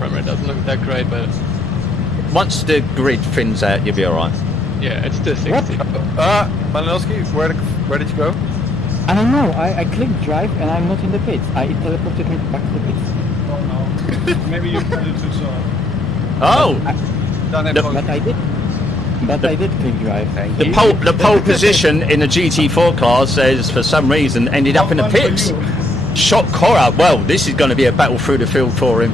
frame rate doesn't look that great, but Once the grid thins out, you'll be alright. yeah, it's still 60. Malinowski, where did you go? I don't know, I clicked drive and I'm not in the pits. It teleported me back to the pits. Oh no. Maybe you put it to charge. Oh! But I did. But I did click drive. The pole position in the GT4 car says, for some reason, ended up in the pits. Shot Cora. Well, this is going to be a battle through the field for him.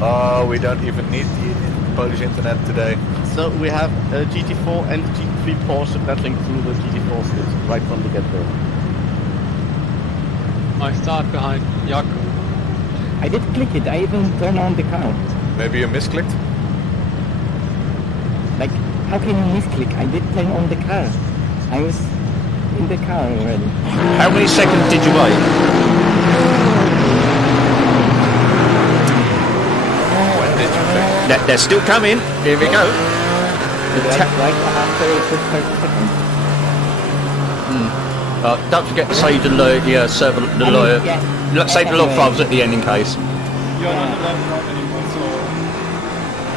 Oh, we don't even need the Polish internet today. So we have GT4 and GT3 Porsche battling through the GT4 skids right from the get-go. I start behind Jakob. I did click it, I even turned on the car. Maybe you misclicked? Like, how can you misclick? I did turn on the car. I was in the car already. How many seconds did you wait? They're still coming. Here we go. Right after it took 30 seconds. Don't forget to save the server, save the log files at the end in case. You're not allowed to run anymore, so...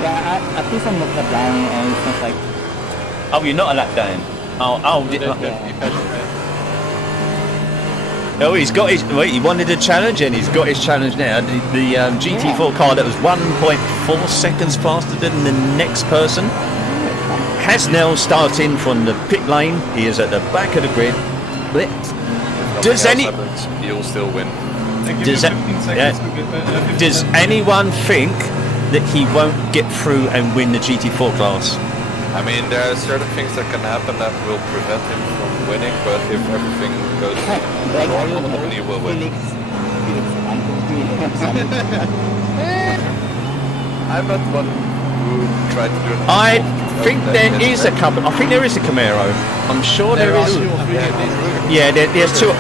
Yeah, at least I'm not that down and it's not like... Oh, you're not a lap down. Oh, he's got his. Wait, he wanted a challenge, and he's got his challenge now. The GT4 car that was 1.4 seconds faster than the next person has now starting from the pit lane. He is at the back of the grid. You'll still win. Does anyone think that he won't get through and win the GT4 class? I mean, there are certain things that can happen that will prevent him from winning, but if everything goes normal, he will win. I'm not one who tried to do it. I think there is a couple. I think there is a Camaro. I'm sure there is. Yeah, there's two.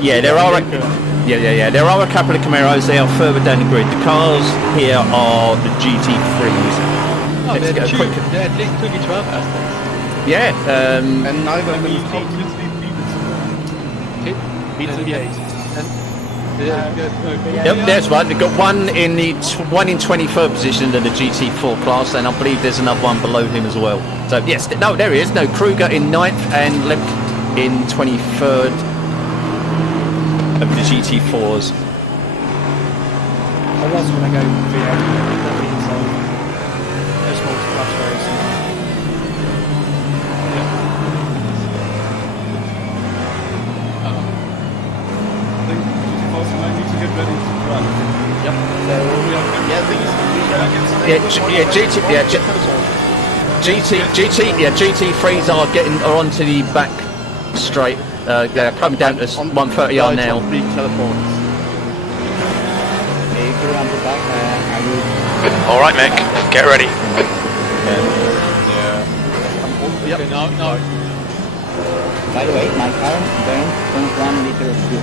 Yeah, there are. Yeah. There are a couple of Camaros. They are further down the grid. The cars here are the GT3s. Oh, they're at least 2v12 aspects. Yeah. And neither of them is Beats the 8. Yep, there's one. They've got one in the 23rd position in the GT4 class, and I believe there's another one below him as well. So yes, no, there he is. No, Kruger in 9th and Lemke in 23rd of the GT4s. I was when I go V8, so there's multi-class racing. I think GT4 might need to get ready to run. Yep. So GT3s are onto the back straight. They're coming down to 130R now. All right, Mick, get ready. Yep. Okay, now. By the way, my car burns 0.1 liter of fuel.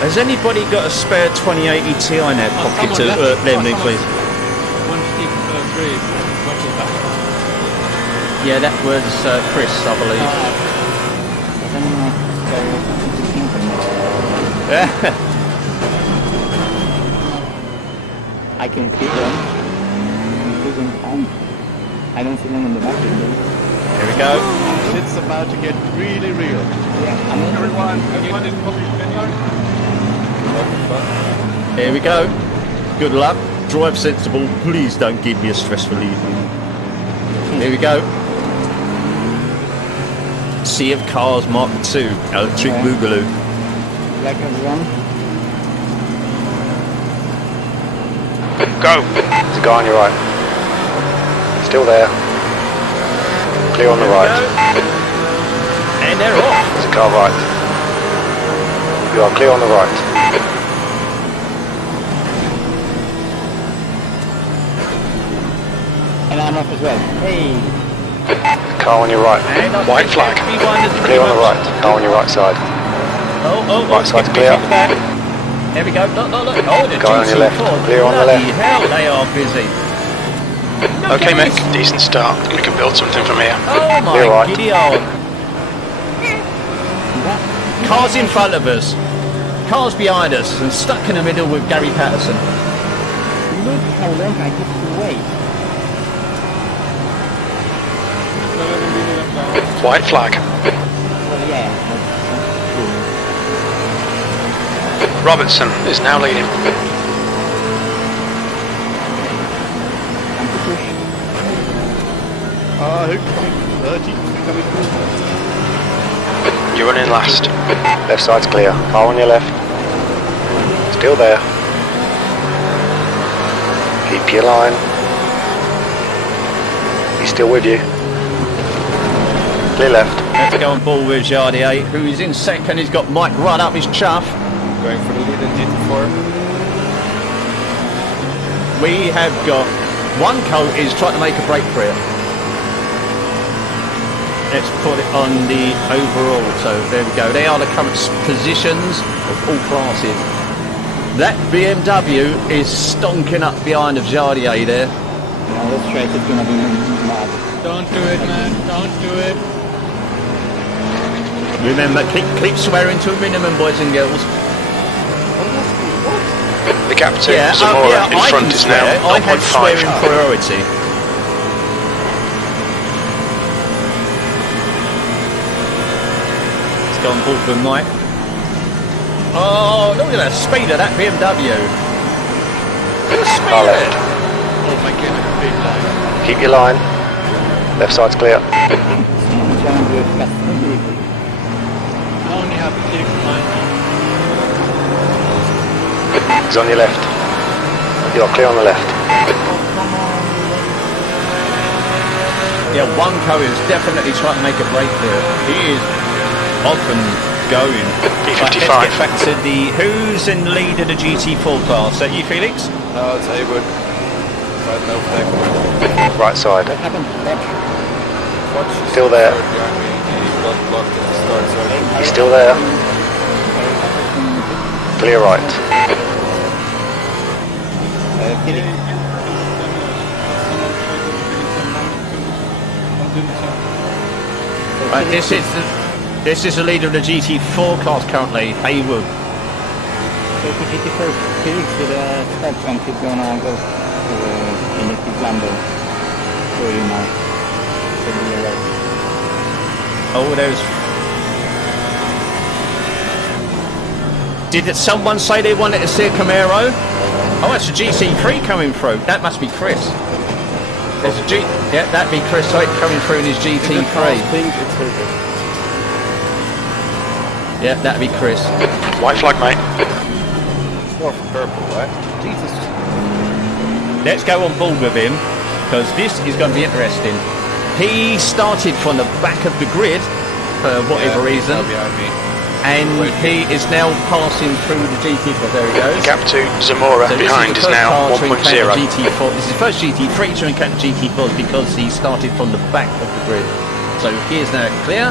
Has anybody got a spare 2080 Ti in their pocket to lend me, please? One Steve 3, one Steve back. Yeah, that was Chris, I believe. I can see them. I don't see them in the back. Here we go. Shit's about to get really real. Yeah, I mean, Everyone is probably Here we go. Good luck. Drive sensible. Please don't give me a stressful evening. Here we go. Sea of Cars Mark II. Electric Boogaloo. like everyone. Go! There's a guy on your right. Still there. Clear on the right. And they're off. There's a car right. You are clear on the right. And I'm off as well. Hey! Car on your right. White flag. Clear on the right. Car on your right side. Right side's clear. There we go. Look. Oh, the Guy on your left. GT4. Clear on the Bloody left. hell, they are busy. Okay, Mick. Decent start. We can build something from here. Oh my Clear right. giddy old. Cars in front of us, cars behind us, and stuck in the middle with Gary Patterson. Look how long I have to wait. White flag. Well, yeah. Robertson is now leading. I'm to push. Who coming through? You're running last. Left side's clear. Car on your left. Still there. Keep your line. He's still with you. Clear left. Let's go on board with Jardier, who is in second. He's got Mike right up his chuff. Going for the lead in GT4. We have got one colt is trying to make a break for it. Let's put it on the overall. So there we go. They are the current positions of all classes. That BMW is stonking up behind of Jardier there. Now this race is gonna be mad. Don't do it, man. Don't do it. Remember, keep swearing to a minimum, boys and girls. The gap to Zamora in front is now I had 0.5. swearing priority. Let's go on board with Mike. Oh, look at the speed of that BMW. Look at the speed Car of left. it. Oh my goodness, big line. Keep your line. Left side's clear. Challenge with customer vehicle. I only have 6 lines. He's on your left. You're clear on the left. Yeah, Wonko is definitely trying to make a break for it. He is often going. Right, let's P55. get back to the who's in the lead of the GT4 class. Is that you, Felix? No, it's Haywood. Right now, back. Right side. What happened? Watch is Still there. behind me. He got blocked at the start, so He's still there. Clear right. Right, this is the leader of the GT4 class currently, Haywood. So to GT4, Felix with a stop and he's gonna go in his Lambo for you now. Oh, there's... Did someone say they wanted to see a Camaro? Oh, that's a GT3 coming through. That must be Chris. There's a G... Yeah, that'd be Chris Hoyt coming through in his GT3. Yeah, that'd be Chris. White flag, mate. it's more purple, right? Jesus. Let's go on board with him, because this is going to be interesting. He started from the back of the grid, for whatever reason, Behind me. and he is now passing through the GT4. There he goes. Gap to Zamora So this behind is is the first now car to encounter 1.0. GT4. This is the first GT3 to encounter GT4 because he started from the back of the grid. So he is now clear.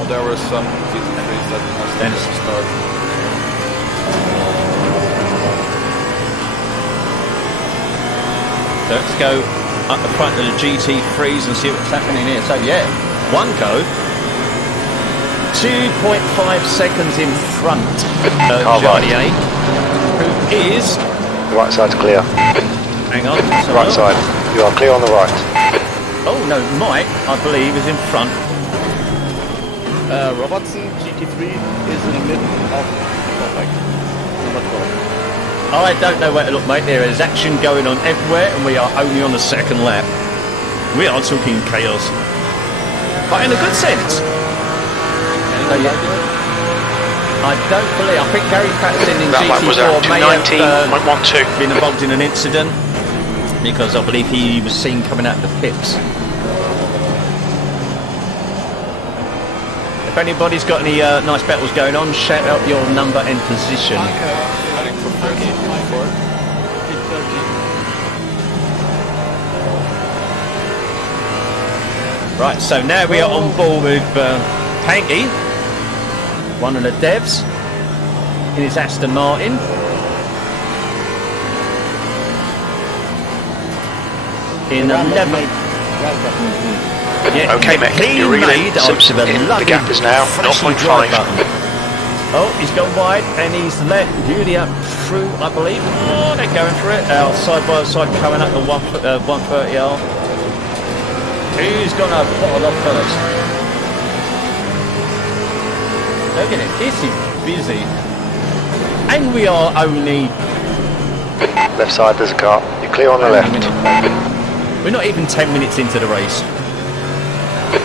Well, there were some GT3s that must Then have start. Let's go up the front of the GT3s and see what's happening here. So yeah, Wonko, 2.5 seconds in front of Car right. Jardier, who is... The right side's clear. Hang on. Right side. You are clear on the right. Oh no, Mike, I believe, is in front. Robertson, GT3 is in the middle of like number 12. I don't know where to look, mate. There is action going on everywhere, and we are only on the second lap. We are talking chaos, but in a good sense. So, yeah, I don't believe. I think Gary Patterson in That lap was at GT4 may have 219.12. been involved in an incident because I believe he was seen coming out of the pits. If anybody's got any nice battles going on, shout out your number and position. Heading for 13, 4. Right, so now we are on board with Hanky, one of the devs, in his Aston Martin. In 11th. Yeah, Okay, Mick, clean you're reeling. made Simpson onto the in. The lovely gap is now flashy 0.5. drive button. Oh, he's gone wide and he's let Judy up through, I believe. Oh, they're going for it. Side by side coming up the 130R. Who's gonna bottle off first? Look at it, this is busy. And we are only... Left side, there's a car. You're clear on the left. We're not even 10 minutes into the race.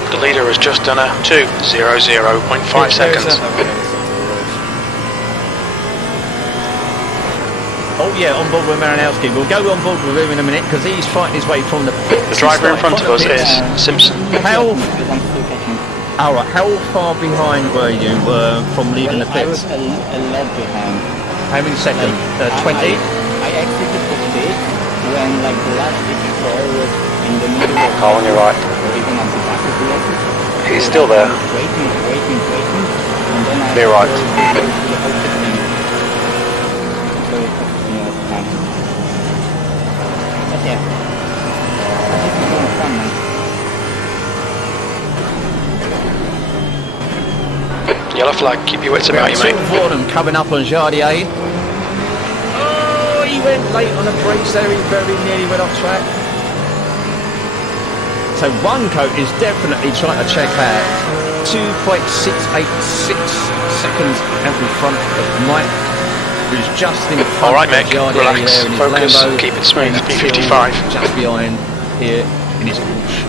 The leader has just done a 2:00.5 seconds. Oh yeah, on board with Maranowski. We'll go on board with him in a minute because he's fighting his way from the pits. The driver in front of us is Simpson. How? Because I'm still catching. Alright, how far behind were you from leaving the I was pits? a lot behind. How many seconds? 20? I exited the pit when like the last car was in the middle of Car on your right. or even at the back of the exit. He's still there. Waiting, and then I Clear right. to the opposite lane. So it took me a lot of time. But yeah, this is more fun, man. Yellow flag, keep your wits about you, mate. Vornum coming up on Jardier. Oh, he went late on the brakes there. He very nearly went off track. So one coat is definitely trying to check out 2.686 seconds out in front of Mike, who's just in front Alright, of Mick, Jardier relax, there in his focus, Lambo, keep it smooth, and P55. just behind here in his Porsche.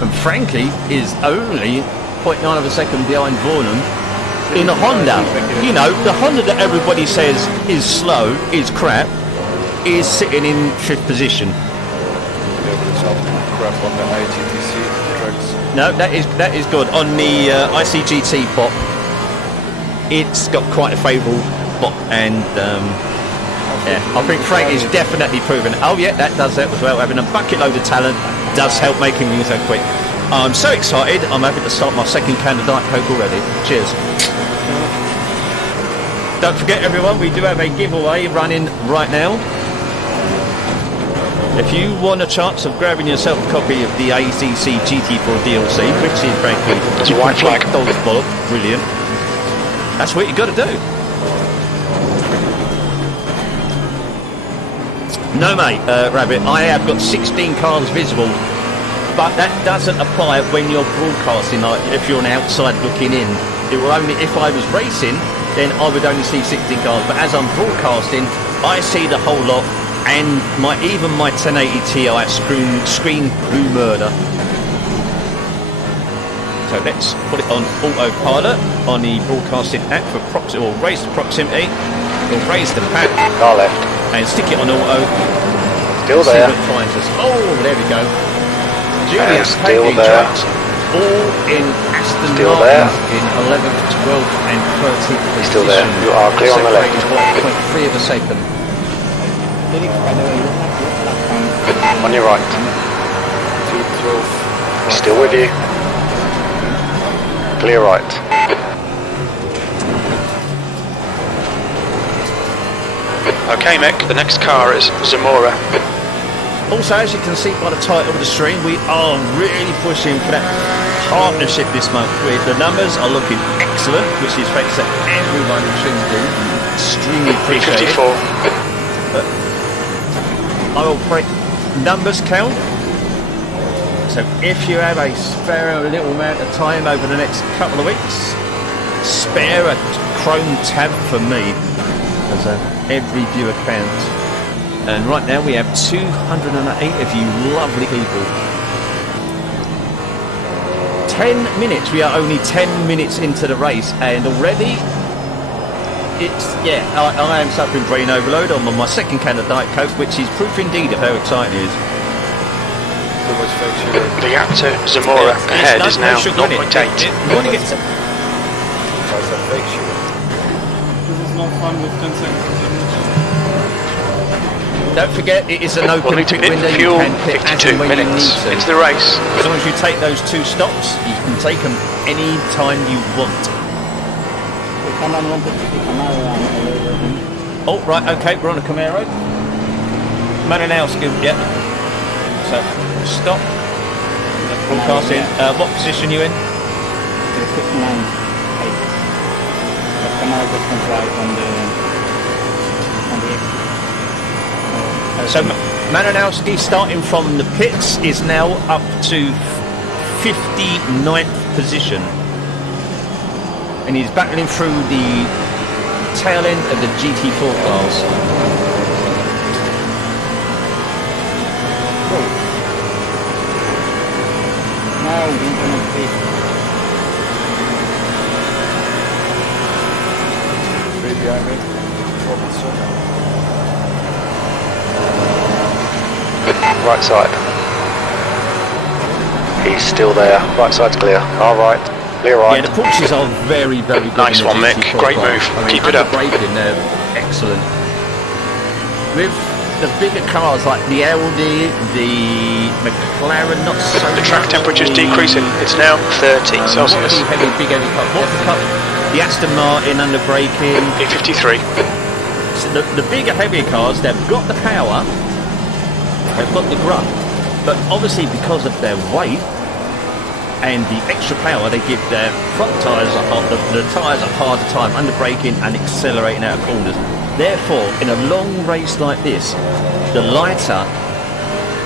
And Frankie is only 0.9 of a second behind Vornum in a Honda. You know, the Honda that everybody says is slow, is crap, is sitting in 5th position. Crap on the IGTC tracks. No, that is good. On the ICGT bot, it's got quite a favourable bot, and yeah, I think Frank is definitely proven. Oh yeah, that does help as well. Having a bucket load of talent does help making things so quick. I'm so excited. I'm happy to start my second can of Diet Coke already. Cheers. Don't forget, everyone, we do have a giveaway running right now. If you want a chance of grabbing yourself a copy of the ACC GT4 DLC, which is frankly There's a white flag. Brilliant. That's what you got to do. No, mate, Rabbit. I have got 16 cars visible, but that doesn't apply when you're broadcasting. Like if you're an outside looking in, it will only if I was racing, then I would only see 16 cars. But as I'm broadcasting, I see the whole lot. And even my 1080 Ti screen blue murder. So let's put it on autopilot on the broadcasting app for race proximity. We'll raise the pack Car left. and stick it on auto. Still See there. what it finds us. Oh, there we go. Julius still Peggy there. trucks, all in Aston Still Martins there. in 11th, 12th, and 13th position. Still there. You are clear on the left. Separated by 0.3 of a second. Felix, by the way, you have last time. On your right. 212. Still with you. Clear right. Okay, Mick, the next car is Zamora. Also, as you can see by the title of the stream, we are really pushing for that partnership this month. With the numbers are looking excellent, which is thanks to everyone who streams do. Extremely appreciated. P54. I will break numbers count. So if you have a spare little amount of time over the next couple of weeks, spare a Chrome tab for me, as every viewer counts. And right now we have 208 of you lovely people. 10 minutes, we are only 10 minutes into the race, and already I am suffering brain overload. I'm on my second can of Diet Coke, which is proof indeed of how exciting it is. Too much fake sugar. The gap to Zamora ahead is now 0.8. You want to get some... Try some fake sugar. This is not fun with 10 seconds. Don't forget, it is an We'll open need to pit pit window. fuel. You can pit as 52 and when you minutes need to. into the race. As long as you take those 2 stops, you can take them any time you want. If someone wanted to pick Camaro and over. Oh, right, okay, we're on a Camaro. Maranowski, yeah. So, stop. Broadcasting. What position you in? 59.8. But Canal doesn't drive on the So Maranowski, starting from the pits, is now up to 59th position. And he's battling through the tail end of the GT4 class. now internet speed. Three behind me. Right side. He's still there. Right side's clear. All right. Clear right. Yeah, the Porsches are very, very good. Nice in the one, Mick. GT4 Great class. move. I mean, Keep it up. Braking, they're excellent. With the bigger cars like the Audi, the McLaren, not so The track much. temperature's decreasing. It's now 30 Celsius. What are the big heavy cars? What's the Aston Martin under braking? E53. So the bigger, heavier cars, they've got the power, they've got the grunt, but obviously because of their weight and the extra power they give their front tyres, the tyres are harder time under braking and accelerating out of corners. Therefore, in a long race like this, the lighter,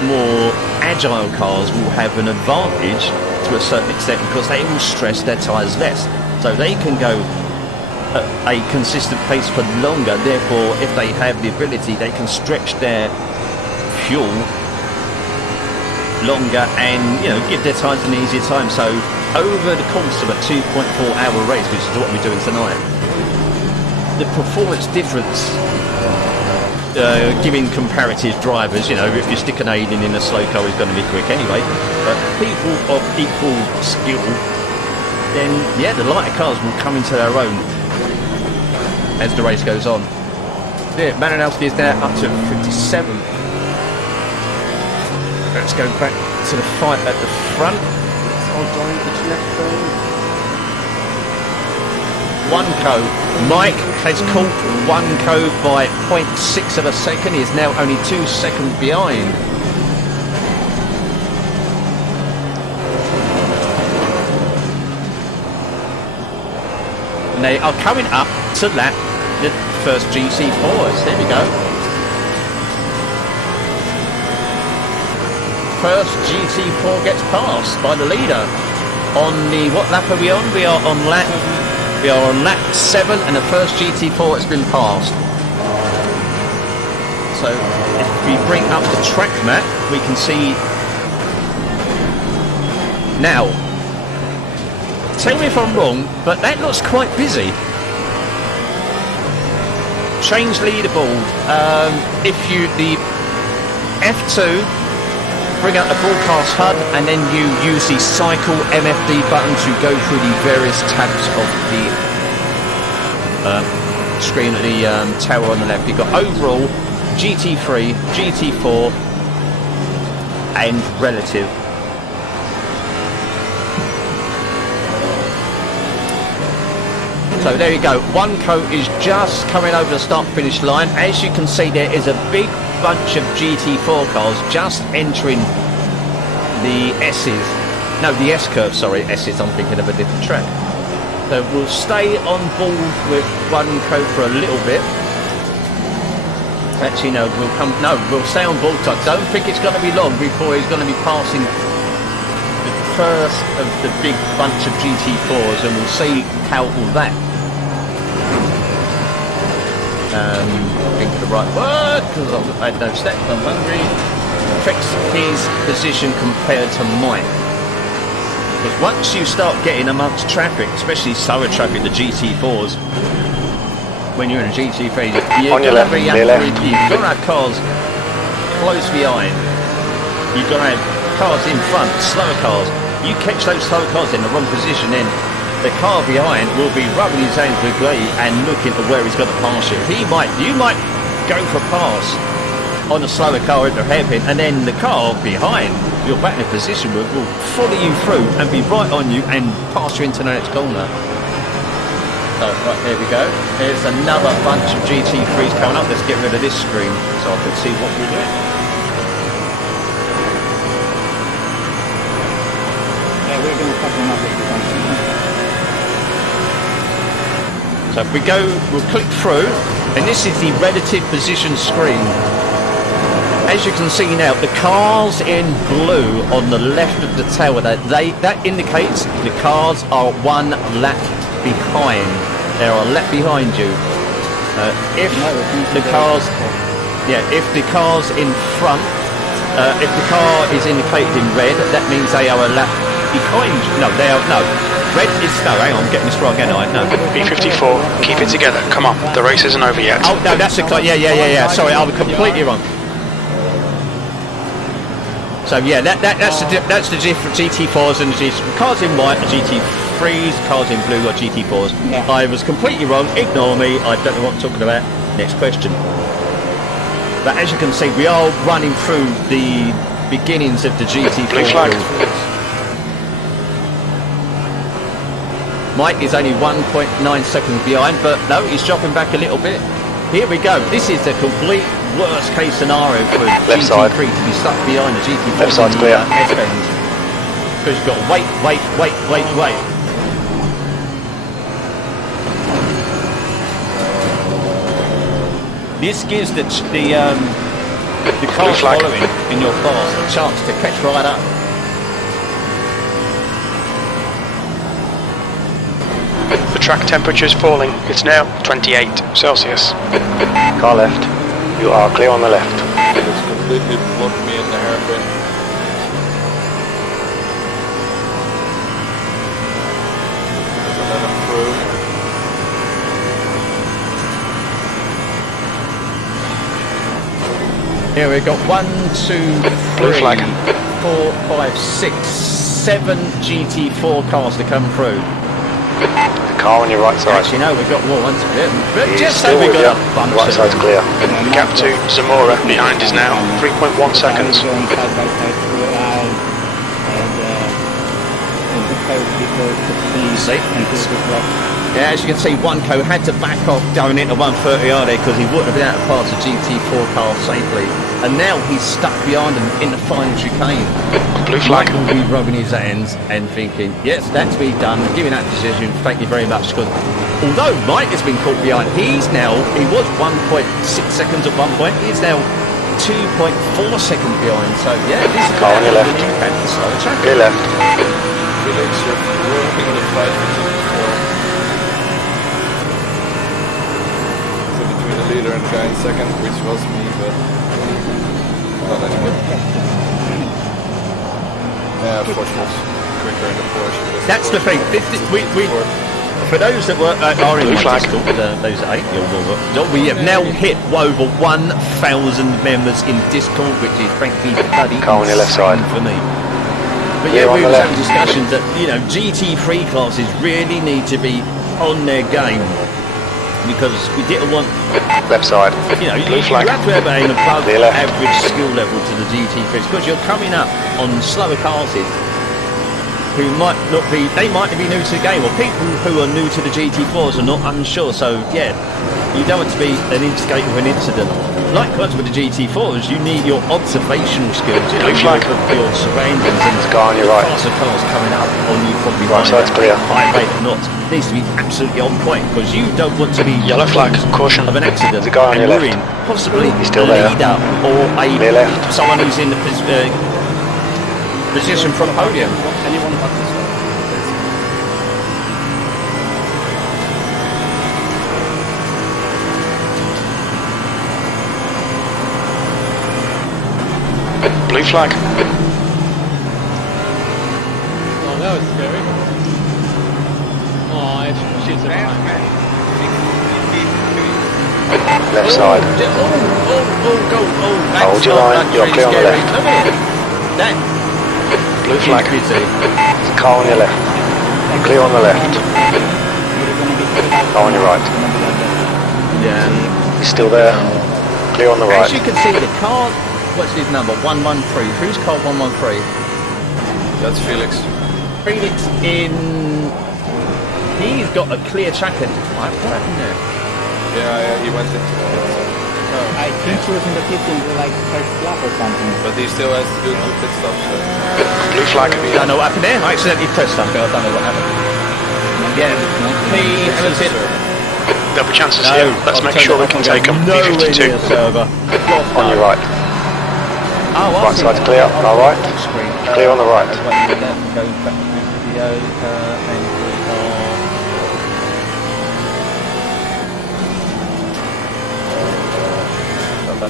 more agile cars will have an advantage to a certain extent because they will stress their tyres less. So they can go at a consistent pace for longer. Therefore, if they have the ability, they can stretch their fuel longer and, you know, give their tyres an easier time. So over the course of a 2.4-hour race, which is what we're doing tonight, the performance difference giving comparative drivers, you know, if you stick an alien in a slow car, is going to be quick anyway, but people of equal skill, then yeah, the lighter cars will come into their own as the race goes on. Yeah, Maranowski is now up to 57. Let's go back to the fight at the front. One co. Mike has caught one co by 0.6 of a second. He is now only 2 seconds behind. And they are coming up to lap the first GC4s. There we go. First GT4 gets passed by the leader. On the, what lap are we on? We are on lap 7 and the first GT4 has been passed. So if we bring up the track map, we can see now. Tell me if I'm wrong, but that looks quite busy. Change leaderboard. If you the F2. Bring out the broadcast HUD and then you use the cycle MFD button to go through the various tabs of the screen at the tower on the left. You've got overall, GT3, GT4 and relative. So there you go, one coat is just coming over the start finish line. As you can see, there is a big bunch of GT4 cars just entering the S's. No, the S curve, sorry, S's, I'm thinking of a different track. So we'll stay on board with one coat for a little bit. Actually, no, we'll stay on board. I don't think it's going to be long before he's going to be passing the first of the big bunch of GT4s and we'll see how all that think of the right word because I've had no steps, I'm hungry. Affects his position compared to mine. Because once you start getting amongst traffic, especially slower traffic, the GT4s, when you're in a GT3, you've got to have cars close behind. You've got to have cars in front, slower cars. You catch those slower cars in the wrong position, then the car behind will be rubbing his hands with glee and looking at where he's going to pass you. You might go for a pass on a slower car at the hairpin, and then the car behind your back in position will follow you through and be right on you and pass you into the next corner. So right, there we go. There's another bunch of GT3s coming up. Let's get rid of this screen so I can see what we're doing. we're going to cut them off if we can. So if we go, we'll click through, and this is the relative position screen. As you can see now, the cars in blue on the left of the tower, that indicates the cars are one lap behind. They are a lap behind you. If the cars in front, if the car is indicated in red, that means they are a lap behind you. No, they are, no. Red is, no, hang on, I'm getting this wrong, ain't I? No. B54, keep it together. Come on, the race isn't over yet. Oh, no, that's the car. Yeah. Sorry, I was completely wrong. So yeah, that's the different GT4s and the cars in white are GT3s, cars in blue are GT4s. Yeah. I was completely wrong. Ignore me. I don't know what I'm talking about. Next question. But as you can see, we are running through the beginnings of the GT4. Blue flag. Mike is only 1.9 seconds behind, but no, he's dropping back a little bit. Here we go. This is the complete worst case scenario for Left GT3 side. to be stuck behind the GT4. Left side's clear. S-bends. Because you've got to wait. This gives the cars flag. following in your pass a chance to catch right up. The track temperature is falling. It's now 28 Celsius. Car left. You are clear on the left. It's completely blocked me in the hairpin. So let him through. Here we've got 1, 2, 3, Blue flag. 4, 5, 6, 7 GT4 cars to come through. The car on your right side. Actually, no, we've got more ones. But He's just still say we've with got you. a bunch Right of side's them. clear. The gap to Zamora behind is now 3.1 seconds. Going side by side throughout, and the code before the See? and to the block. Yeah, as you can see, Oneco had to back off going into 130 there because he wouldn't have been able to pass a GT4 car safely. And now he's stuck behind him in the final chicane. Blue flag. Mike will be rubbing his hands and thinking, yes, that's me done, giving that decision, thank you very much. Because although Mike has been caught behind, he was 1.6 seconds at one point, he's now 2.4 seconds behind. So yeah, this is Car on your left. Clear left. Felix, you're ruining the fight for GT4. So between the leader and the guy in second, which was me, but not anymore. Yeah, Porsche was quicker in the Porsche. That's the thing. For those that are in Blue my flag. Discord, those that ain't, we have now hit over 1,000 members in Discord, which is frankly bloody Car on your left side. insane for me. But Clear yeah, on we the were left. having discussions that GT3 classes really need to be on their game because we didn't want Left side. you Blue have flag. to have an above Clear left. average skill level to the GT3s because you're coming up on slower cars who might not be new to the game, or people who are new to the GT4s are not unsure. So yeah, you don't want to be an instigator of an incident. Likewise with the GT4s, you need your observational skills, Blue flag. your surroundings and Car on your right. faster cars coming up on you from Right behind side's at clear. a high rate or not needs to be absolutely on point because you don't want to be Yellow flag. Caution. of an accident There's a guy on your and ruin left. possibly He's still a there. leader or Clear left. someone who's in the position from the podium. Anyone but this one. Blue flag. Oh, that was scary. Oh, she's a Left side. Hold your line, you're clear on the left. Look at it. That Blue is flag. busy. There's a car on your left. Clear on the left. Car on your right. Yeah. He's still there. Clear on the right. As you can see, the car, what's his number? 113. Who's car 113? That's Felix. Felix in. He's got a clear track end. What happened there? Yeah, he went into the I think she was in the pit in the like first lap or something. But he still has to do 2 pit stops. So. Blue flag. I don't know what happened there. I accidentally pressed something. I don't know what happened. Yeah, Hamilton. There'll be chances here. Let's make sure we can take them. B52. On your right. Right side's clear. Our right. Clear on the right.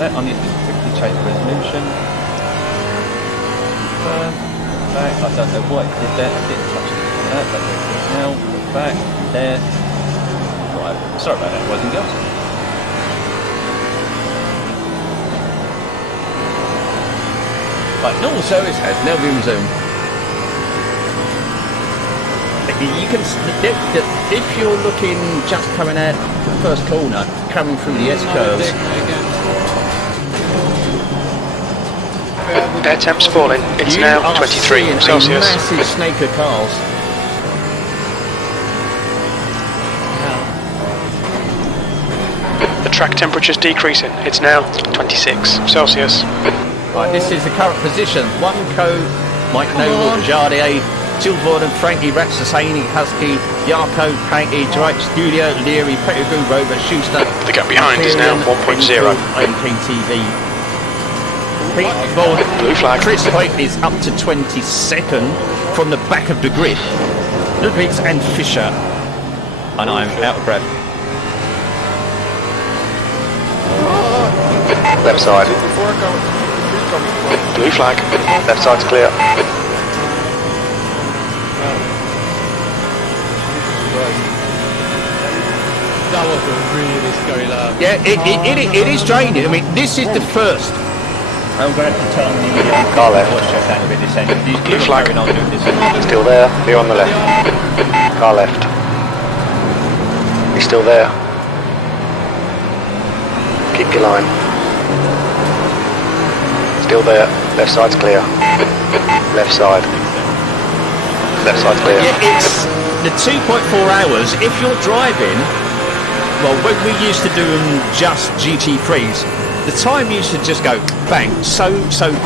I need to quickly change resolution. Back. I don't know what it did there. I didn't touch that. That's it now. Back there. Right. Sorry about that, boys and girls. Right, normal service has now been resumed. You can, if you're looking just coming out the first corner, coming through the S-curves. Air temp's falling. It's now 23 Celsius. A massive snake of cars. The track temperature's decreasing. It's now 26 Celsius. Right, this is the current position. 1Co, Mike Noble, Jardier, Tilford and Frankie, Ratsassani, Husky, Yarko, Panky, Drake, Studio, Leary, Pettigrew, Rover, Schuster. The gap behind is now 1.0. MPTV. Blue flag. Chris Hoyt is up to 22nd from the back of the grid. Ludwig's and Fisher. And I'm out of breath. Left side. Blue flag. Left side's clear. That was a really scary lap. Yeah, it is draining. I mean, this is the first. I'm going to have to turn the car left. down a bit this end. Blue flag. Still there. Clear on the left. Car left. He's still there. Keep your line. Still there. Left side's clear. Left side. Left side's clear. Yeah, it's the 2.4 hours. If you're driving, well, when we used to do just GT3s, the time used to just go bang, so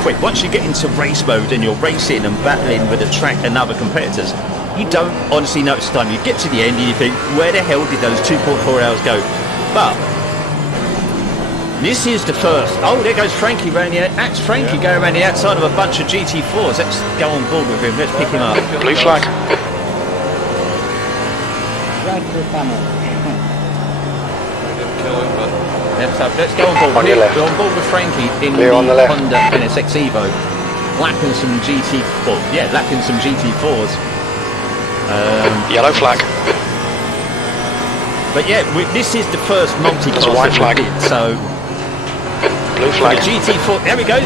quick. Once you get into race mode and you're racing and battling with the track and other competitors, you don't honestly notice the time. You get to the end and you think, where the hell did those 2.4 hours go? But this is the first. Oh, there goes Frankie around the. That's Frankie going around the outside of a bunch of GT4s. Let's go on board with him. Let's pick him up. Blue flag. Right through tunnel. Didn't kill him, but Let's go on board. On your left. We're on board with Frankie in Clear the on the left. Honda NSX Evo, lapping some lapping some GT4s. Yellow flag. But yeah, this is the first multi-class There's a white that we flag. did, so Blue flag. the GT4. There we go.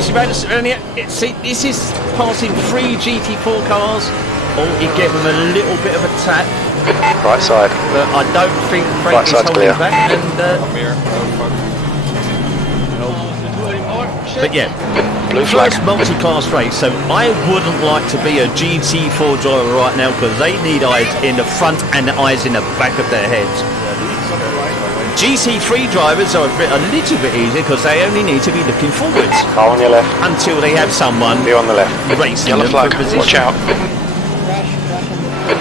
See, this is passing 3 GT4 cars. Oh, he gave them a little bit of a tap, Right side. but I don't think Right Frankie's side's holding clear. back. And I'm here. but yeah. Blue flag. First multi-class race, so I wouldn't like to be a GT4 driver right now because they need eyes in the front and eyes in the back of their heads. GT3 drivers are a little bit easier because they only need to be looking forwards Car on your left. until they have someone Be on the left. racing Yellow them flag. for position. Watch out.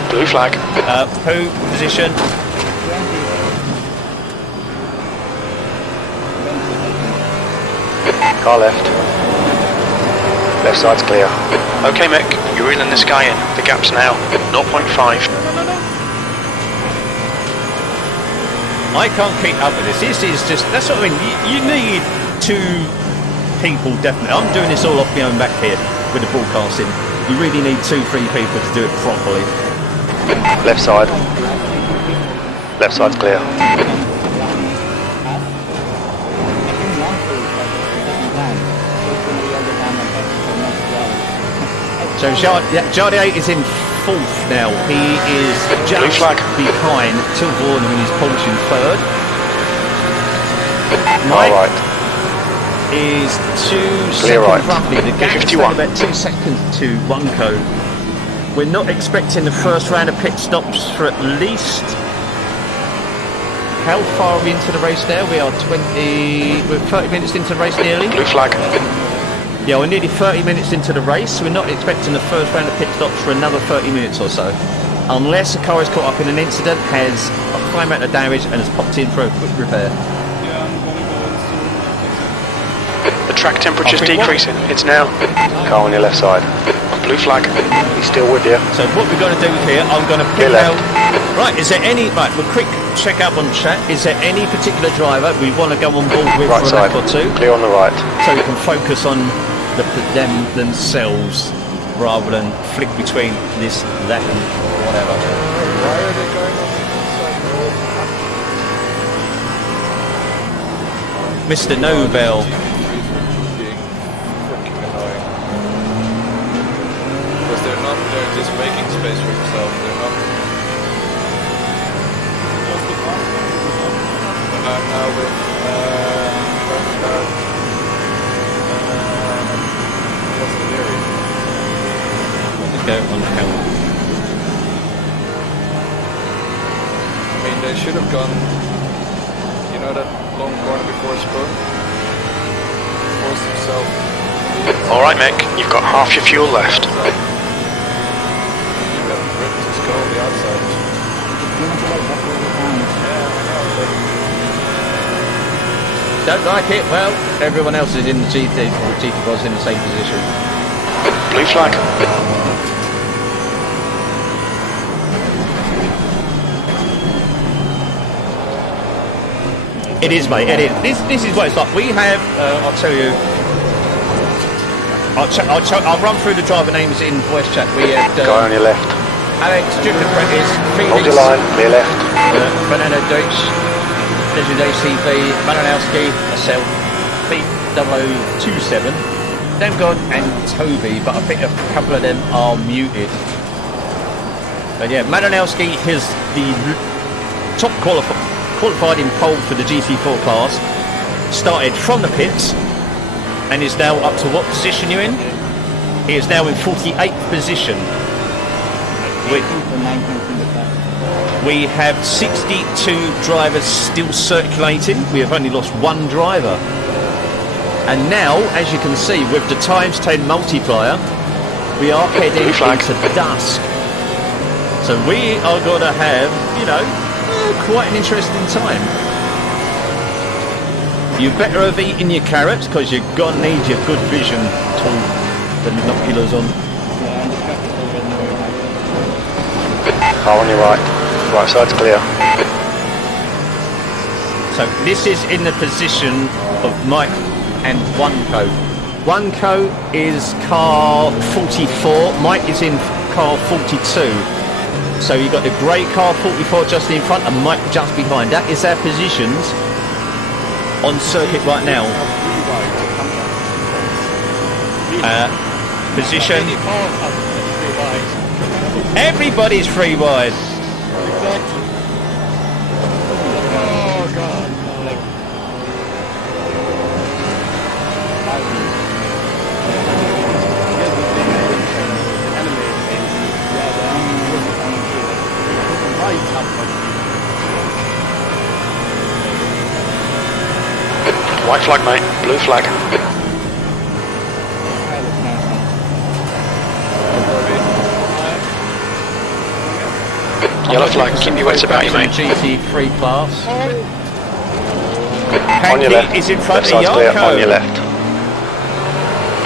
Blue flag. Who position? Car left. Left side's clear. Okay, Mick. You're reeling this guy in. The gap's now 0.5. I can't keep up with this. This is just, that's what I mean. You need 2 people, definitely. I'm doing this all off my own back here with the broadcasting. You really need 2-3 people to do it properly. Left side. Left side's clear. So Jardier is in 4th now. He is just behind Tilborn, who is polishing 3rd. Mike right. is 2 Clear seconds right. roughly. The gap is 51. about 2 seconds to 1Co. We're not expecting the first round of pit stops for at least how far are we into the race now? We are we're 30 minutes into the race nearly. Blue flag. Yeah, we're nearly 30 minutes into the race, so we're not expecting the first round of pit stops for another 30 minutes or so. Unless the car is caught up in an incident, has a high amount of damage and has popped in for a quick repair. Yeah, I'm gonna go into... The track temperature's decreasing. It's now. Car on your left side. Blue flag. He's still with you. So what we're going to do here, I'm going to pick out... Right, is there any... Right, we'll quick check up on chat. Is there any particular driver we want to go on board with Right for side. a lap or two? Clear on the right. So we can focus on them themselves rather than flick between this, that and whatever. Why are they going on the inside road? Mr. Nobel. Being freaking annoying. Because they're just making space for themselves. They're not. I'm now with what's the theory? Let's go on camera. I mean, they should have gone. You know that long corner before Spoon? Forced himself. Alright, Mick. You've got half your fuel left. You got ripped his go on the outside. Don't like it? Well, everyone else is in the GT4's in the same position. Blue flag. It is, mate. It is. This is what it's like. We have. I'll tell you. I'll run through the driver names in voice chat. We have Guy on your left. Alex, Drift Apprentice, Felix, Hold your line. Clear left. Fernando Deutsch, Legend ACV, Malinowski, myself, B0027, Demgod and Toby, but I think a couple of them are muted. But yeah, Malinowski is the top qualified in pole for the GT4 class, started from the pits and is now up to what position you're in? He is now in 48th position. We have 62 drivers still circulating. We have only lost one driver. And now, as you can see, with the times 10 multiplier, we are heading into dusk. So we are going to have, you know, quite an interesting time. You better have eaten your carrots because you're going to need your good vision tool, the binoculars on. Car on your right. Right side's clear. So this is in the position of Mike and Oneco. Oneco is car 44, Mike is in car 42. So you've got the grey car 44 just in front and Mike just behind. That is their positions on circuit right now. Position. Everybody's free wide. Exactly. Oh god. Like, White flag, mate. Blue flag. Yellow flag. Keep your wits about you, mate. GT3 class. On your left. Is in front Left of side's clear. Yarko. On your left.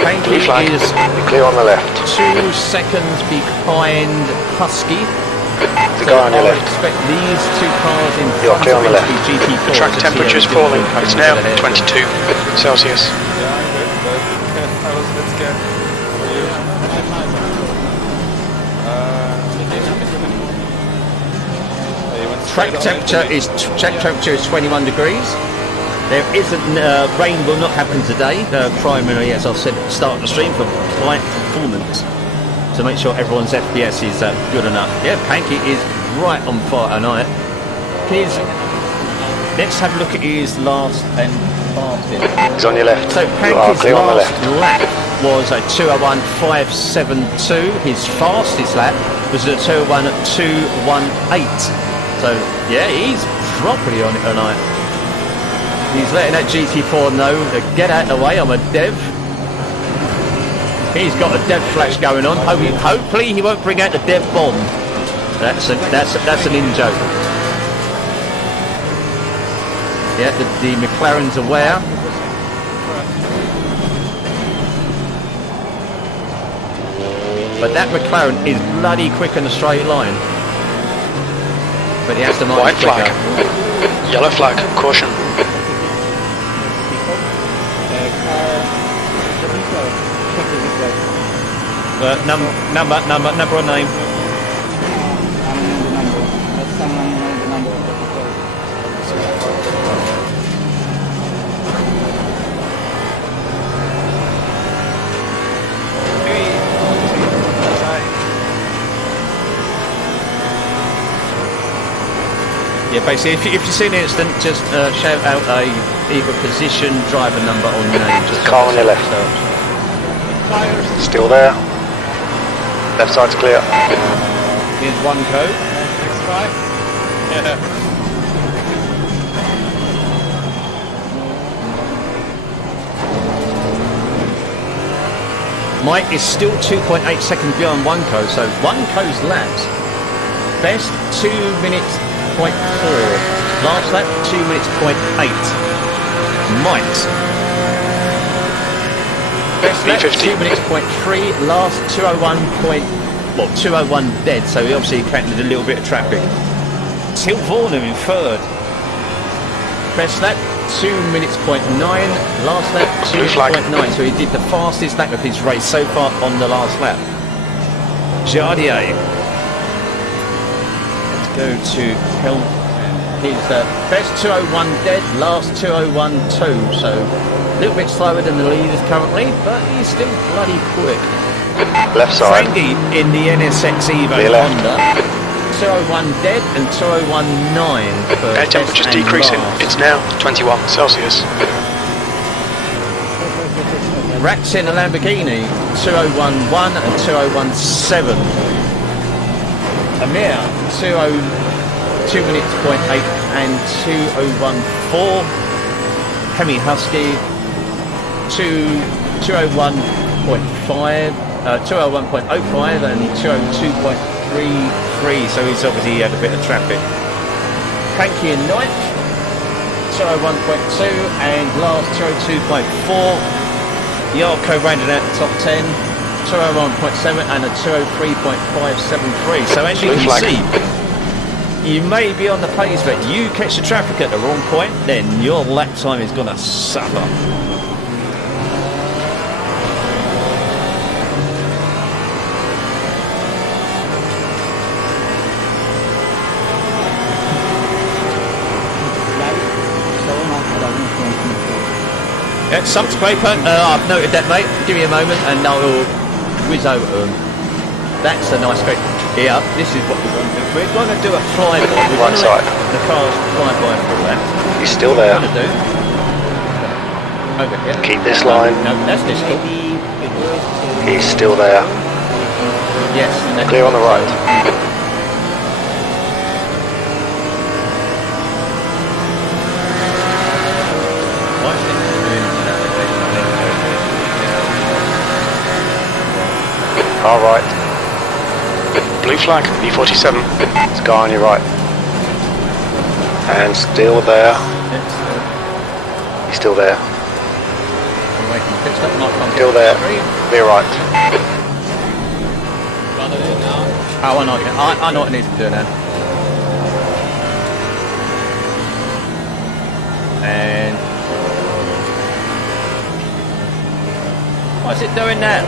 Panky Blue flag. is You're clear on the left. 2 seconds behind Husky. The guy on your I left. expect these two cars in You're front clear of on the it left. to be GT4. The track temperature is falling. It's now 22 Celsius. Yeah, I'm good, but I was a bit scared. For you? Track temperature is 21 degrees. There isn't rain will not happen today. Primarily, as I've said at the start of the stream, for flight performance to make sure everyone's FPS is good enough. Yeah, Panky is right on fire tonight. Let's have a look at his last and fastest. He's on your left. So You are Panky's clear on the last left. lap was a 2:01.572. His fastest lap was a 2:01.218. So yeah, he's properly on it tonight. He's letting that GT4 know to get out of the way. I'm a dev. He's got a dev flash going on. Hopefully he won't bring out the dev bomb. That's an in-joke. Yeah, the McLaren's aware. But that McLaren is bloody quick in a straight line. But he has to White flag. Yellow flag. Caution. Number or name. Yeah, basically, if you see an incident, just shout out either position, driver number, or name. Just Car on your left. Still there. Left side's clear. Here's one code. Next try. Yeah. Mike is still 2.8 seconds beyond one code, so one code's laps. Best 2 minutes. 0.4. Last lap 2 minutes 0.8. Mike's best lap 2 minutes 0.3. Last 201 dead. So he obviously encountered a little bit of traffic. Till Varnum in third. Best lap 2 minutes 0.9. Last lap 2 minutes 0.9. So he did the fastest lap of his race so far on the last lap. Jardier. Go to help. He's best 201 dead, last 201 2, so a little bit slower than the leaders currently, but he's still bloody quick. Left side. Frankie in the NSX Evo Honda, 201 dead and 201 9 for Air temperature's decreasing. It's now 21 Celsius. Rats in a Lamborghini, 201 1 and 201 7. Amir, 2 minutes 0.8 and 201.4. Hemi Husky, 201.5, 201.05 and 202.33. So he's obviously had a bit of traffic. Hanky in ninth, 201.2 and last 202.4. Yarko rounded out the top 10. 201.7 and a 203.573. So as you can see, you may be on the pace, but you catch the traffic at the wrong point, then your lap time is going to suffer. Yeah, sump scraper, I've noted that, mate. Give me a moment and I'll whiz over to them. That's a nice scraper. Yeah, this is what we're going to do. We're going to do a flyby. We're Right side. The car's flyby for that. He's still there. What we're going to do. Over here. Keep this line. No, that's this cool. He's still there. Yes. Clear on the right. All right. Blue flag, B47. It's guy on your right. And still there. He's still there. Still there. Clear right. Oh, I know what I need to do now. And what's it doing now?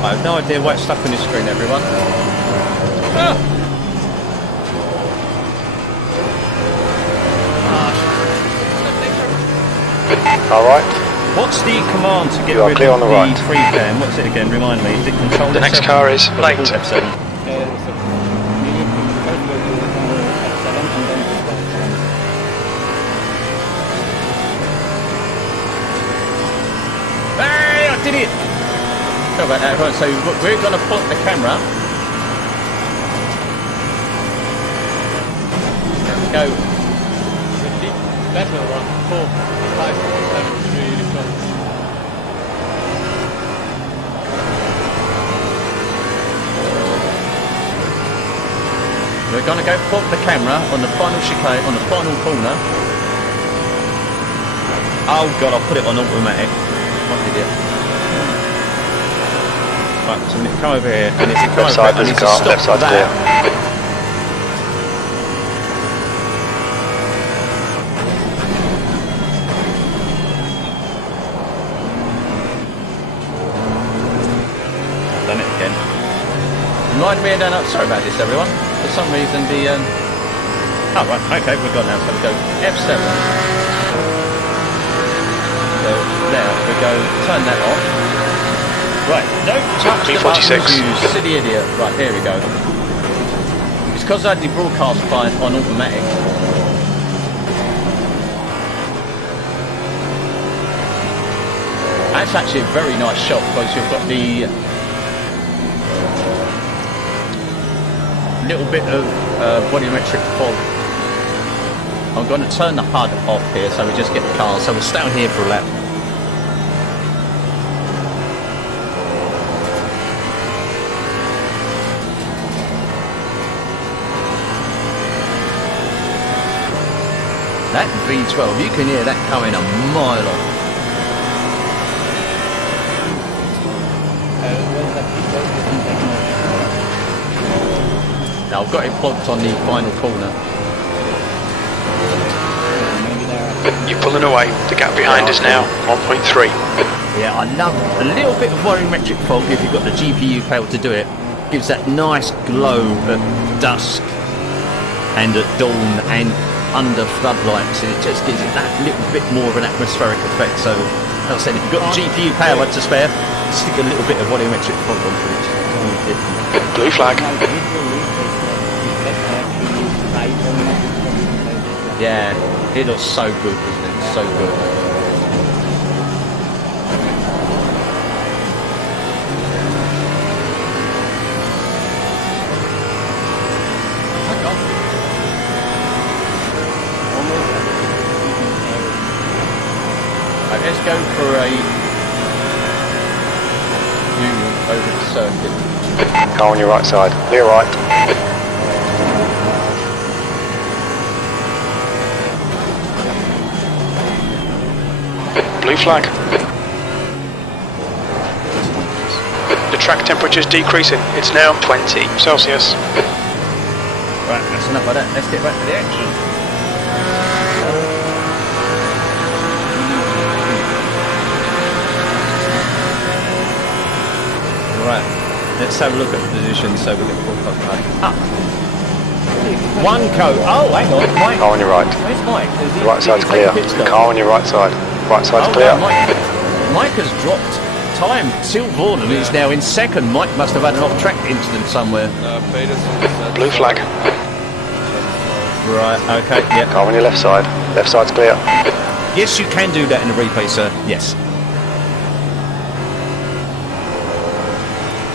I have no idea what's stuck on your screen, everyone. Ah. All right. What's the command to get You are rid clear of on the the right. free pan? What's it again? Remind me. Is it control The next F7? car is late. F7. You need to calculate F7 and then Right, so we're going to put the camera. Go. Better on 4, 5, 7, really close. We're going to go put the camera on the final chicane, on the final corner. Oh God, I'll put it on automatic. What idiot. Right, so come over here, and it's Left side, there's a car, left side clear. Done it again. Remind me, sorry about this, everyone. For some reason, the oh right, okay, we've got now. So we go F7. So now we go turn that off. Right, don't touch the buttons, you silly idiot. Right, here we go. It's because I had the broadcast fine on automatic. That's actually a very nice shot because you've got the little bit of volumetric fog. I'm going to turn the HUD off here so we just get the car. So we'll stay on here for a lap. That V12, you can hear that coming a mile off. Now I've got it blocked on the final corner. You're pulling away. The gap behind is now 1.3. Yeah, I love a little bit of volumetric fog if you've got the GPU panel to do it. Gives that nice glow at dusk and at dawn and under floodlights. It just gives it that little bit more of an atmospheric effect. So, as I said, if you've got the GPU power to spare, stick a little bit of volumetric fog onto it. Blue flag. Yeah, it looks so good, doesn't it? So good. Right, let's go for a view over the circuit. Car on your right side. Clear right. Blue flag. The track temperature is decreasing. It's now 20 Celsius. Right, that's enough of that. Let's get back to the action. Right, let's have a look at the position so we can pull up. One code. Oh, hang on, Mike. Car on your right. Where's Mike? The right side's clear. Car on your right side. Right side's clear. Mike has dropped time. Silvorden is now in second. Mike must have had an off-track incident somewhere. Blue flag. Right, okay, yeah. Car on your left side. Left side's clear. Yes, you can do that in a replay, sir. Yes.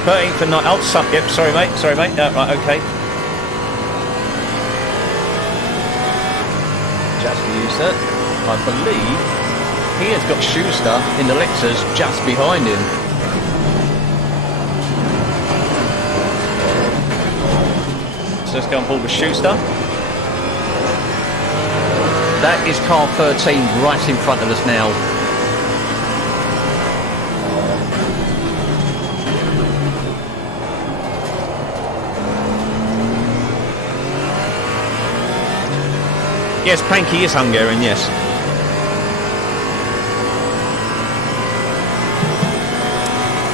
13 for 9. Oh, yep, sorry, mate. Sorry, mate. Right, okay. Just for you, sir. I believe he has got Schuster in the Lexus just behind him. So let's go on board with Schuster. That is car 13 right in front of us now. Yes, Panky is Hungarian, yes.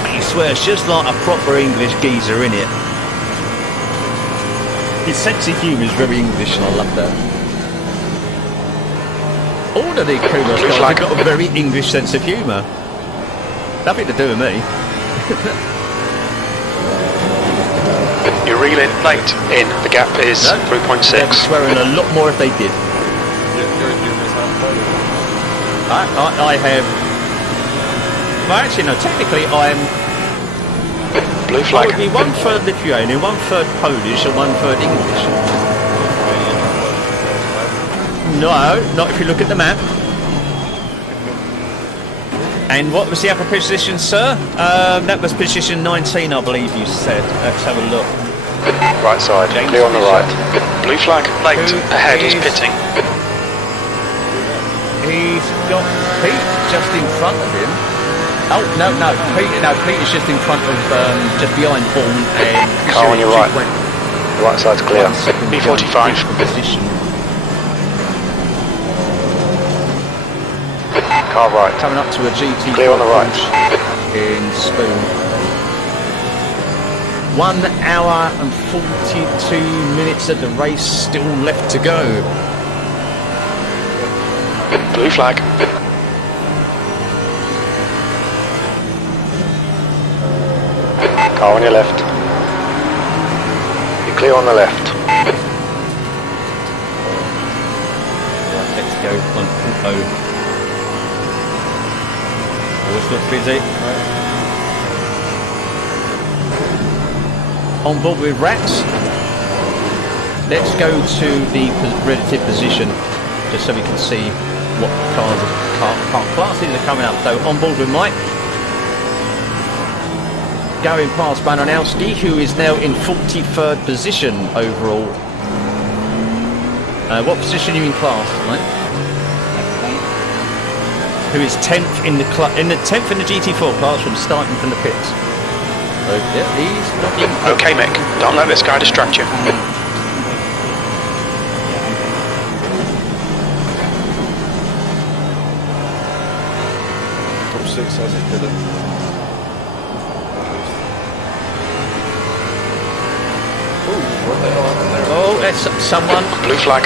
I swear, it's just like a proper English geezer, innit? His sense of humour is very English, and I love that. All of the Kudos guys have got a very English sense of humour. Nothing to do with me. You're reeling late in. The gap is 3.6. They'd be swearing a lot more if they did. I have... Well, actually, no, technically I'm Blue Oh, flag. it'd be 1/3 Lithuanian, 1/3 Polish, and 1/3 English. No, not if you look at the map. And what was the upper position, sir? That was position 19, I believe you said. Let's have a look. Right side, James clear on the Fisher. right. Blue flag, late, Who ahead is is- pitting. He's got Pete just in front of him. Oh, no, Pete is just in front of, just behind Vaughan and... Car on your right. Went The right side's clear. 1 second B45. behind position. Car right. Coming up to a GT Clear on the right. in Spoon. 1 hour and 42 minutes of the race still left to go. Blue flag. Car on your left. You're clear on the left. Let's go on auto. Always looks busy. On board with Rats. Let's go to the relative position, just so we can see what classes are coming up. So on board with Mike. Going past Bananowski, who is now in 43rd position overall. What position are you in class, Mike? Who is 10th in the 10th in the GT4 class from starting from the pits. So yeah, he's not in. Okay, Mick. Don't let this guy distract you. Top 6 as he did it. What the hell happened there? Oh, there's someone. Blue flag.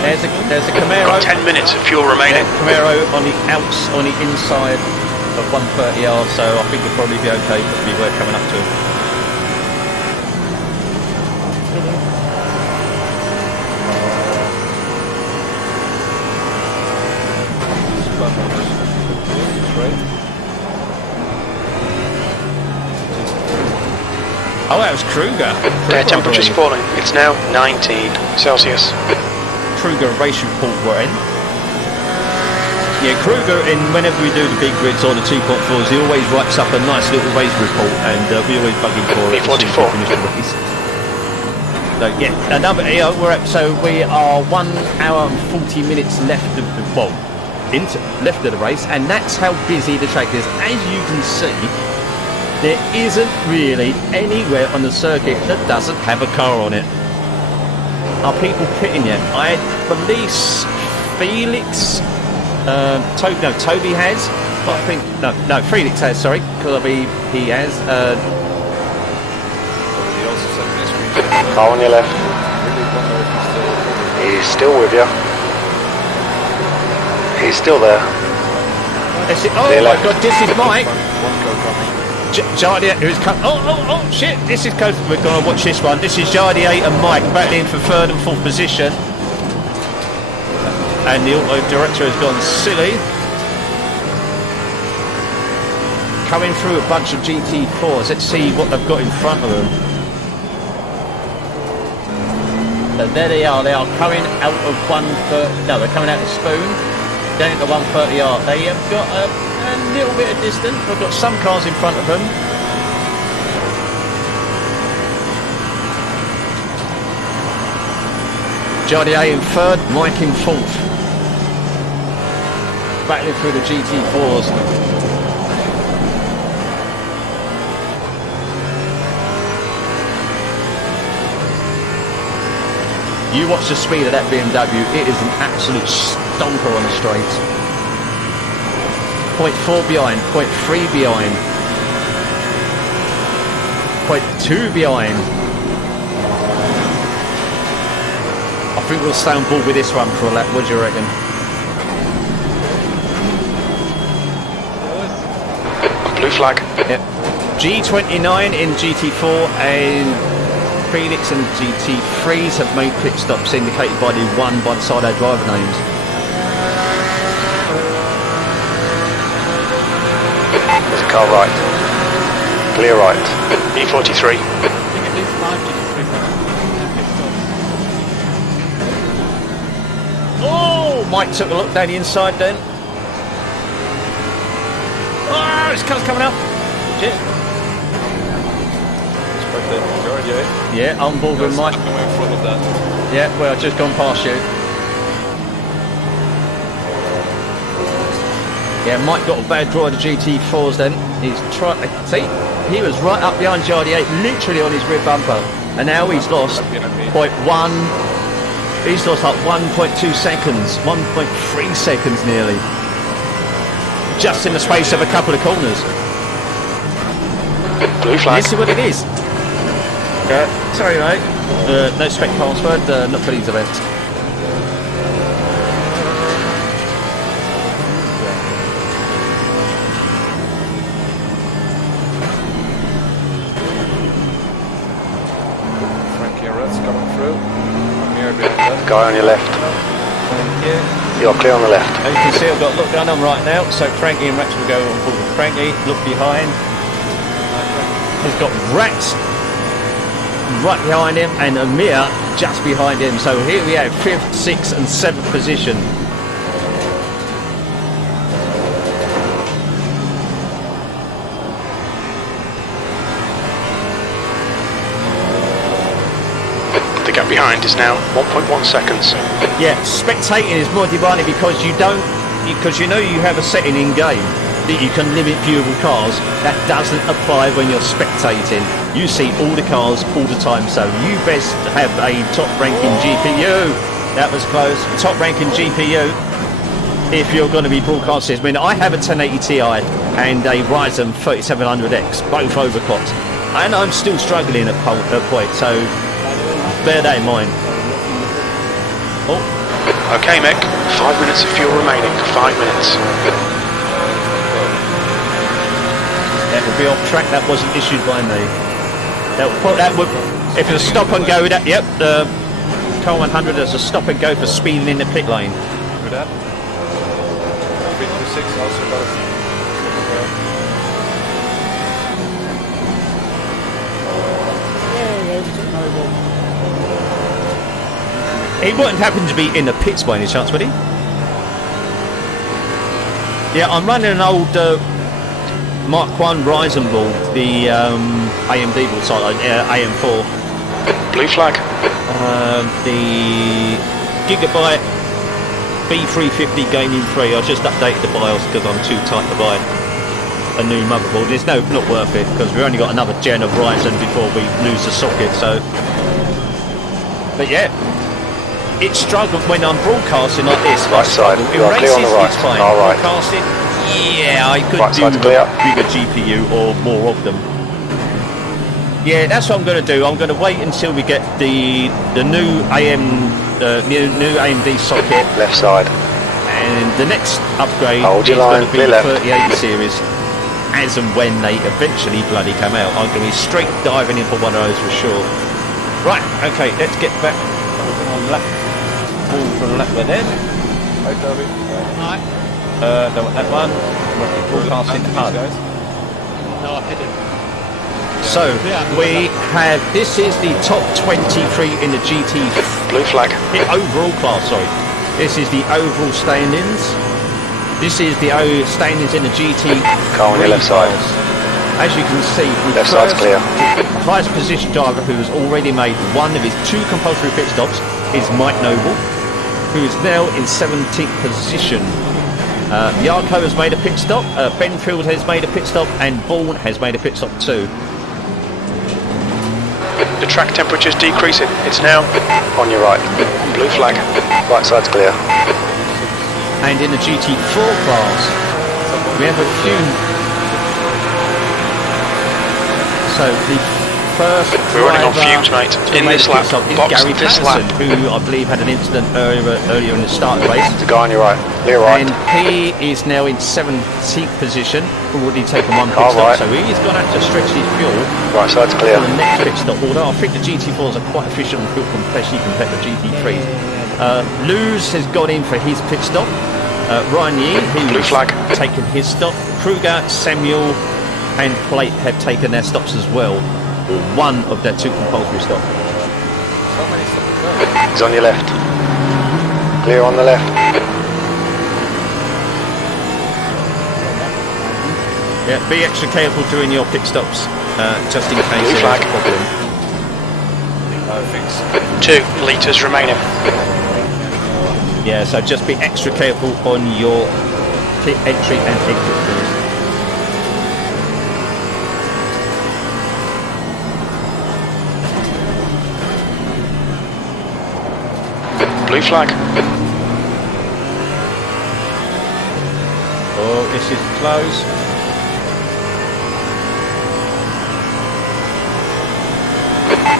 There's a Camaro. Got 10 minutes of fuel remaining. Yeah, Camaro on the inside of 130R, so I think it'll probably be okay. It'll be worth coming up to. Oh, that was Kruger. Air temperature's falling. It's now 19 Celsius. Kruger race report we're in. Yeah, Kruger, and whenever we do the big grids or the 2.4s, he always writes up a nice little race report, and we always bug him for it. as soon as we B44. finish the race. So yeah, another. Yeah, so we are 1 hour and 40 minutes left of the left of the race, and that's how busy the track is. As you can see, there isn't really anywhere on the circuit that doesn't have a car on it. Are people pitting yet? I believe Felix, Toby has, but I think no, Felix has. Sorry, because I believe he has. He also sent me a screenshot. Car on your left. Really wonder if He's still with you. He's still there. Oh Clear my left. God, this is Mike. one go coming. Jardier, who's come. Oh, shit! This is close. We're going to watch this one. This is Jardier and Mike battling for 3rd and 4th position. And the auto director has gone silly. Coming through a bunch of GT4s. Let's see what they've got in front of them. So there they are. They are coming out of 130. No, they're coming out of Spoon. Down to 130R. They have got a little bit of distance. We've got some cars in front of them. Jardier in 3rd, Mike in 4th. Battling through the GT4s. You watch the speed of that BMW, it is an absolute stomper on the straight. 0.4 behind, 0.3 behind, 0.2 behind. I think we'll stay on board with this one for a lap. What do you reckon? Blue flag. Yep. G29 in GT4 and Felix and GT3s have made pit stops indicated by the 1 by the side of their driver names. There's a car right. Clear right. E43. I think at least 5 GT3 pit stops. Oh, Mike took a look down the inside then. Oh, his car's coming up. Shit. Expect the majority, eh? Yeah, on board with Mike. Going in front of that. Yeah, well, I've just gone past you. Yeah, Mike got a bad draw of the GT4s then. He's trying. See, he was right up behind GRD8, literally on his rear bumper, and now he's lost 0.1. He's lost like 1.2 seconds, 1.3 seconds nearly, just in the space of a couple of corners. Blue flag. This is what it is. Sorry, mate. No spec password. Not for these events. Guy on your left. You're clear on the left. As you can see, I've got a look going on right now. So Frankie and Rex will go on board with Frankie. Look behind. He's got Rex right behind him and Amir just behind him. So here we have 5th, 6th and 7th position. The gap behind is now 1.1 seconds. Yeah, spectating is more demanding because you know you have a setting in game that you can limit viewable cars. That doesn't apply when you're spectating. You see all the cars all the time, so you best have a top ranking GPU. That was close. Top ranking GPU if you're going to be broadcasting. I mean, I have a 1080 Ti and a Ryzen 3700X, both overclocked, and I'm still struggling at point, so bear that in mind. Oh. Okay, Mick. 5 minutes of fuel remaining. 5 minutes. That would be off track. That wasn't issued by me. That would if it's a stop and go. That yep. The Car 100 is a stop and go for speeding in the pit lane. With that. 326 also got a He wouldn't happen to be in the pits by any chance, would he? Yeah, I'm running an old Mark 1 Ryzen board, the AMD board, sorry, AM4. Blue flag. The Gigabyte B350 Gaming 3. I just updated the BIOS because I'm too tight to buy a new motherboard. It's not worth it because we've only got another gen of Ryzen before we lose the socket. So, but yeah. It's struggled when I'm broadcasting like this. Right side. In races, on the right. it's fine. All right. Broadcasting, yeah, I could Right do side a clear. bigger GPU or more of them. Yeah, that's what I'm going to do. I'm going to wait until we get the new new AMD socket. Left side. And the next upgrade Hold is your line, going to be clear the left. 3080 series. As and when they eventually bloody come out, I'm going to be straight diving in for one of those for sure. Right, okay, let's get back on lap. All from lap there then. Hi, Toby. Hi. Don't want that one. We're broadcasting hard. No, I didn't. So we have, this is the top 23 in the GT Blue flag. the overall class, sorry. This is the overall standings. This is the standings in the GT. Car on your left side. As you can see, the Left side's clear. highest position driver who has already made one of his 2 compulsory pit stops is Mike Noble, who is now in 17th position. Yarko has made a pit stop, Benfield has made a pit stop, and Bourne has made a pit stop too. The track temperature's decreasing. It's now on your right. Blue flag. Right side's clear. And in the GT4 class, we have a few. So the first We're running on driver fumes, mate. to In make this a pit lap. stop is Box Gary this lap. Patterson, who I believe had an incident earlier in the start of the race. The guy on your right. Clear right. And he is now in 17th position, already taken one pit Car stop, right. so he's going to have to stretch his fuel Right side's clear. for the next pit stop, although I think the GT4s are quite efficient on fuel compression compared to GT3s. Luz has gone in for his pit stop. Ryan Yee, Blue who's flag. taken his stop. Kruger, Samuel, and plate have taken their stops as well, or one of their 2 compulsory stops. So many stuff to go. He's on your left. Clear on the left. Yeah, be extra careful during your pit stops, just in case there's flag. a problem. I think so. 2 litres remaining. Yeah, so just be extra careful on your pit entry and exit, please. Blue flag. Oh, this is close.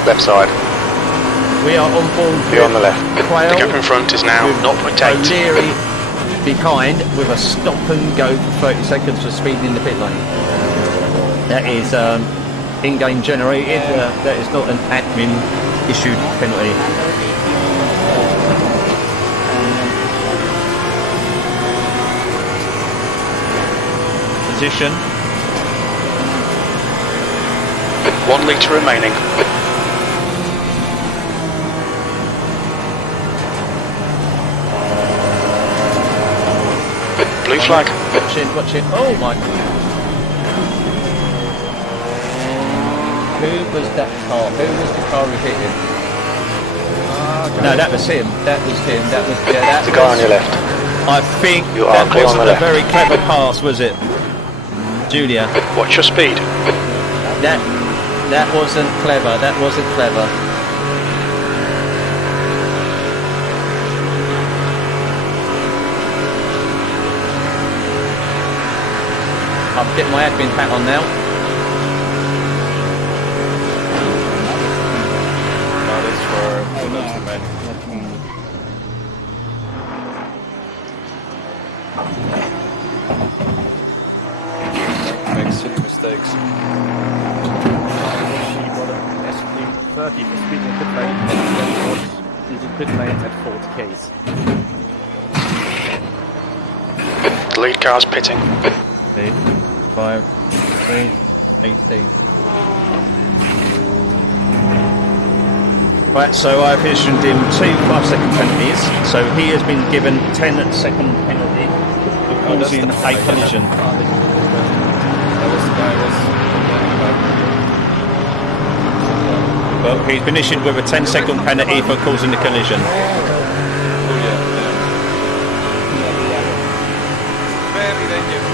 Left side. We are on board Clear on the left. Quail, The gap in front is now with 0.8. O'Leary behind with a stop and go for 30 seconds for speed in the pit lane. That is in-game generated. That is not an admin issued penalty. Position. 1 litre remaining. Blue flag. Watch it, watch it. Oh my. Who was that car? Who was the car who hit him? No, that was him. That was him. That was, yeah, that The guy on your left. I think You are that clear on wasn't the a left. very clever pass, was it? Julia, Watch your speed. that wasn't clever. That wasn't clever. I'm getting my admin hat on now. That is for that's remaining. Make silly mistakes. She got an S30 for speed in pit lane and then was into pit lane at 40 Ks. The lead car's pitting. 5, 3, 18. Right, so I've issued him 2 5-second penalties. So he has been given 10-second penalty for causing a collision. That was the guy who was complaining about. Well, he's been issued with a 10-second penalty for causing the collision. Oh yeah. Very dangerous.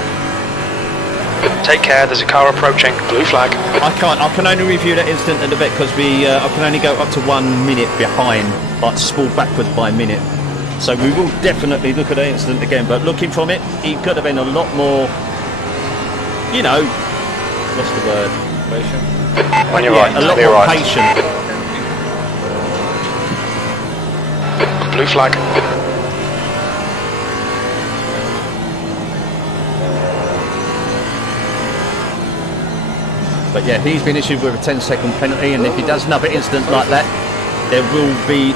Take care, there's a car approaching. Blue flag. I can only review that incident at the bit because I can only go up to 1 minute behind, like spool backwards by a minute. So we will definitely look at the incident again, but looking from it, he could have been a lot more, you know, what's the word? Patient. On your Yeah, right. a lot Clear more right. patient. Blue flag. But yeah, he's been issued with a 10-second penalty, and if he does another incident like that, there will be,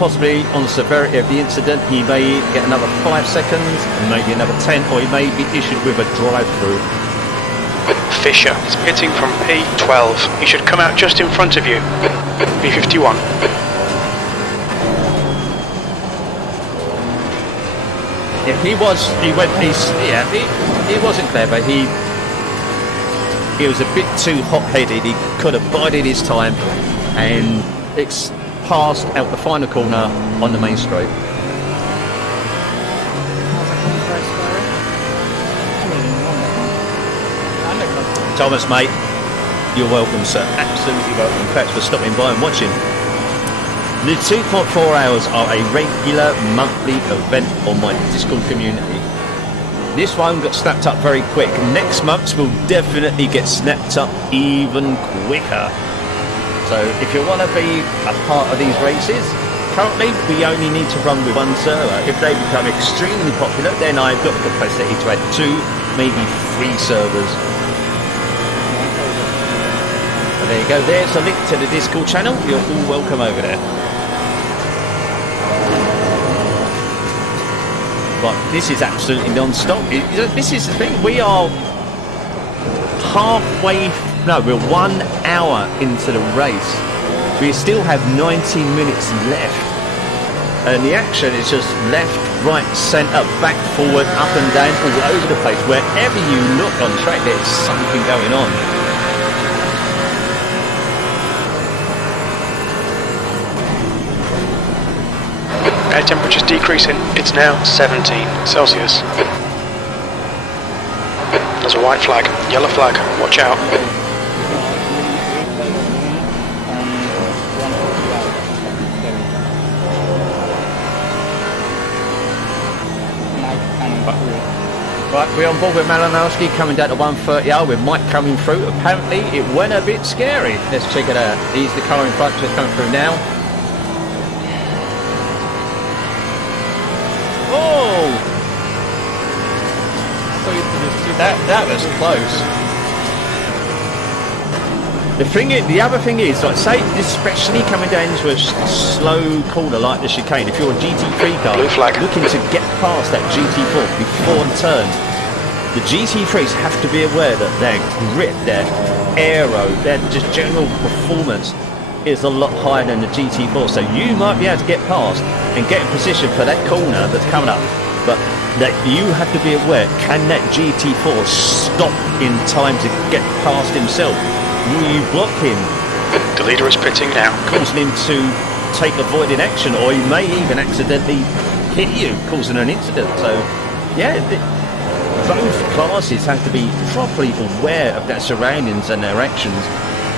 possibly on the severity of the incident, he may get another 5 seconds, maybe another 10, or he may be issued with a drive-through. Fisher is pitting from P12. He should come out just in front of you. P51. Yeah, he wasn't clever. He was a bit too hot-headed. He could have bided his time and passed out the final corner on the main straight. Thomas, mate, you're welcome, sir. Absolutely welcome. Thanks for stopping by and watching. The 2.4 hours are a regular monthly event on my Discord community. This one got snapped up very quick. Next month's will definitely get snapped up even quicker. So if you want to be a part of these races, currently we only need to run with 1 server. If they become extremely popular, then I've got the capacity to add 2, maybe 3 servers. So there you go, there's a link to the Discord channel. You're all welcome over there. But this is absolutely non-stop. This is the thing. We are halfway, no, we're 1 hour into the race. We still have 90 minutes left. And the action is just left, right, centre, back, forward, up and down, all over the place. Wherever you look on track, there's something going on. Air temperature's decreasing. It's now 17 Celsius. There's a white flag, yellow flag. Watch out. Right, we're on board with Malinowski coming down to 130 with Mike coming through. Apparently it went a bit scary. Let's check it out. He's the car in front, just coming through now. Oh! That was close. The other thing is, like, say, especially coming down into a slow corner like the chicane, if you're a GT3 car looking to get past that GT4 before the turn, the GT3s have to be aware that their grip, their aero, their just general performance is a lot higher than the GT4. So you might be able to get past and get in position for that corner that's coming up, but that you have to be aware, can that GT4 stop in time to get past himself? Will you block him? The leader is pitting now. Causing him to take avoided action, or he may even accidentally hit you, causing an incident. So, yeah, both classes have to be properly aware of their surroundings and their actions,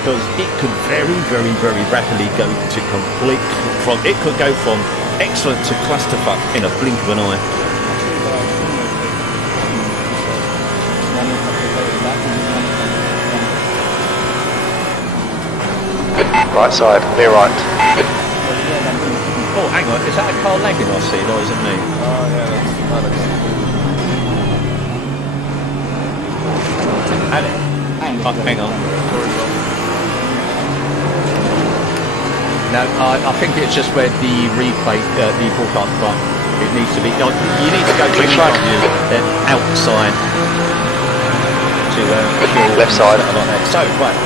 because it could very, very, very rapidly go to it could go from excellent to clusterfuck in a blink of an eye. Right side, clear right. Oh, hang on, is that a car lagging I see, or is it me? Oh yeah, that's Alex. Hang on. No, I think it's just where the replay, the broadcast button, it needs to be. You need to go to the outside to left side. Like that. So, right.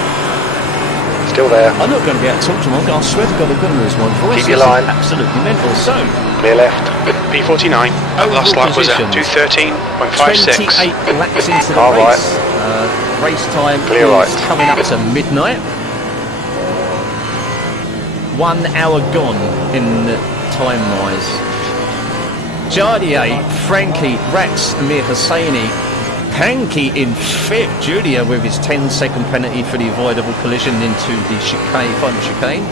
Still there. I'm not going to be able to talk to him. I swear to God, I'm going to lose my voice. Keep your line. Absolutely mental. So, Clear left. P49. Last lap was at 2:13.56. 28 laps into the Car race. right. Race time Clear is right. coming up to midnight. 1 hour gone in time-wise. Jardier, Frankie, Rats, Amir Hosseini, Panky in fifth, Julia with his 10-second penalty for the avoidable collision into the chicane, final chicane.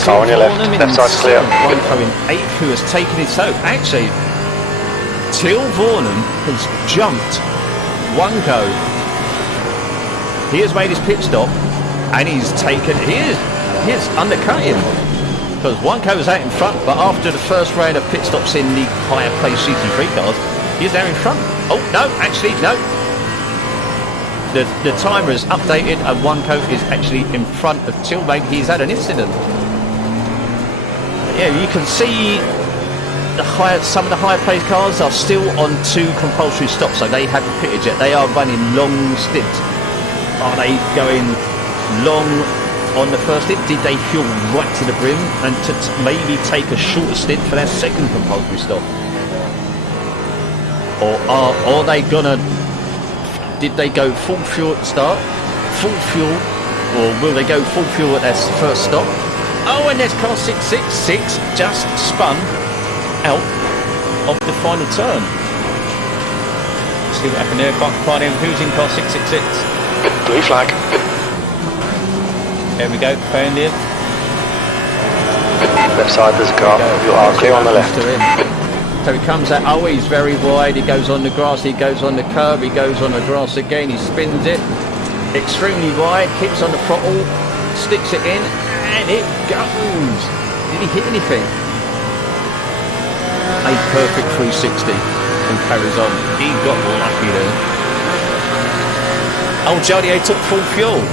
Car on your left, left side's clear. Blanco in eighth, who has taken it. So actually, Till Vornum has jumped one go. He has made his pit stop, and he's taken. He's undercut him. Because Wanko was out in front, but after the first round of pit stops in the higher placed GT3 cars, he's there in front. Oh, no, actually, no. The timer is updated and Wanko is actually in front of Tillmate. He's had an incident. Yeah, you can see some of the higher placed cars are still on 2 compulsory stops, so they haven't pitted yet. They are running long stints. Are they going long on the first stint? Did they fuel right to the brim and to maybe take a shorter stint for their second compulsory stop? Or are they gonna? Did they go full fuel at the start, full fuel, or will they go full fuel at their first stop? Oh, and there's car 666 just spun out of the final turn. Let's see what happened there. Can't find him. Who's in car 666? Blue flag. There we go, found him. Left side, there's a car. You are clear on the left. So he comes out, oh, he's very wide, he goes on the grass, he goes on the curb, he goes on the grass again, he spins it. Extremely wide, keeps on the throttle, sticks it in, and it goes. Did he hit anything? A perfect 360 and carries on. He got lucky there. Oh, Jardier took full fuel.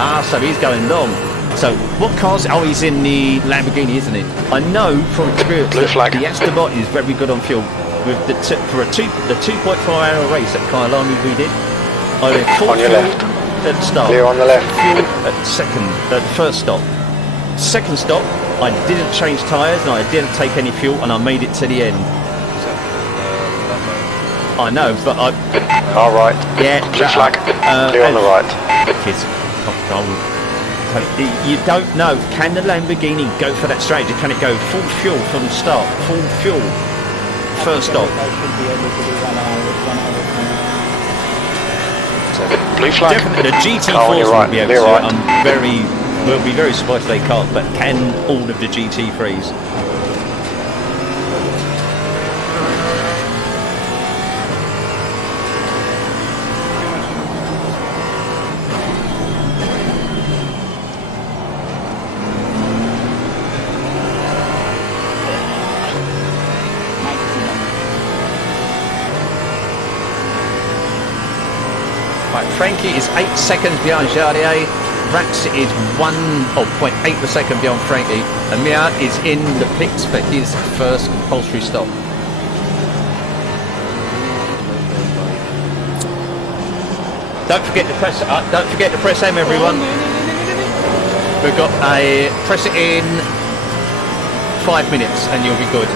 Ah, so he's going long. So what cars? Oh, he's in the Lamborghini, isn't he? I know from experience that the Assetto is very good on fuel. With the 2.4 hour race at Kyalami we did, I went full on your fuel, left. at the start. Clear on the left. Fuel at the first stop. Second stop, I didn't change tyres and I didn't take any fuel and I made it to the end. I know, but I... All right. Yeah. Blue flag. Clear on the right. Kids, you don't know. Can the Lamborghini go for that strategy? Can it go full fuel from the start? Full fuel. First stop. I should be able to do 1 hour. Blue flag. Definitely, the GT4s Car on your right. will be able Clear to. right. We'll be very surprised if they can't. But can all of the GT3s? Right, Frankie is 8 seconds behind Jardier. Rax is 1.8 per second beyond Frankie. And Mia is in the pits for his first compulsory stop. Don't forget to press don't forget to press M, everyone. We've got a press it in 5 minutes and you'll be good.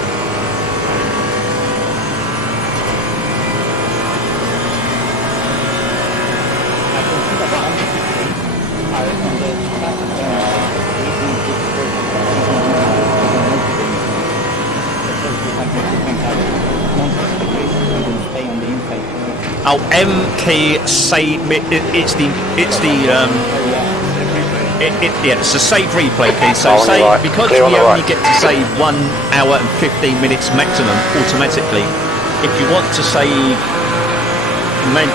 Oh, M key save. It's the it's a save replay key. So save right. Because we only get to save 1 hour and 15 minutes maximum automatically. If you want to save,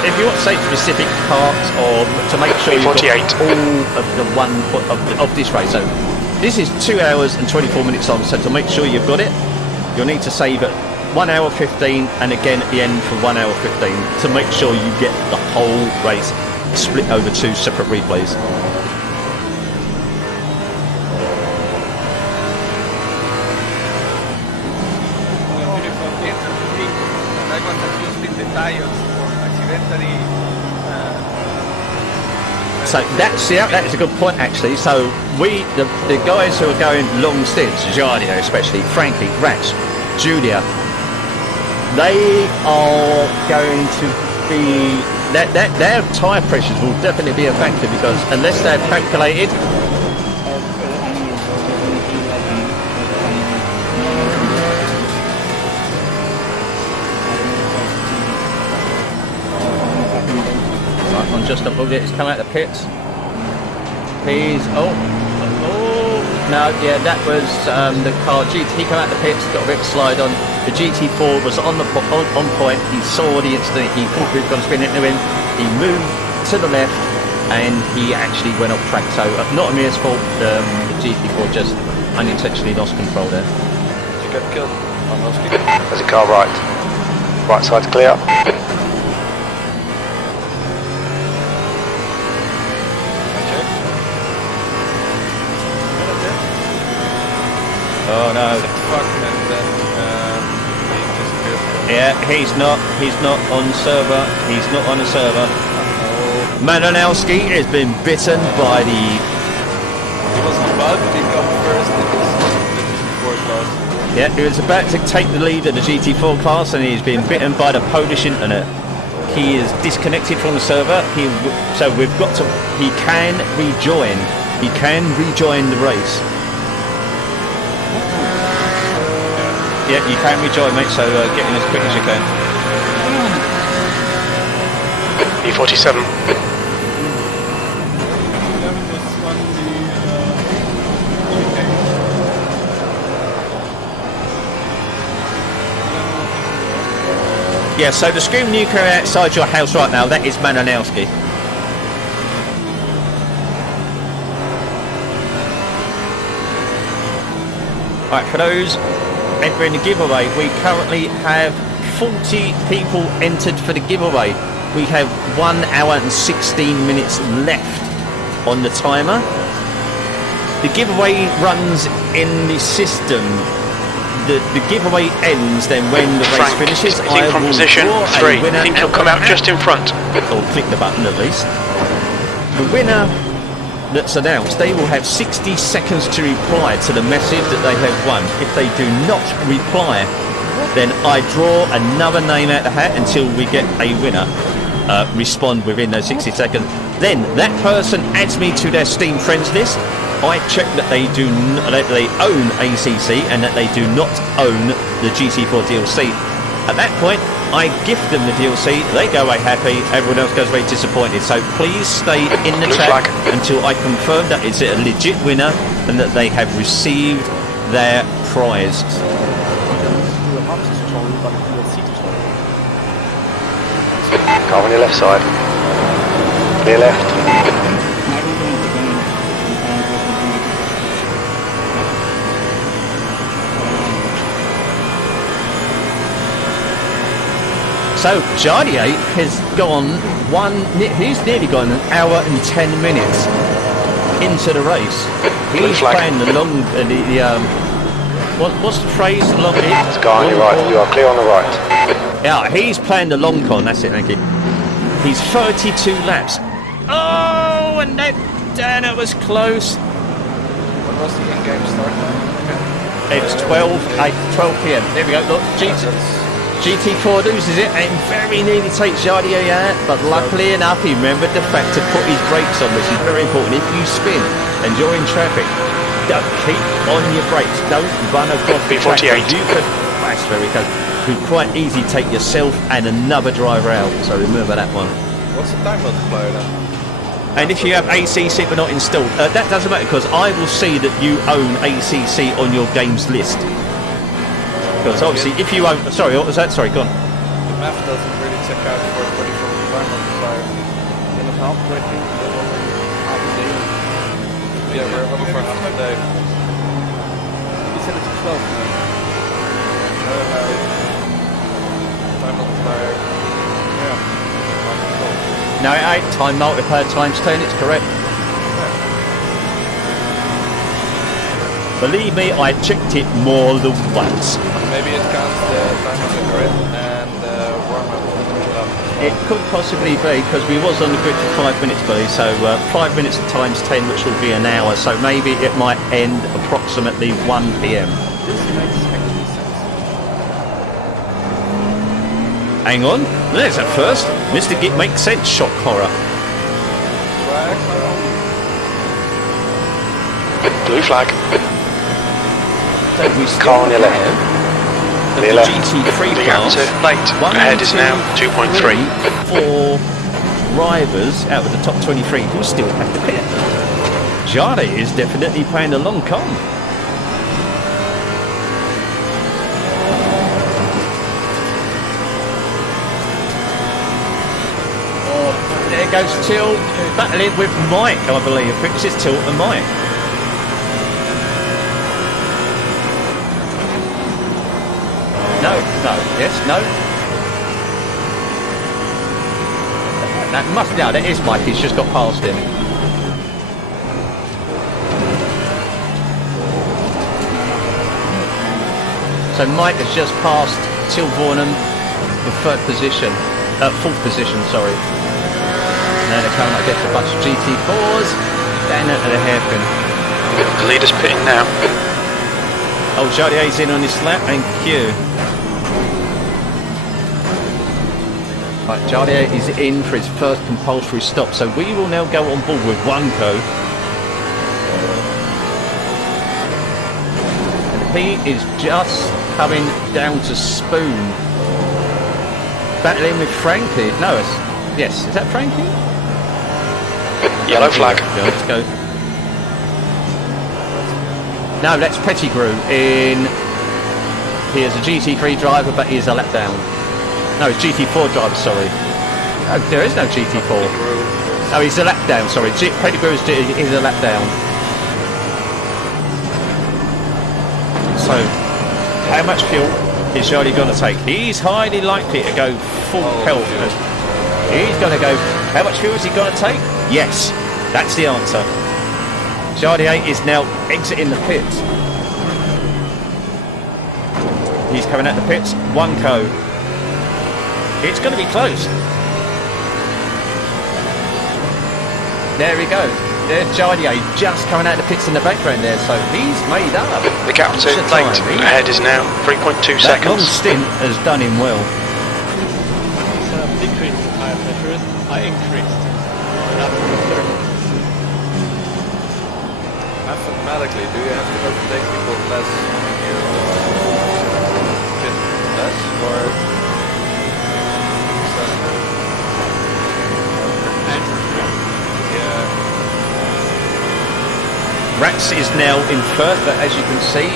if you want to save specific parts or to make sure you've got all of the of this race. So this is 2 hours and 24 minutes on. So to make sure you've got it, you'll need to save it. 1 hour 15 and again at the end for 1 hour 15 to make sure you get the whole race split over 2 separate replays. So that is a good point actually. So the guys who are going long stints, Jardio especially, Frankie, Rax, Julia, they are going to be their tyre pressures will definitely be a factor because unless they're calculated. Right, I'm just above it. It's come out of the pits. He's no, yeah, that was the car GT. He came out the pits, got a bit of slide on. The GT4 was on point. He saw the incident. He thought we were going to spin into him. He moved to the left, and he actually went off track. So not Amir's fault. The GT4 just unintentionally lost control there. Did you get killed? There's a car right. Right side's clear. Oh no! Yeah, he's not on server. He's not on a server. Malinowski has been bitten by the. He was about to become first in the GT4 class. Yeah, he was about to take the lead of the GT4 class, and he's been bitten by the Polish internet. He is disconnected from the server. So we've got to. He can rejoin. He can rejoin the race. Yeah, you can rejoin, mate, so get in as quick as you can. E47. Yeah, so the Scream Nuclear outside your house right now, that is Malinowski. Alright, for those entering the giveaway, we currently have 40 people entered for the giveaway. We have 1 hour and 16 minutes left on the timer. The giveaway runs in the system. The giveaway ends then when the race finishes. I will position draw 3. I think you'll come out just in front. Or click the button at least. the winner that's announced, they will have 60 seconds to reply to the message that they have won. If they do not reply, then I draw another name out the hat until we get a winner. Respond within those 60 seconds. Then that person adds me to their Steam friends list. I check that they own ACC and that they do not own the GT4 DLC. At that point, I gift them the DLC, they go away happy, everyone else goes away disappointed. So please stay in the chat until I confirm that it's a legit winner and that they have received their prize. Car on your left side. Clear left. So Jardier has gone he's nearly gone an hour and 10 minutes into the race. He's playing the long, what's the phrase? It's car on your right, you are clear on the right. Yeah, he's playing the long con, that's it, thank you. He's 32 laps. Oh, and that it was close. What was the in-game start time? It's 12 p.m. There we go, look, GT4 loses it and very nearly takes Jardier out, but luckily enough he remembered the fact to put his brakes on, which is very important. If you spin and you're in traffic, don't keep on your brakes, don't run across the track. You could, that's very close. You could quite easily take yourself and another driver out, so remember that one. What's the time multiplier then? And if you have ACC but not installed, that doesn't matter because I will see that you own ACC on your game's list. Because obviously, if you own... Sorry, what was that? Sorry, go on. The map doesn't really check out for time multiplier. In het halfbreaking, half a day. Yeah, we're over for half a day. You said it's 12 now. Time multiplier. Yeah. No, it ain't. Time multiplier times 10, it's correct. Believe me, I checked it more than once. Maybe it counts the time on the grid and warm-up. It could possibly be, because we was on the grid for 5 minutes, buddy, so 5 minutes times 10, which will be an hour, so maybe it might end approximately 1 p.m. This makes actually sense. Hang on, there's a first. Mr. Git makes sense, shock horror. Blue flag. So we still Car on your left. have Clear the left. GT3 Big class. out late. Ahead is now 2.3. 4 drivers out of the top 23 who still have to pit. Jardier is definitely playing the long con. Oh, there goes Till battling with Mike, I believe. I think this is Till and Mike. No, yes, no. That must, no, that is Mike, he's just got past him. So Mike has just passed Till Vornham, the fourth position, sorry. Now they're coming, I guess, a bunch of GT4s, down at the hairpin. The leader's pitting now. Oh, Jardier's in on his lap, thank you. Right, Jardier is in for his first compulsory stop, so we will now go on board with Wanko. And he is just coming down to Spoon. Battling with Frankie. No, yes, is that Frankie? Yellow flag. Yeah, let's go. No, that's Pettigrew in... He is a GT3 driver, but he is a lap down. No, it's GT4 driver, sorry. Oh, there is no GT4. Oh, he's a lap down, sorry. Pettigrew is a lap down. So, how much fuel is Jardier going to take? He's highly likely to go full pelt. He's going to go... How much fuel is he going to take? Yes, that's the answer. Jardier is now exiting the pits. He's coming out the pits. Wanko. It's going to be close. There we go. There's Jardier just coming out of the pits in the background there, so he's made up. The gap to late ahead is now 3.2 That long seconds. stint has done him well. Instead of decreasing tire pressure, I increased. Mathematically, do you have to overtake people less when you pit less, or yeah? Rats is now in third, but as you can see,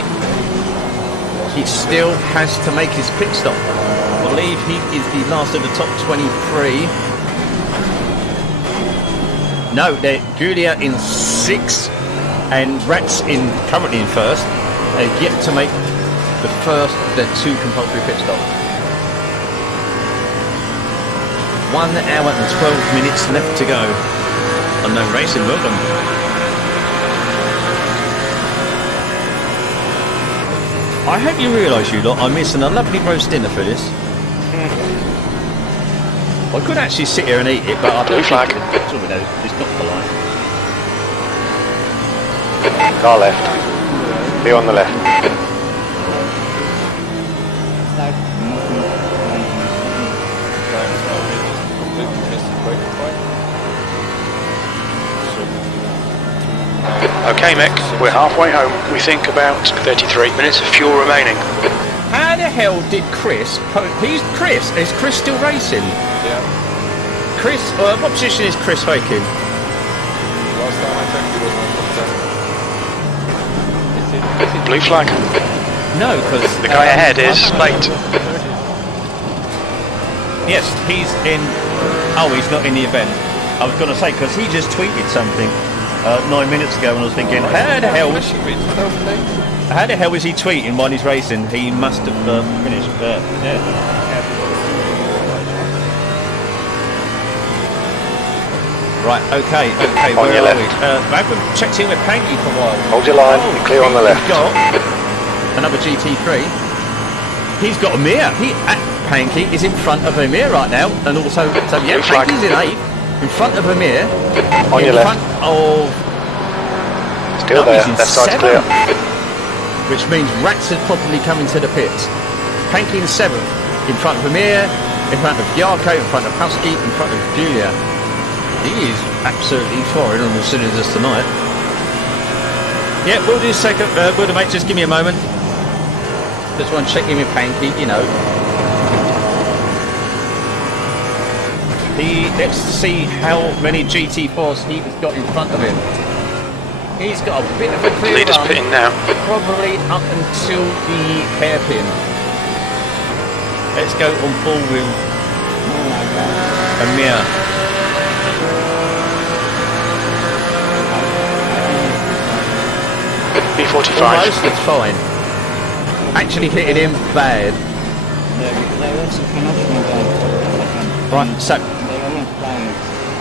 he still has to make his pit stop. I believe he is the last of the top 23. No, they're Julia in 6th and Rats currently in first. They've yet to make the first of their 2 compulsory pit stops. 1 hour and 12 minutes left to go. Unknown Racing, well done. I hope you realise, you lot, I'm missing a lovely roast dinner for this. I could actually sit here and eat it, but I don't think it's not polite. Car left. Be on the left. Okay, Mick, we're halfway home. We think about 33 minutes of fuel remaining. How the hell did Chris... Is Chris still racing? Yeah. Chris... what position is Chris making? Last time I checked, he was on top 10. Blue flag. No, because... The guy ahead is late. Yes, he's in... Oh, he's not in the event. I was going to say, because he just tweeted something 9 minutes ago, and I was thinking, how the hell is he tweeting while he's racing? He must have finished. Yeah. Right, okay, On your where are left. we? I haven't checked in with Panky for a while. Hold your line, you're clear on the left. He's got another GT3. He's got Amir. Panky is in front of Amir right now, and also, so yeah, Panky's in 8th, in front of Amir. On your left. In front of... Still there, left side's clear. Which means Rats is probably coming to the pits. Panky in 7th, in front of Amir, in front of Yarko, in front of Husky, in front of Julia. He is absolutely firing on the cylinders tonight. Yeah, we'll do a second, mate, just give me a moment. Just want to check in with Panky, you know. Let's see how many GT4s he has got in front of him. He's got a bit of a clear Leader's run, pitting now. probably up until the hairpin. Let's go on ball with Amir. B45. Almost, it's fine. Actually hitting him bad.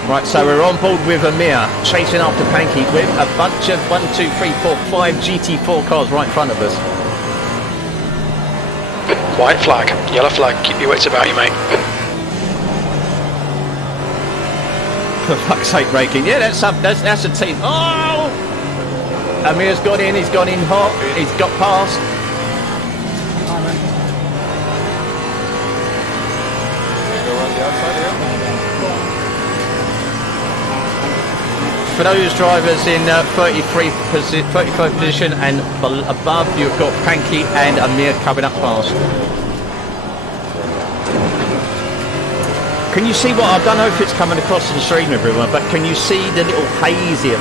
Right, so we're on board with Amir, chasing after Panky with a bunch of 1, 2, 3, 4, 5 GT4 cars right in front of us. White flag, yellow flag, keep your wits about you, mate. For fuck's sake, braking. Yeah, that's a team. Oh! Amir's got in, he's gone in hot, he's got past. Go around the outside here. For those drivers in 33rd position and above, you've got Panky and Amir coming up fast. Can you see what I've done? I hope it's coming across the stream, everyone, but can you see the little haze here?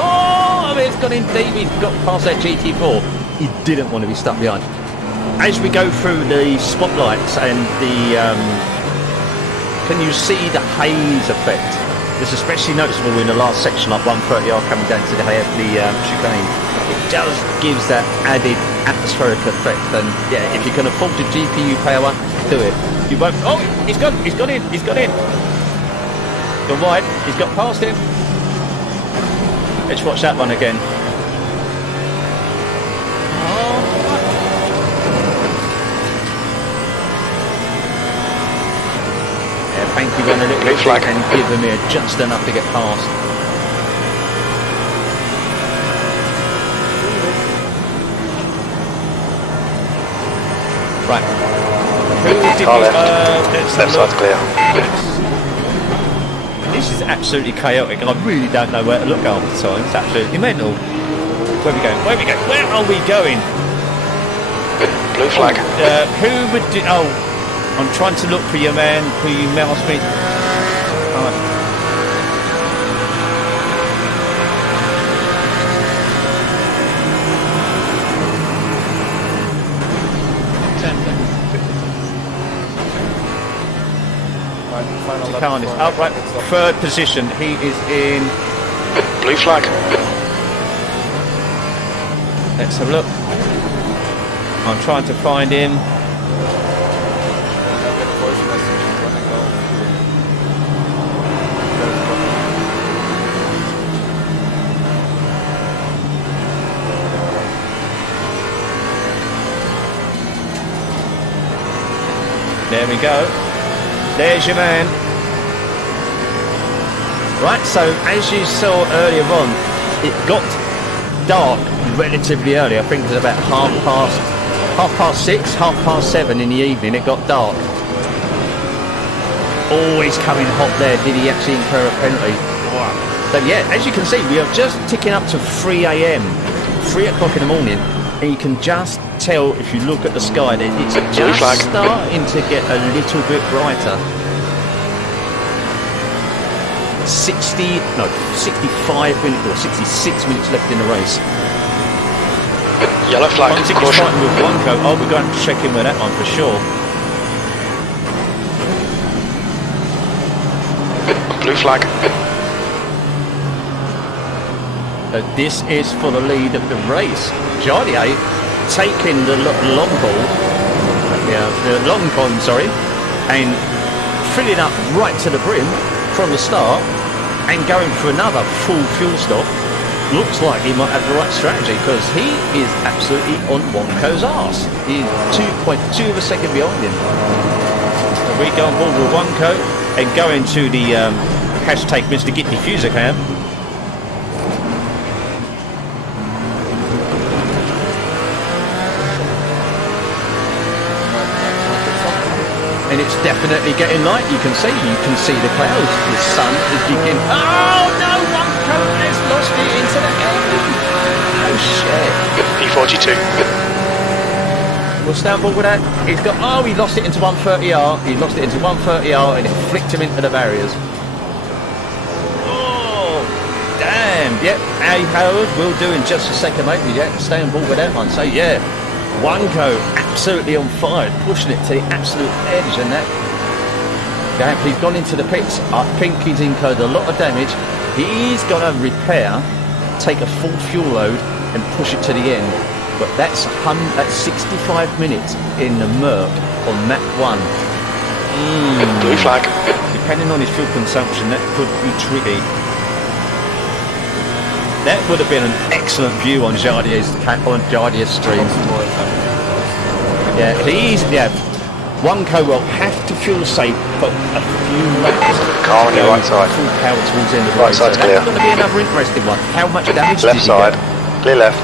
Oh, Amir's got in deep, he's got past that GT4. He didn't want to be stuck behind. As we go through the spotlights and the... can you see the haze effect? It's especially noticeable in the last section, like 130R coming down to the chicane. It just gives that added atmospheric effect, and yeah, if you can afford the GPU power, do it. You won't. Oh, he's got in. You're wide. He's got past him. Let's watch that one again. Panky went a little bit flag and give Amir just enough to get past. Right. Who did Car you, left. let's have Left a look. side's clear. This is absolutely chaotic, and I really don't know where to look half the time. It's absolutely mental. Where are we going? Where are we going? Where are we going? Blue flag. Who would do... Oh, I'm trying to look for your man who you mouse me. Right. 10 seconds. 50 Final lap Carnage. before Oh, right. it stops. Third position. He is in... Blue flag. Let's have a look. I'm trying to find him. I get a voice message running low. There we go. There's your man. Right, so as you saw earlier on, it got dark relatively early. I think it was about half past 6, 7:30 in the evening. It got dark. Always coming hot there. Did he actually incur a penalty? Wow. So yeah, as you can see, we are just ticking up to 3 a.m. 3 o'clock in the morning, and you can just tell if you look at the sky that it's just starting to get a little bit brighter. 65 minutes or 66 minutes left in the race. Yellow flag. I think it's starting with one coat. Oh, we're going to check in with that one for sure. Blue flag. This is for the lead of the race. Jardier taking the long ball, the long con, sorry, and filling up right to the brim from the start and going for another full fuel stop. Looks like he might have the right strategy because he is absolutely on Wonko's arse. He's 2.2 of a second behind him. So we go on board with Wonko and go into the hashtag Mr. Get Diffuser cam. And it's definitely getting light. You can see the clouds. The sun is beginning. Oh no! Wonko has lost it into the air. Oh shit! P42. We'll stand board with that. He's got. Oh, he lost it into 130R. He lost it into 130R, and it flicked him into the barriers. Oh, damn! Yep. Hey Howard, we'll do in just a second, mate. Yeah, stay on board with that one. So yeah. Wonko absolutely on fire, pushing it to the absolute edge, and that. Damn, he's gone into the pits. I think he's incurred a lot of damage. He's going to repair, take a full fuel load, and push it to the end. But that's 65 minutes in the Merc on Mach 1. Blue flag. Depending on his fuel consumption, that could be tricky. That would have been an excellent view on Jardier's stream. Yeah, Wonko will have to fuel safe for a few laps. Car on your right side. Full power towards the end of the Right race. side's So clear. that's going to be another interesting one. How much damage Left did he side. get? Clear left.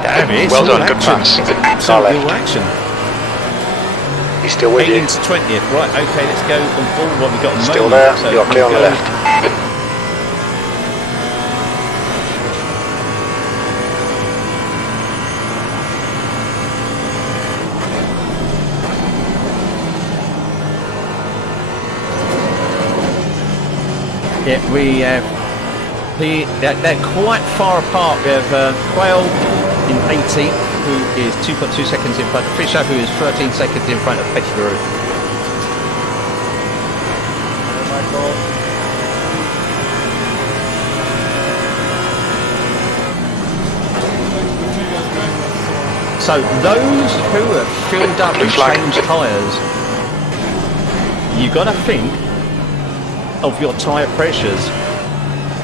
Damn, it's Well all done, good action. pass. It's Car absolute left. all action. He's still with you. 18 to 20th. Right, okay, let's go on board what we've got on Still moment. there. So You're clear on the we'll go- left. Yeah, we have they're quite far apart. We have Quayle in 18th, who is 2.2 seconds in front of Fisher, who is 13 seconds in front of Pettigrew. So those who have filled up and changed tyres, you got to think of your tyre pressures,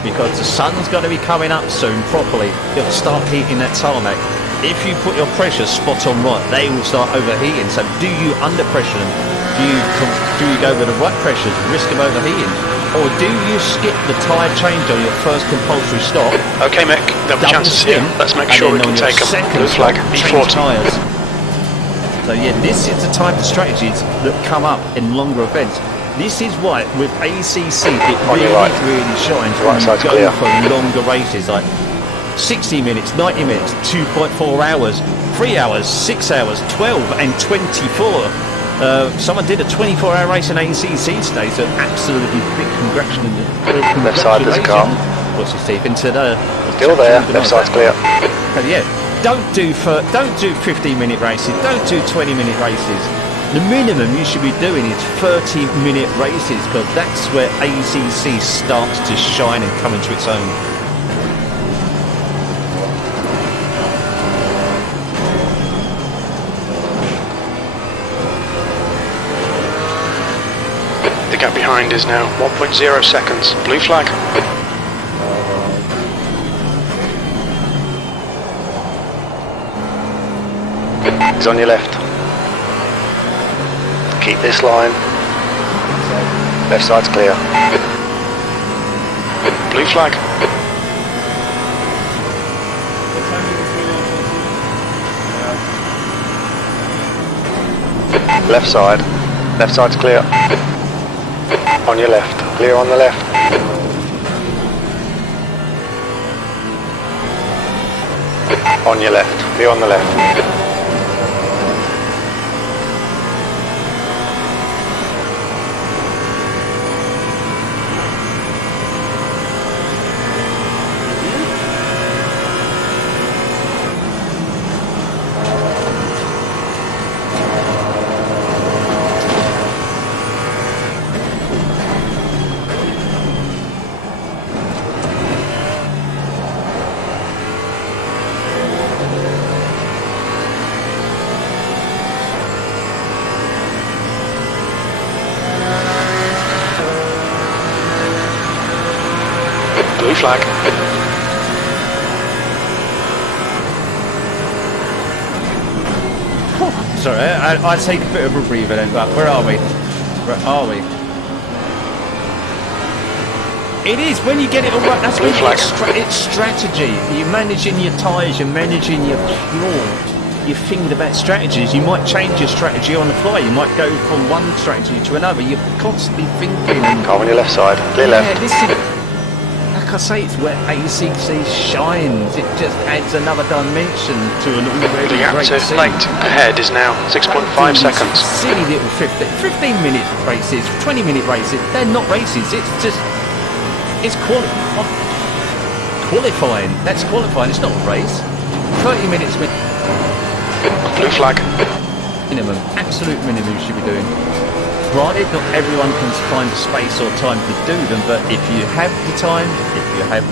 because the sun's going to be coming up soon properly. It'll start heating that tarmac. If you put your pressures spot on right, they will start overheating. So do you under pressure them? Do you go with the right pressures, risk of overheating? or do you skip the tyre change on your first compulsory stop? Okay, Mick, there'll be Double chances here. stint, Let's make and sure we then can on your take them. second Blue flag, stop, change E40. tyres. So yeah, this is the type of strategies that come up in longer events. This is why with ACC it really, really shines when you go for longer races, like 60 minutes, 90 minutes, 2.4 hours, 3 hours, 6 hours, 12 and 24. Someone did a 24-hour race in ACC today, so absolutely big congratulations. Left side, there's a car. What's his teeth into the... Still there, left side's clear. But yeah, don't do 15-minute races, don't do 20-minute races. The minimum you should be doing is 30-minute races, because that's where ACC starts to shine and come into its own. The gap behind is now 1.0 seconds. Blue flag. He's on your left. Keep this line. Left side's clear. Blue flag. Left side. Left side's clear. On your left. Clear on the left. On your left. Clear on the left. Blue flag. Sorry, I take a bit of a breather then, but where are we? Where are we? It is, when you get it all right, that's when it's strategy. You're managing your tyres, you're managing your fuel. You're thinking about strategies. You might change your strategy on the fly. You might go from one strategy to another. You're constantly thinking. Car on your left side. Clear left. This is, like I say, it's where ACC shines. It just adds another dimension to an already great scene. Late ahead is now 6.5 seconds. Silly little 15-minute races, 20-minute races. They're not races. It's just, it's qualifying. That's qualifying. It's not a race. 30 minutes. Blue flag. Minimum, absolute minimum you should be doing. Granted, not everyone can find the space or time to do them, but if you have the time, if you have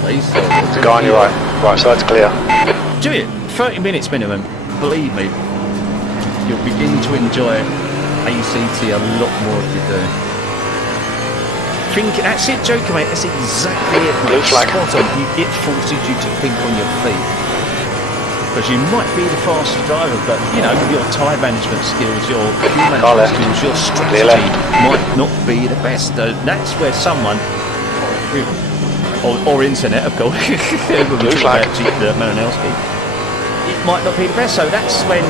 space... There's a guy on your right. Right side's clear. Do it. 30 minutes minimum. Believe me, you'll begin to enjoy ACT a lot more if you do. Think, that's it, Joker, mate. That's exactly it, mate. Blue flag. Spot on. It forces you to think on your feet. Because you might be the fastest driver, but you know, your tyre management skills, your fuel management skills, your strategy might not be the best. That's where someone, or internet, of course, Blue flag. Malinowski, it might not be the best. So that's when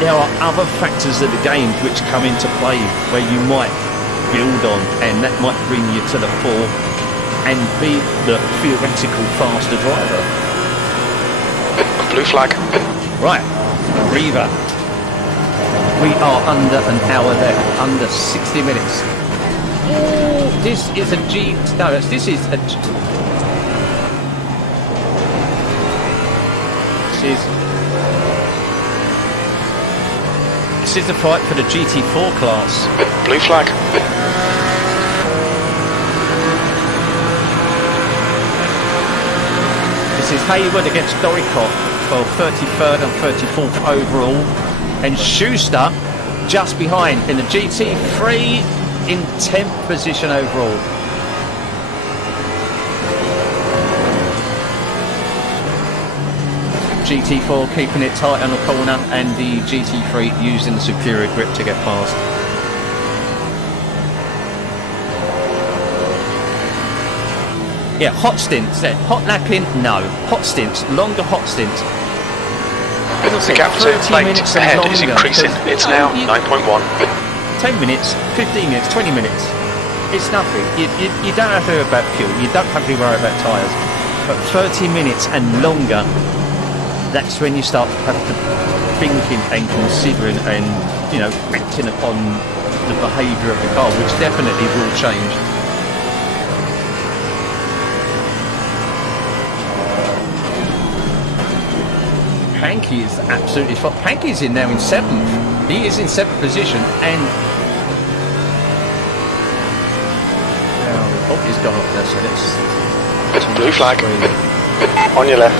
there are other factors of the game which come into play, where you might build on, and that might bring you to the fore and be the theoretical faster driver. Blue flag. Right, breather. We are under an hour left, under 60 minutes. Oh, this is a G. No, this is a. This is the fight for the GT4 class. Blue flag. This is Hayward against Doricott for 33rd and 34th overall, and Schuster just behind in the GT3 in 10th position overall. GT4 keeping it tight on the corner, and the GT3 using the superior grip to get past. Yeah, hot stints. Hot lapping, no. Hot stints, longer hot stints. The gap to 30 late minutes ahead and is longer, increasing. because, It's you know, now 9.1. 10 minutes, 15 minutes, 20 minutes. It's nothing. You don't have to worry about fuel. You don't have to worry about tyres. But 30 minutes and longer, that's when you start thinking and considering and, you know, acting upon the behaviour of the car, which definitely will change. Panky is absolutely fine. Panky's in now in 7th. He is in 7th position and oh, he's gone up there, so let's Blue flag. On your left.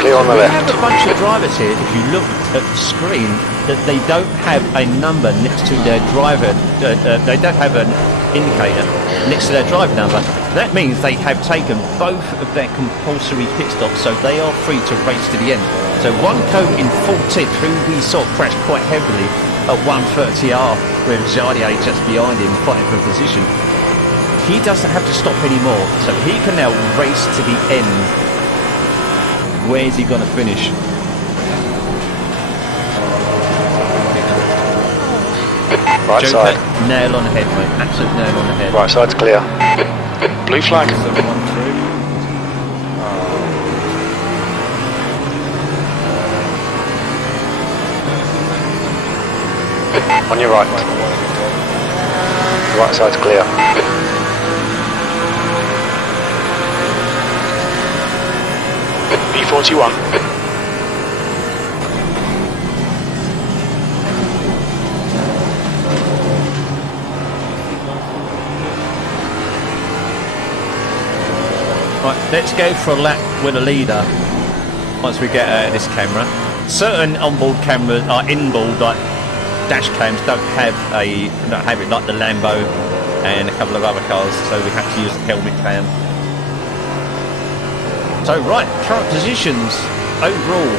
Clear on the we left. have a bunch of drivers here, if you look at the screen, that they don't have a number next to their driver, they don't have an indicator next to their driver number. That means they have taken both of their compulsory pit stops, so they are free to race to the end. So one coat in 14th, who we saw crash quite heavily at 130R, with Jardier just behind him fighting for position. He doesn't have to stop anymore, so he can now race to the end. Where's he going to finish? Right Joker, side. nail on the head, mate. Absolute nail on the head. Right side's clear. Blue flag. On your right. Right side's clear. B41. Right, let's go for a lap with a leader once we get out of this camera. Certain onboard cameras are inboard, like dash cams don't have it like the Lambo and a couple of other cars, so we have to use the helmet cam. So right, current positions overall: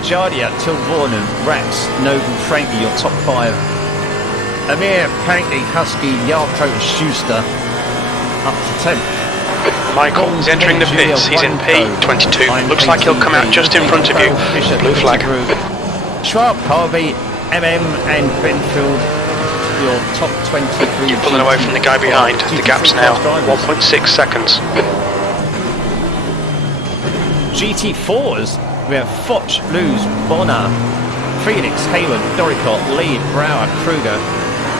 Jardia, Tilvornen, Rax, Noble, Frankie, your top 5. Amir, Panky, Husky, Yarko and Schuster up to 10th. Michael is entering the pits. He's in P22. Looks like he'll come out just in front of you. Blue flag. Schwab, Harvey, MM and Benfield, your top 23. You're pulling away from the guy behind. The gap's now 1.6 seconds. GT4s, we have Foch, Luz, Bonner, Felix, Hayward, Doricott, Lee, Brower, Kruger,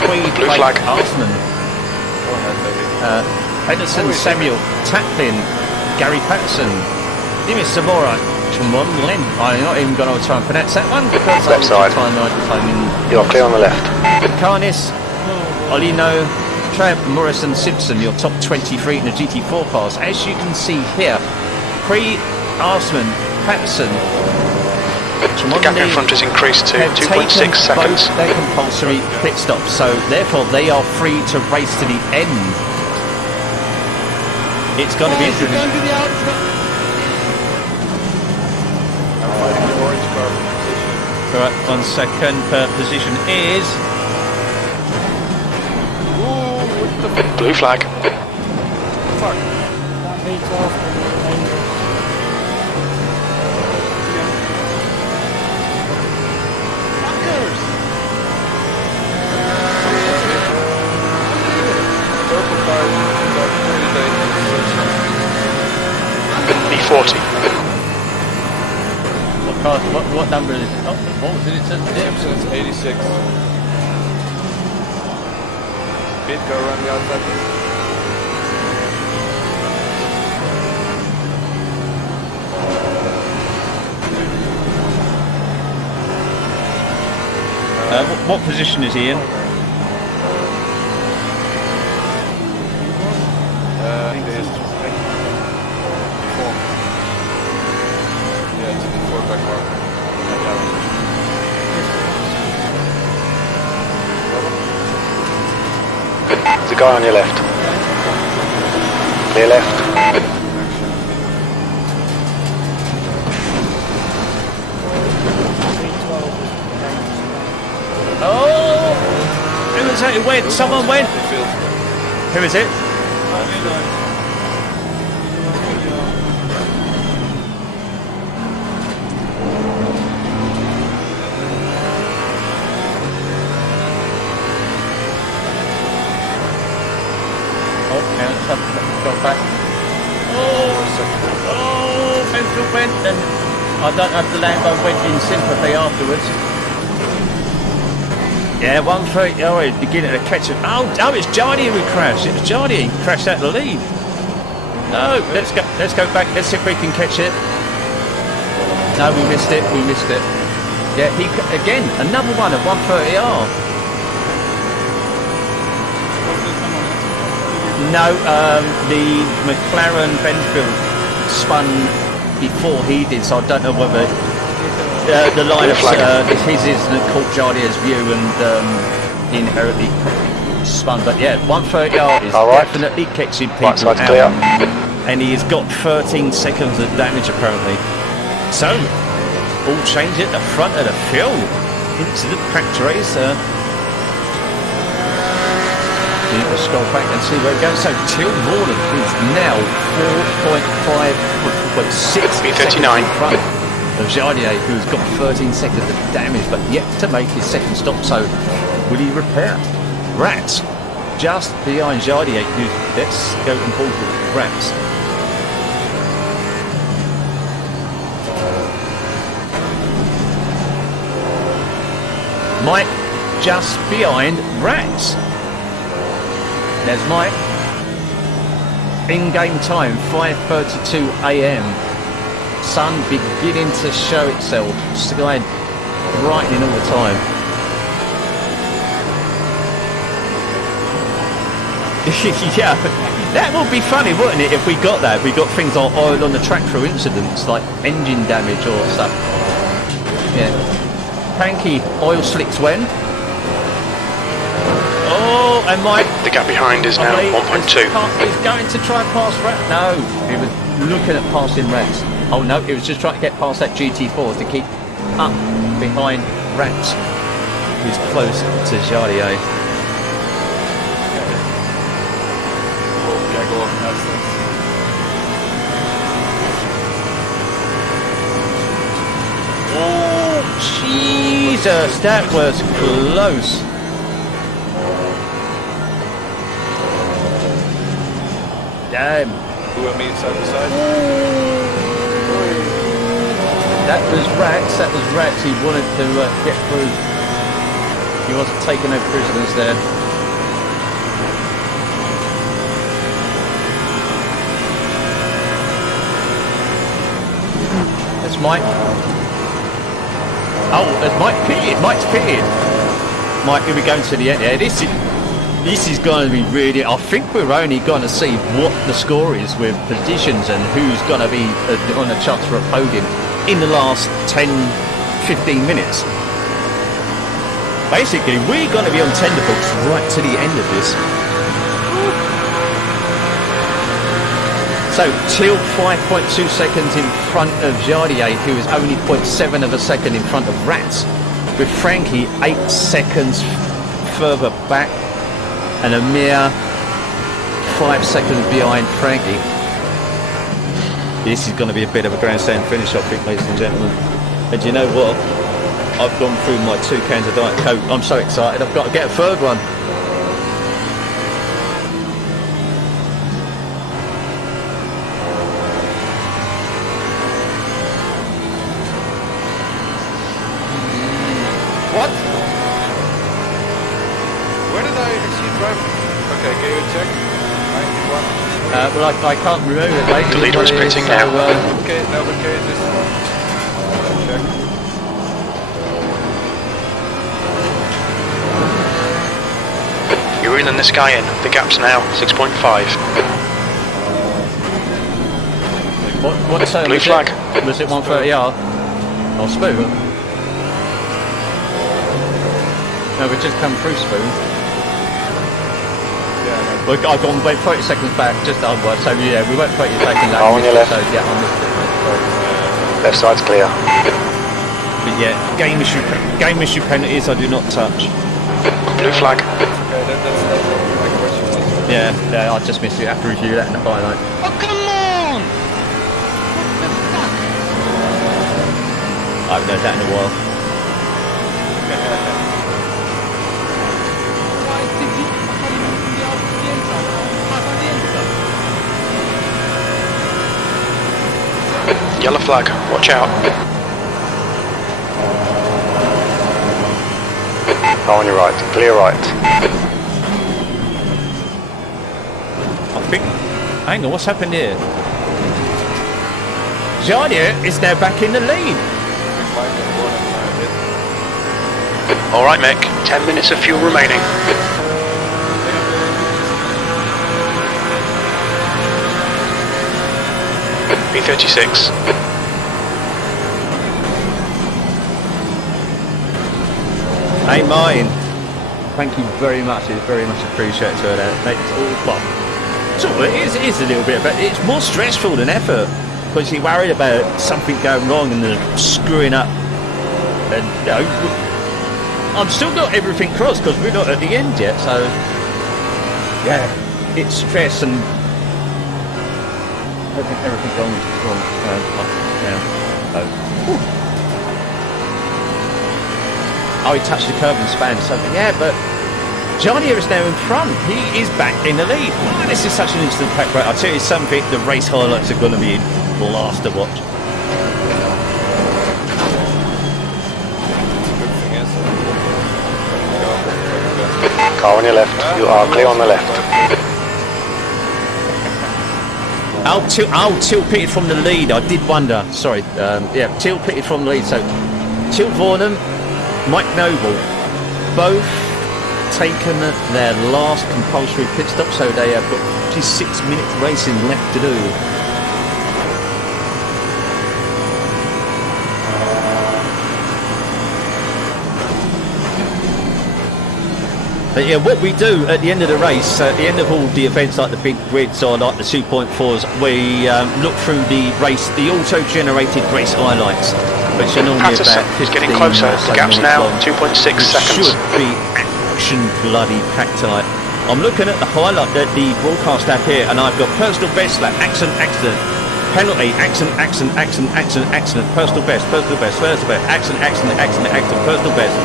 Queed, Blue flag. Arsman, Henderson, Samuel, Taplin, Gary Patterson, Dimis Zamora, Chumon Len. I'm not even going to try and pronounce that one because Left side. You're clear on the left. Carnis, Olino, Trav, Morrison, Simpson, your top 23 in the GT4 class. As you can see here, Arsman, Patterson, The gap in front has increased to 2.6 seconds. Both their compulsory pit stops, so therefore they are free to race to the end. It's going to be interesting. Right, 1 second per position is Blue flag. B40. what number is it? Oh, what was it? It says there. It's 86. Speed car around the outside. What position is he in? I think it is before. Yeah, it's before back mark. There's a guy on your left. Clear left. Oh! Who was that? Who went? Someone went? Who is it? Oh, now it's up. Go back. Oh, Benfield went, and I don't have the Lambo went in sympathy afterwards. Yeah, 130. Oh, he's beginning to catch it. Oh, it's Jardy who crashed. It was Jardy who crashed out the lead. No, let's go back. Let's see if we can catch it. No, we missed it. We missed it. Yeah, he again another one at 130R. No, the McLaren Benfield spun before he did, so I don't know whether the line of his isn't caught Jardier's view and inherently spun. But yeah, 130R is definitely catching people out, clear. And he has got 13 seconds of damage apparently. So, all change at the front of the field into the packed race. You need to scroll back and see where it goes. So Till Morland is now 4.6 seconds in front of Jardier, who's got 13 seconds of damage, but yet to make his second stop. So will he repair? Rats just behind Jardier, who's let's go and pause with Rats. Mike just behind Rats. There's Mike. In-game time, 5:32 AM. Sun beginning to show itself. Sky brightening all the time. Yeah, that would be funny, wouldn't it, if we got that? If we got things like oil on the track through incidents, like engine damage or stuff. Yeah. Panky, oil slicks when? Oh, and Mike... The gap behind is now 1.2. He's going to try and pass Rat. No, he was looking at passing Rats. Oh no, he was just trying to get past that GT4 to keep up behind Rats. He's close to Jardier. Oh, Jesus, that was close. Damn. Who and me side by side? That was Rats. That was Rats. He wanted to get through. He wasn't taking no prisoners there. That's Mike. Oh, there's Mike pitted. Mike's pitted. Mike, here we go to the end. Yeah, this is going to be really... I think we're only going to see what the score is with positions and who's going to be on a chance for a podium in the last 10, 15 minutes. Basically, we're going to be on tenterhooks right to the end of this. So, Till 5.2 seconds in front of Jardier, who is only 0.7 of a second in front of Rats, with Frankie 8 seconds further back and a mere 5 seconds behind Frankie. This is going to be a bit of a grandstand finish, I think, ladies and gentlemen. And you know what? I've gone through my 2 cans of Diet Coke. I'm so excited. I've got to get a third one. What? Where did I actually drive? Okay, can you check? 91. Well, I can't remove it, mate. The leader is pitting now. Okay, no, but can you just check? You're reeling this guy in. The gap's now 6.5. What Blue flag. Was it 130R? Or Spoon? No, we just come through Spoon. Yeah, Well, I've gone wait 30 seconds back, just onward, so yeah, we went 30 seconds back. Oh, on your left. So yeah, I missed it. Left side's clear. But yeah, game issue penalties I do not touch. Blue flag. okay, that's my question. Yeah, I just missed it. I have to review that in the highlight. Oh, come on! I haven't heard that in a while. Why did you come from the outside? Back on the inside? Yellow flag, watch out. On your right, clear right. I think. Hang on, what's happened here? Jania is now back in the lead. Alright Mick, 10 minutes of fuel remaining. B36. Hey, mine. Thank you very much. It's very much appreciated. So that makes all well. So it is a little bit, but it's more stressful than effort because you're worried about something going wrong and then screwing up. And you know, I've still got everything crossed because we're not at the end yet. So yeah, it's stress and everything wrong. Now. Oh, he touched the curb and spanned something. Yeah, but Johnny is now in front. He is back in the lead. Oh, this is such an instant pack right. I'll tell you something, the race highlights are going to be a blast to watch. Car on your left, you are clear on the left. Till pitted from the lead. I did wonder. Sorry. Yeah, Till pitted from the lead. So Till Vornham, Mike Noble, both taken their last compulsory pit stop, so they have got 56 minutes racing left to do. But yeah, what we do at the end of the race, at the end of all the events like the big grids or like the 2.4s, we look through the race, the auto-generated race highlights, which are normally Patterson about 15 is getting closer. The gap's now 2.6 seconds. Should be action bloody packed tonight. I'm looking at the highlight, at the broadcast app here, and I've got personal best lap, accident, penalty, accident, personal best, personal best, accident, personal best,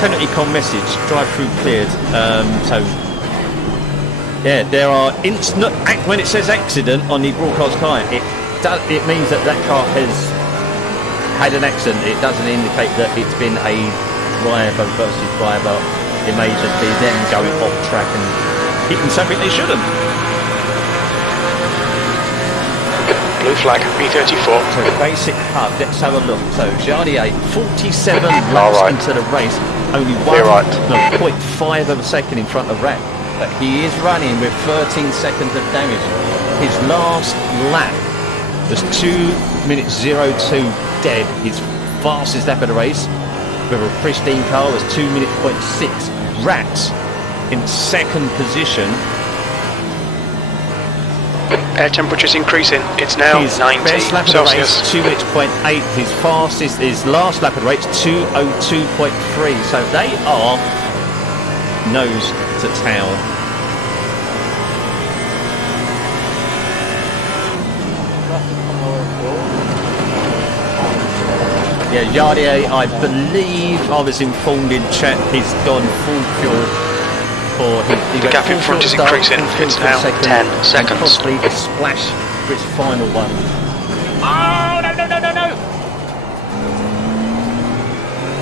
penalty con message, drive through cleared. So yeah, there are when it says accident on the broadcast client, it means that car has had an accident. It doesn't indicate that it's been a driver versus driver. It may just be them going off track and hitting something they shouldn't. Blue flag, B34. So basic hub, let's have a look. So Jardier, 47 laps into the race, only 0.5 of a second in front of Rat. But he is running with 13 seconds of damage. His last lap was 2 minutes 02 dead. His fastest lap of the race with a pristine car was 2 minutes 0.6. Rat in second position. Air temperature's increasing. It's now his 90 best lap Celsius. Of the race, 2 minutes 0.8. His fastest, his last lap of the race, 2:02.3. So they are nose to tail. Yeah, Yardier, I believe I was informed in chat, he's gone full fuel. The gap in front is increasing. It's now 10 seconds. Possibly a splash for his final one. Oh, no.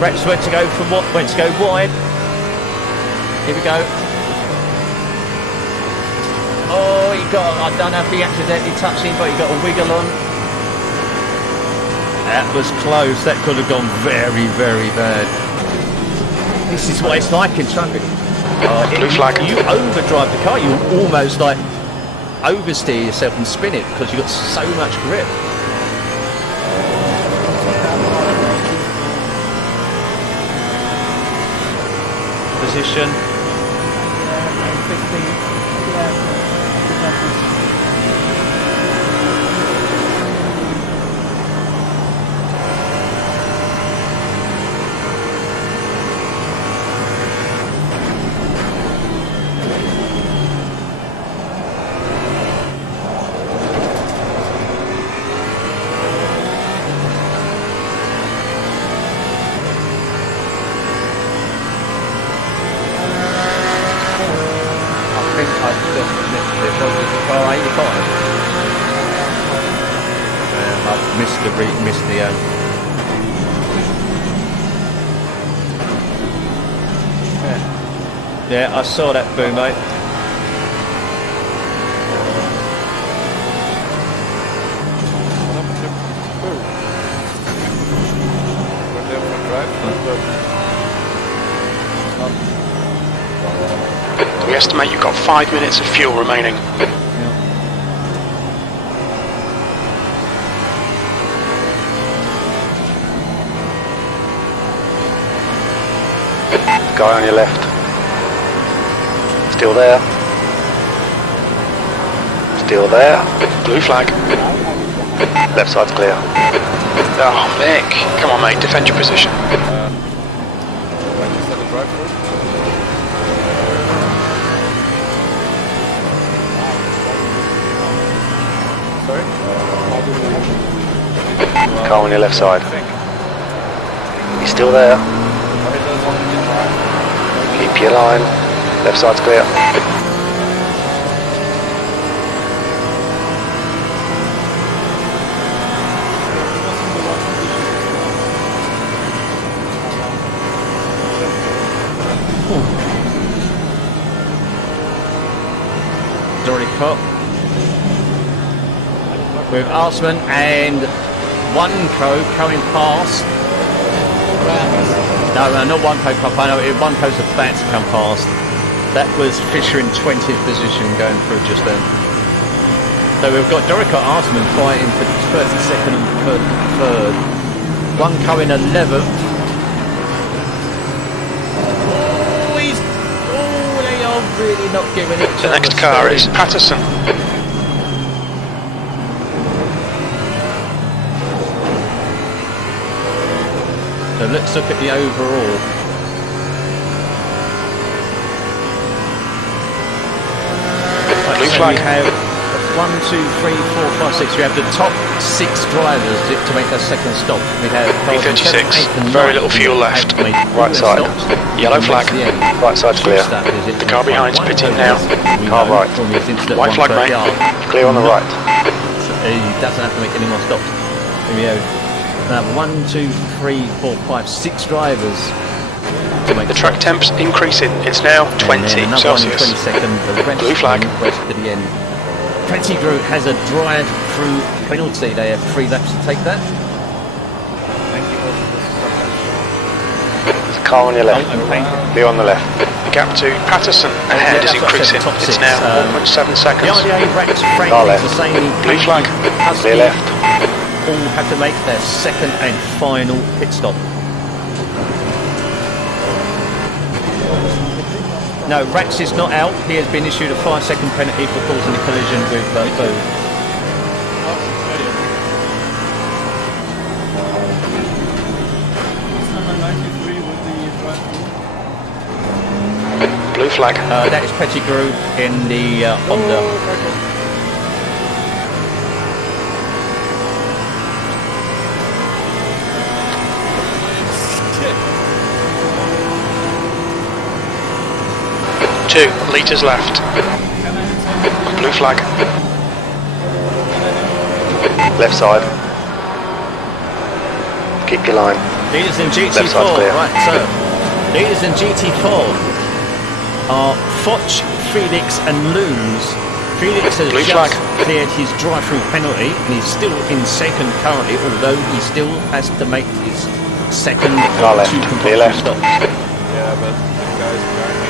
Rex went to go from what? Went to go wide. Here we go. Oh, I don't know if he accidentally touched him, but he got a wiggle on. That was close. That could have gone very, very bad. This is what it's like in traffic. Blue flag. You overdrive the car. You almost like oversteer yourself and spin it because you've got so much grip. Position. missed the. Yeah, I saw that boom, mate. We estimate you've got 5 minutes of fuel remaining. Guy on your left. Still there. Still there. Blue flag. Left side's clear. Oh, Mick. Come on, mate. Defend your position. Sorry? Car on your left side. He's still there. Keep your line. Left side's clear. Doricott with Arsman and one coming past. No, not one co. I know one co's about to come past. That was Fisher in 20th position going through just then. So we've got Doricott Arsman fighting for 32nd and 3rd. One coming 11th. They are really not giving each The other next car space. is Patterson. So let's look at the overall. Blue So flag. we have 1, 2, 3, 4, 5, 6. We have the top 6 drivers to make their second stop. We have cars in 7, 8 and 9 Very little fuel left. have made Right their side. stops. Yellow flag. That's the end. Right side's clear. The car behind's pitting now. Car right. White flag, mate. Clear on the right. He doesn't have to make any more stops. Here we go. Now 1, 2, 3, 4, 5, 6 drivers to make The track temp's increasing. It's now 20 Celsius. 22nd, the rest Blue flag. rest to the end. Pettigrew has a drive-through penalty. They have 3 laps to take that. There's a car on your left. Clear on the left. The gap to Patterson ahead is increasing. It's now 1.7 The seconds. RDA Rex, Frank, Car left. Hussaini, Blue flag. Husky, Clear left. all have to make their second and final pit stop. No, Rex is not out. He has been issued a 5-second penalty for causing a collision with Boo. Number 93 with the drive-through. Blue flag. That is Pettigrew in the Honda. Two litres left. Blue flag. Left side. Keep your line. Leaders in Left side's GT4, clear. right, so leaders in GT4 are Foch, Felix and Looms. Felix has Blue just flag. cleared his drive-through penalty and he's still in second currently, although he still has to make his second Car of left, 2 clear compulsory left. stops. Yeah, but the guys behind me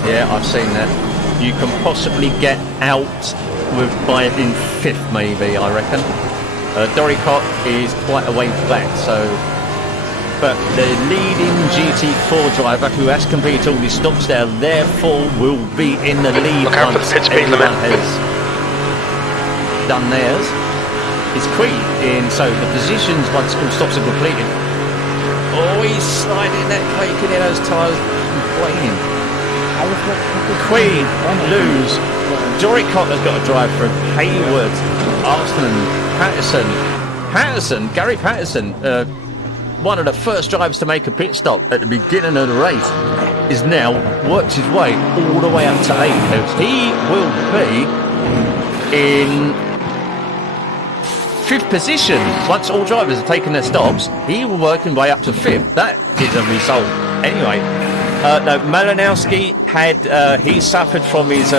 Yeah, I've seen that. You can possibly get out with by in 5th maybe, I reckon. Doricott is quite a way back, so... But the leading GT4 driver who has completed all his stops there, therefore will be in the lead Look out for the once pit speed limit. everyone has done theirs. It's Queen in, so the positions once all stops are completed. Oh, he's sliding that cake in those tyres, complaining. Queen, lose. Doricott has got to drive through. Hayward, Arslan, Patterson, Gary Patterson, one of the first drivers to make a pit stop at the beginning of the race, is now worked his way all the way up to 8th. He will be in 5th position. Once all drivers have taken their stops, he will work his way up to 5th. That is a result. Anyway, no, Malinowski had, he suffered from his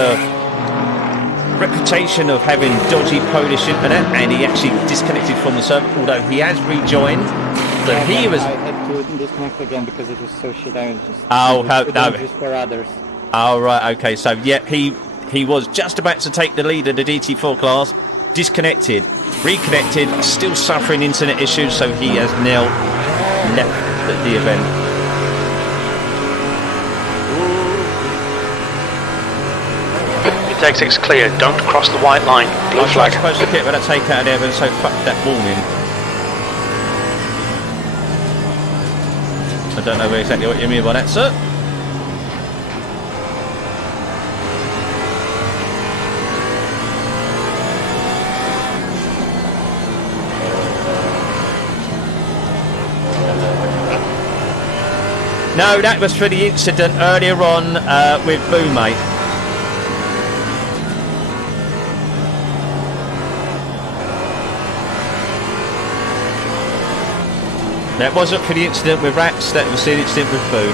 reputation of having dodgy Polish internet, and he actually disconnected from the server, although he has rejoined. So he was... I had to disconnect again because it was so shit. I was just... Oh, no. For others. Oh, right, okay. So, yeah, he was just about to take the lead of the DT4 class, disconnected, reconnected, still suffering internet issues, so he has now left the event. Exit 6 clear, don't cross the white line. Blue flag. I'm supposed to get rid of take out of there, but so fuck that warning. I don't know exactly what you mean by that, sir. No, that was for the incident earlier on with Boo, mate. That wasn't for the incident with Rats, that was the incident with Boo.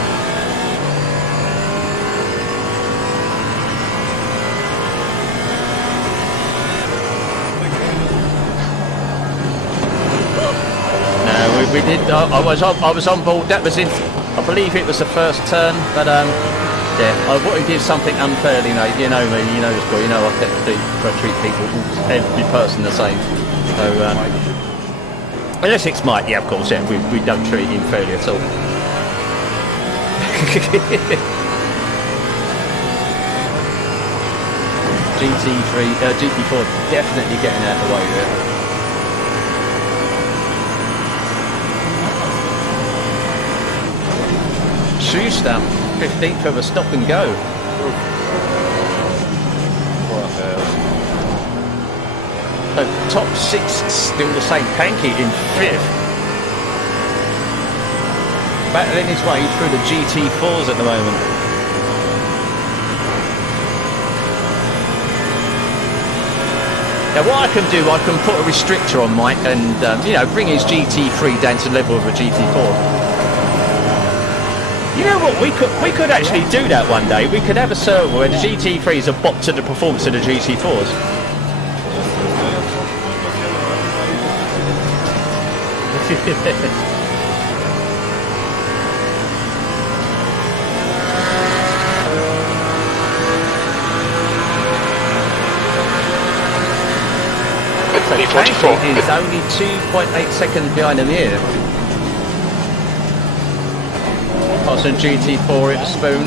No, we did. I was on board. That was in. I believe it was the first turn, but yeah, I want to give something unfairly, mate. You know me, you know the score. You know I treat people, every person the same. So. Unless it's Mike, yeah, of course, yeah, we don't treat him fairly at all. GT4 definitely getting out of the way there. Schuster, 15th of a stop and go. So top 6 still the same. Pankey in 5th. Battling his way through the GT4s at the moment. Now what I can do, I can put a restrictor on Mike and you know, bring his GT3 down to the level of a GT4. You know what, we could actually do that one day. We could have a server where the GT3s are bot to the performance of the GT4s. B44 is only 2.8 seconds behind him here. Passing GT4 at the spoon. I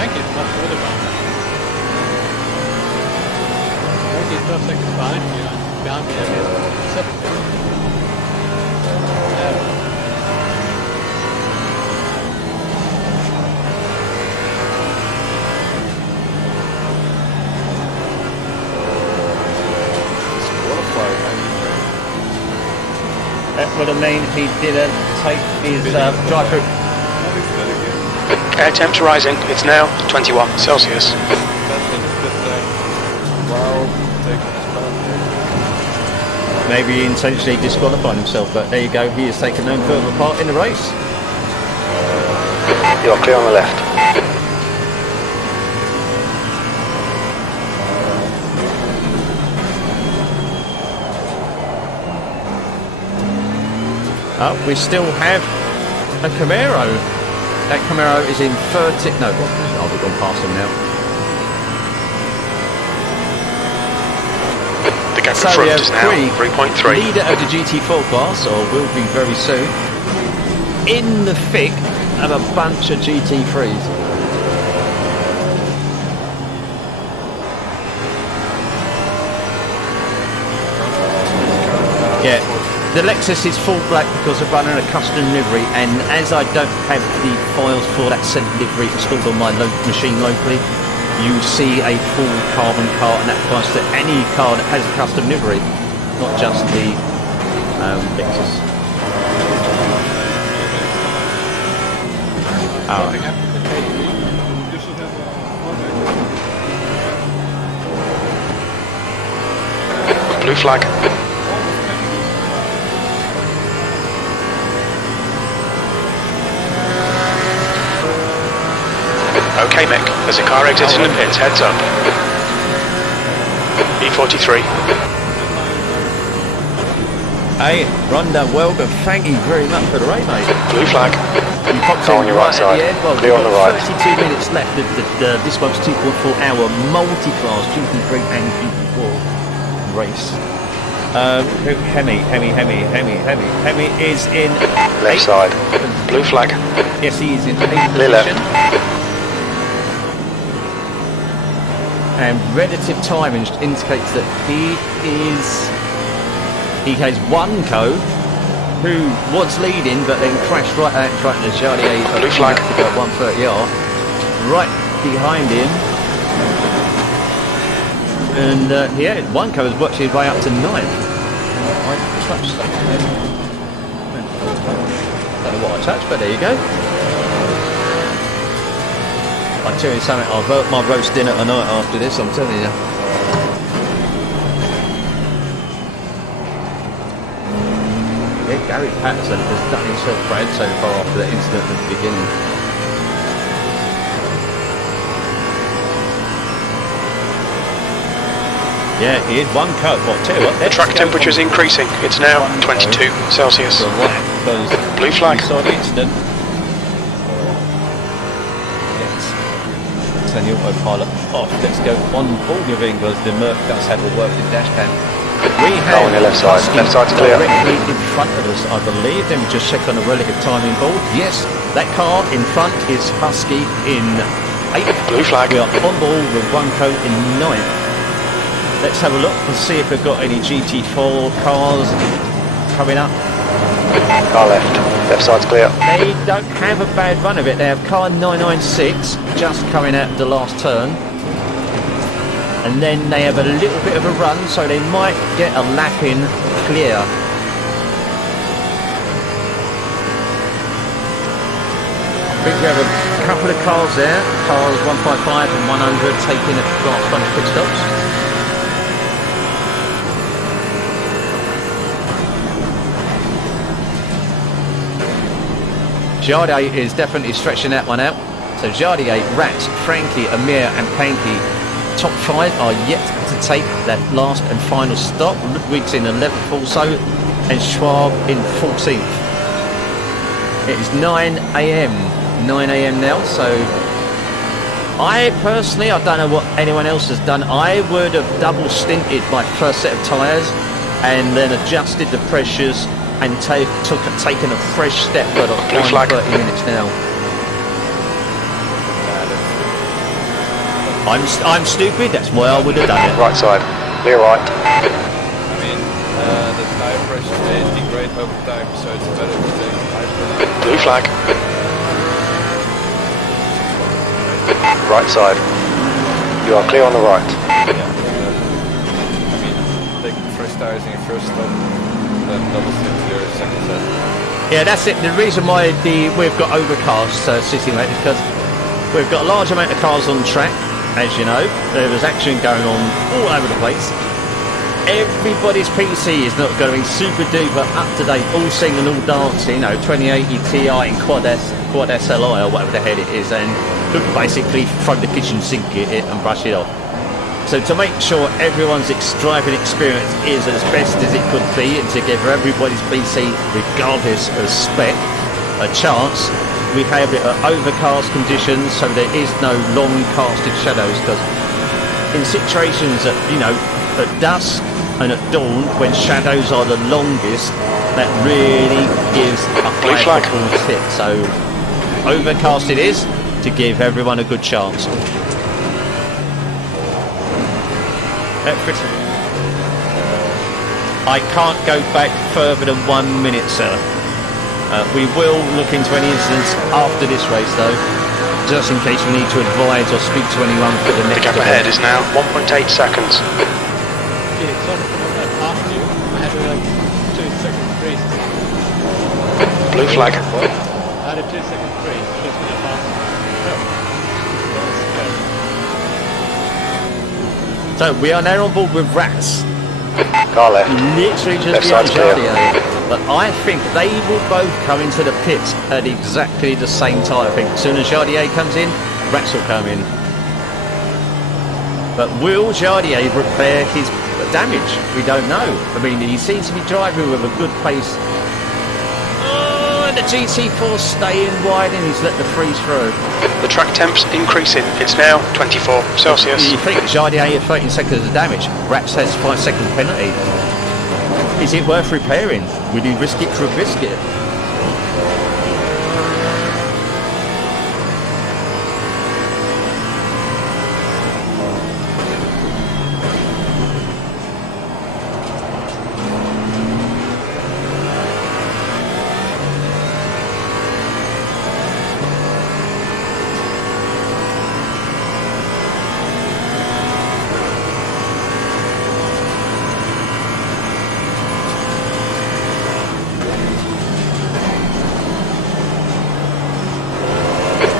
think it's not further behind. He's 12 seconds behind me. Behind me, I mean, 7. That would have meant he didn't take his drive-through. Air temps rising. It's now 21 Celsius. Maybe he intentionally disqualified himself, but there you go. He has taken no further part in the race. You're clear on the left. We still have a Camaro. That Camaro is in 30. No, oh, we've gone past him now. The gap in front is now 3.3. Leader of the GT4 class, or will be very soon, in the thick of a bunch of GT3s. Yeah. The Lexus is full black because of running a custom livery, and as I don't have the files for that said livery installed on my machine locally, you see a full carbon car, and that applies to any car that has a custom livery, not just the Lexus. Oh. Blue flag. Okay, Mick. There's a car exiting the pits. Heads up. E43. Hey, Ronda, well done. Thank you very much for the race, mate. Blue flag. You popped Car on in your right right at side. the end. Well, Clear on the right. 32 minutes left. This one's 2.4 hour multi-class GT3 and GT4 race. Hemi is in Left side. Blue flag. Yes, he is in 8th Clear left. position. And relative time indicates that he has one code who was leading but then crashed right out in front of the Charlie A. Blue flag. To go 130R. Right behind him. And yeah, one code has worked his way up to 9th. I touched something. Don't know what I touched, but there you go. I'll tell you something, I'll vote my roast dinner tonight after this, I'm telling you. Yeah, Gary Patterson has done himself proud so far after that incident at the beginning. Yeah, he had one cut. What, tell you what, The track temperature is increasing. It's now 22 Celsius. Blue flag. Saw the incident. Turn the autopilot off. Let's go on board with England. The Merc does have a working dash cam. We have on your left side. Husky Left side's clear. directly in front of us, I believe. Let me just check on the relative timing board. Yes, that car in front is Husky in 8th. Blue flag. We are on board with one code in 9th. Let's have a look and see if we've got any GT4 cars coming up. Car left. Left side's clear. They don't have a bad run of it. They have car 996 just coming out of the last turn. And then they have a little bit of a run, so they might get a lap in clear. I think we have a couple of cars there. Cars 155 and 100 taking a last bunch of pit stops. Jardier is definitely stretching that one out. So Jardier, Rat, Frankie, Amir and Panky, top 5 are yet to take that last and final stop. Ludwig's in 11th also, and Schwab in 14th. It is 9 AM now, so I personally, I don't know what anyone else has done. I would have double stinted my first set of tyres and then adjusted the pressures and taken a fresh step, but Blue flag. 30 minutes now. I'm stupid, that's why I would have done it. Right side. Clear right. I mean, the tire pressure may degrade over time, so it's better to take tire pressure. Blue flag. Right side. You are clear on the right. Yeah. I mean, take fresh tires in your first stop, then double stint your second set. Yeah, that's it. The reason why we've got overcast sitting there is because we've got a large amount of cars on track, as you know. There was action going on all over the place. Everybody's PC is not going to be super duper up to date, all singing, all dancing, 2080 Ti and Quad SLI or whatever the hell it is, and basically throw the kitchen sink at it and brush it off. So to make sure everyone's driving experience is as best as it could be, and to give everybody's PC, regardless of spec, a chance, we have it at overcast conditions, so there is no long casted shadows, because in situations at, at dusk and at dawn, when shadows are the longest, that really gives a Blue high flag. performance hit. So overcast it is, to give everyone a good chance. I can't go back further than 1 minute, sir. We will look into any incidents after this race, though, just in case we need to advise or speak to anyone for the The next gap ahead is now 1.8 seconds. Yeah, sorry for that after you. I had a 2-second freeze. Blue flag. I had a 2-second freeze. Just when I passed. So we are now on board with Rats. Car left. Literally just Left behind side's clear. Jardier. But I think they will both come into the pits at exactly the same time. I think as soon as Jardier comes in, Rax will come in. But will Jardier repair his damage? We don't know. I mean, he seems to be driving with a good pace. Oh, and the GT4 staying wide and he's let the freeze through. The track temp's increasing. It's now 24 Celsius. You think Jardier had 13 seconds of damage? Rax has 5 second penalty. Is it worth repairing? Would you risk it for a biscuit?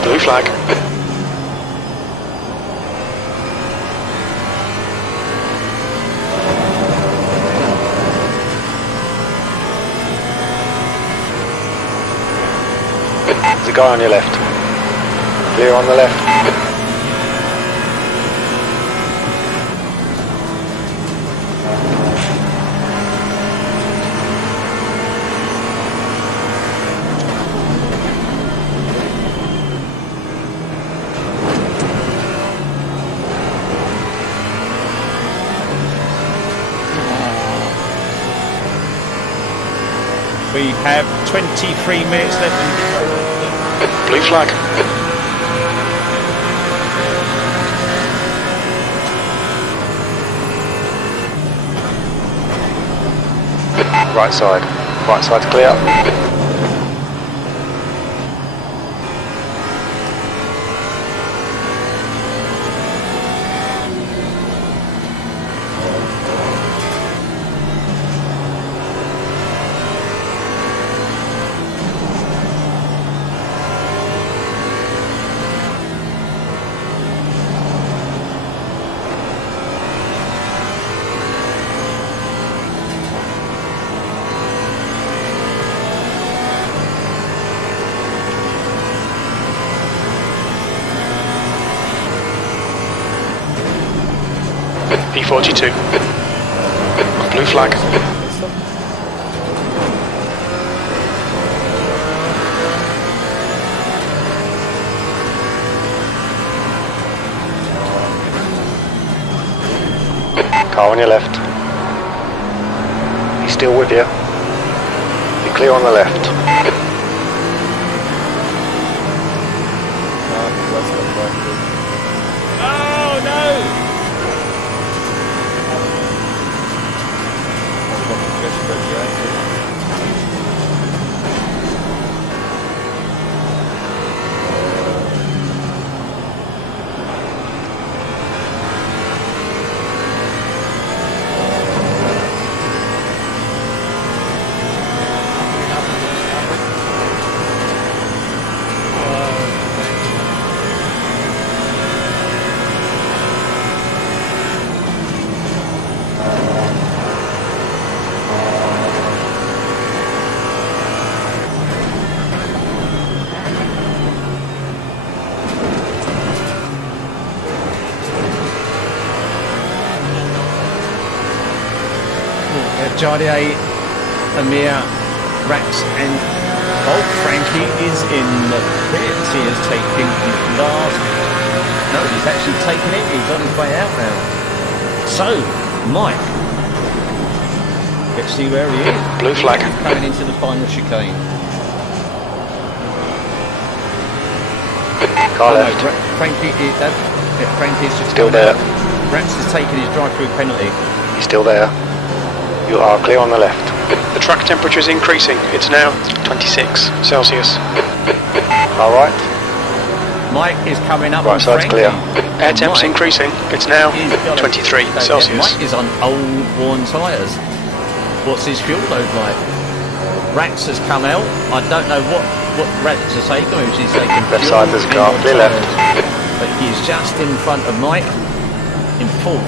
Blue flag. There's a guy on your left. Clear on the left. We have 23 minutes left. Blue flag. Right side. Right side's clear. P42. Blue flag. Car on your left. He's still with you. You're clear on the left. Oh no! Jardier, Amir, Rax and Frankie is in the pits. He has taken his last... No, he's actually taken it. He's on his way out now. So, Mike. Let's see where he is. Blue flag. He's coming into the final chicane. Car left. Frankie's just Still there. Rax has taken his drive-through penalty. He's still there. You are clear on the left. The track temperature is increasing. It's now 26 Celsius. Alright. Mike is coming up. Right side's clear. Air temp's increasing. It's now He's got 23 Celsius. Mike is on old worn tyres. What's his fuel load like? Rax has come out. I don't know what Rax has taken. He's taken Left fuel side there's a car. and Clear tyres. left. But he's just in front of Mike in fourth.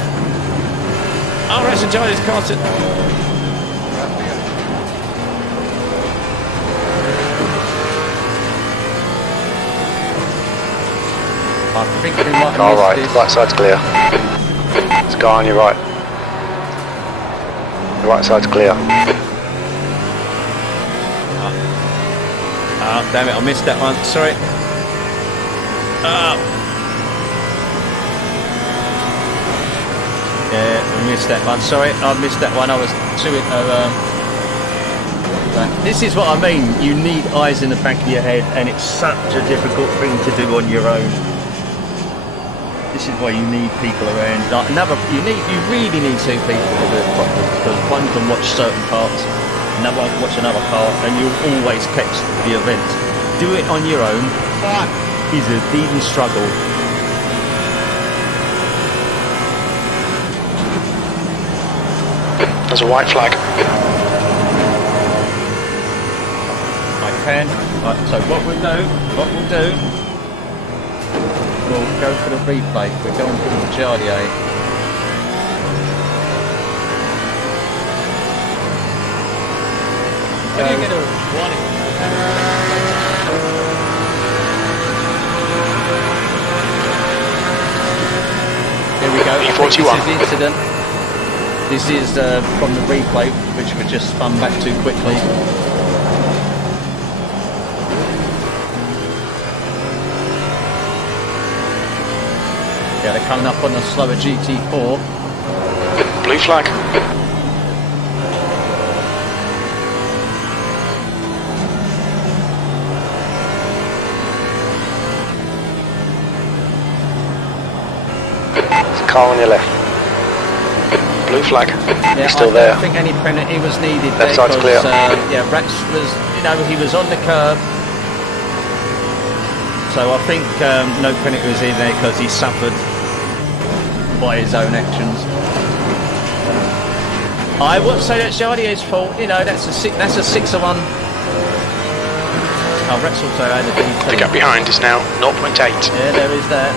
Oh, that's a Giants Carson. I think we might Car have right, missed this. right side's clear. There's a car on your right. The right side's clear. Ah, damn it, I missed that one. Sorry. Yeah, I missed that one. Sorry, I missed that one. I was too into. This is what I mean. You need eyes in the back of your head, and it's such a difficult thing to do on your own. This is why you need people around. Like you really need two people to do it properly, because one can watch certain parts, another one can watch another part, and you'll always catch the event. Do it on your own. That is a even struggle. There's a white flag. Right, so what we'll do, we'll go for the replay. We're going for the Jardier. Can you get a warning? Here we go. B41. This is the incident. This is from the replay, which we just spun back too quickly. Yeah, they're coming up on the slower GT4. Blue flag. There's a car on your left. Blue flag. Yeah, He's still I there. don't think any penalty was needed Left there side's because, clear. yeah, Rex was, he was on the curb. So I think no penalty was in there because he suffered by his own actions. I wouldn't say that's Jardier's fault. That's a 6-1. Oh, Rex also had a DT. The gap behind is now 0.8. Yeah, there is that.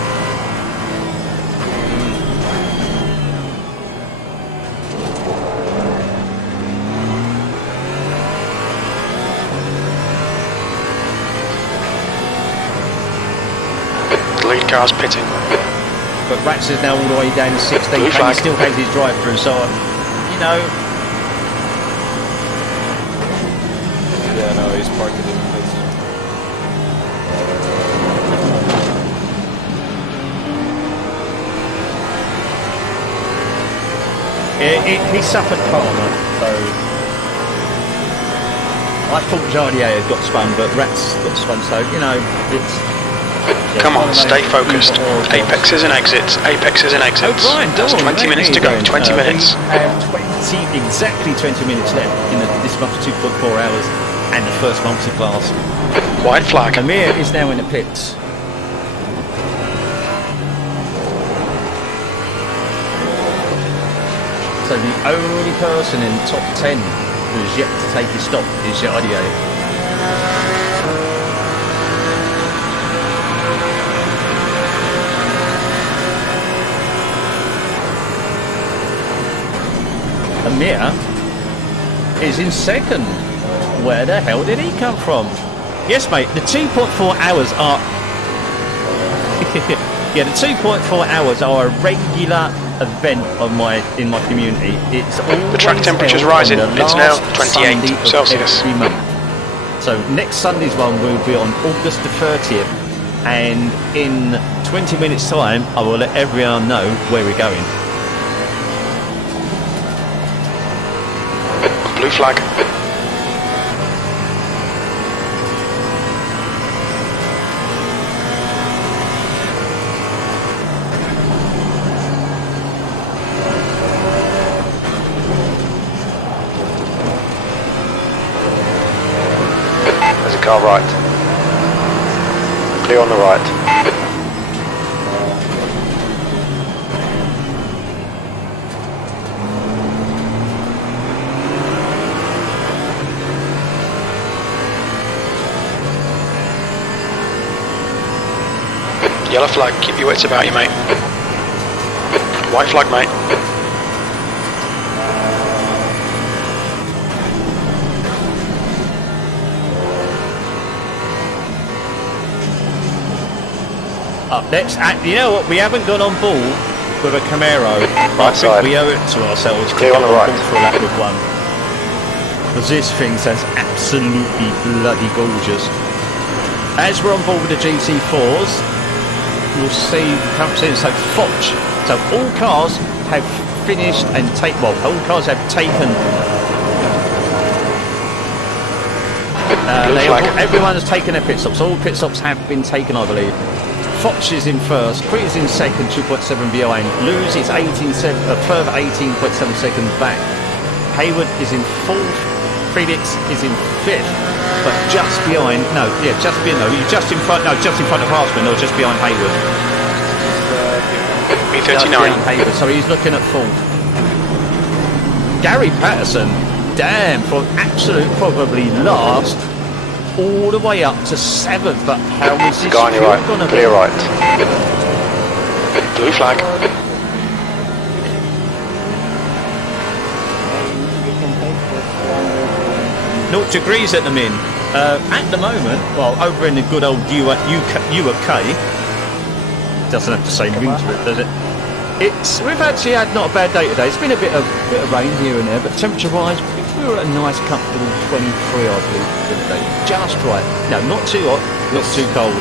The lead car's pitting. But Rats is now all the way down to 16, Blue and he flag. still has his drive-through, so, Yeah, no, he's parked it in the place. he suffered karma, so... I thought Jardier had got spun, but Rats got spun, so, it's... Come on, stay focused. Apexes and exits, apexes and exits. Oh, Brian, There's 20 minutes to go, 20 minutes. We have exactly 20 minutes left in this month's 2.4 hours and the first multi-class. White flag. Amir is now in the pits. So the only person in the top 10 who has yet to take his stop is Jardier. Amir is in second. Where the hell did he come from? Yes, mate, the 2.4 hours are... yeah, the 2.4 hours are a regular event in my community. It's always The track temperature's rising. It's now 28 Celsius. Every month. So next Sunday's one will be on August the 30th. And in 20 minutes time, I will let everyone know where we're going. Blue flag. There's a car right. Clear on the right. Yellow flag, keep your wits about you, mate. White flag, mate. Up next, you know what? We haven't gone on board with a Camaro. I think side. we owe it to ourselves to Clear go on the right. board for a lap with one. Because this thing sounds absolutely bloody gorgeous. As we're on board with the GT4s, you'll see comes in so Foch. So all cars have finished and all cars have taken. Everyone has taken their pit stops. All pit stops have been taken, I believe. Foch is in first, Creed is in second, 2.7 behind. Lewis is a further 18.7 seconds back. Hayward is in fourth. Felix is in fifth, but just behind. You're just in front. No, just in front of Harsman, or just behind Hayward. B39. Hayward, so he's looking at fourth. Gary Patterson, damn, from absolute probably last, all the way up to seventh. But how is this Go on your right. going to be? Clear right. Blue flag. 0 degrees at the min. At the moment, well, over in the good old UK, doesn't have to say winter, does it? We've actually had not a bad day today. It's been a bit of rain here and there, but temperature-wise, we were at a nice, comfortable 23, I believe, for the day. Just right. No, not too hot, not too cold.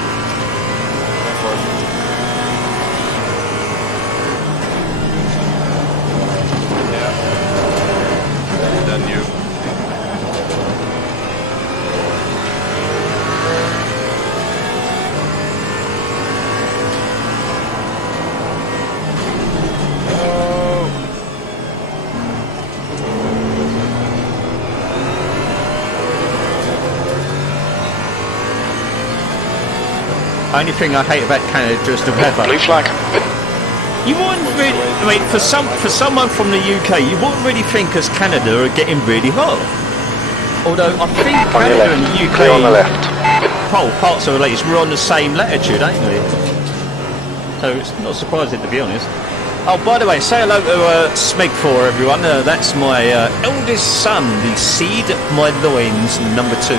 Only thing I hate about Canada is the weather. Blue flag. You wouldn't really, I mean, for someone from the UK, you wouldn't really think as Canada are getting really hot. Although I think Canada and the UK, Clear on the left. Parts of the latest, we're on the same latitude, ain't we? So it's not surprising, to be honest. Oh, by the way, say hello to Smeg for everyone. That's my eldest son, the seed of my loins, number 2.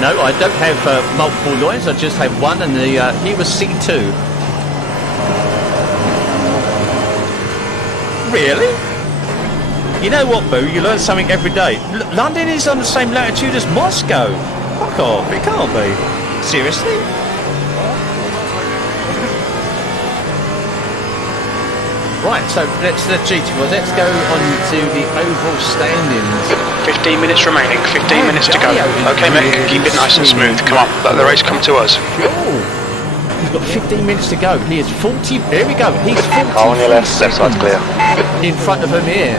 No, I don't have multiple loins. I just have one, and he was C2. Really? You know what, Boo? You learn something every day. London is on the same latitude as Moscow. Fuck off! It can't be. Seriously? Right, so let's go on to the overall standings. 15 minutes remaining, 15 minutes to go. Okay, mate, keep it nice and smooth. Come on, let the race come to us. He's got 15 minutes to go. He is 40. There we go. He's 40. Car on your left, left side's clear. In front of him here.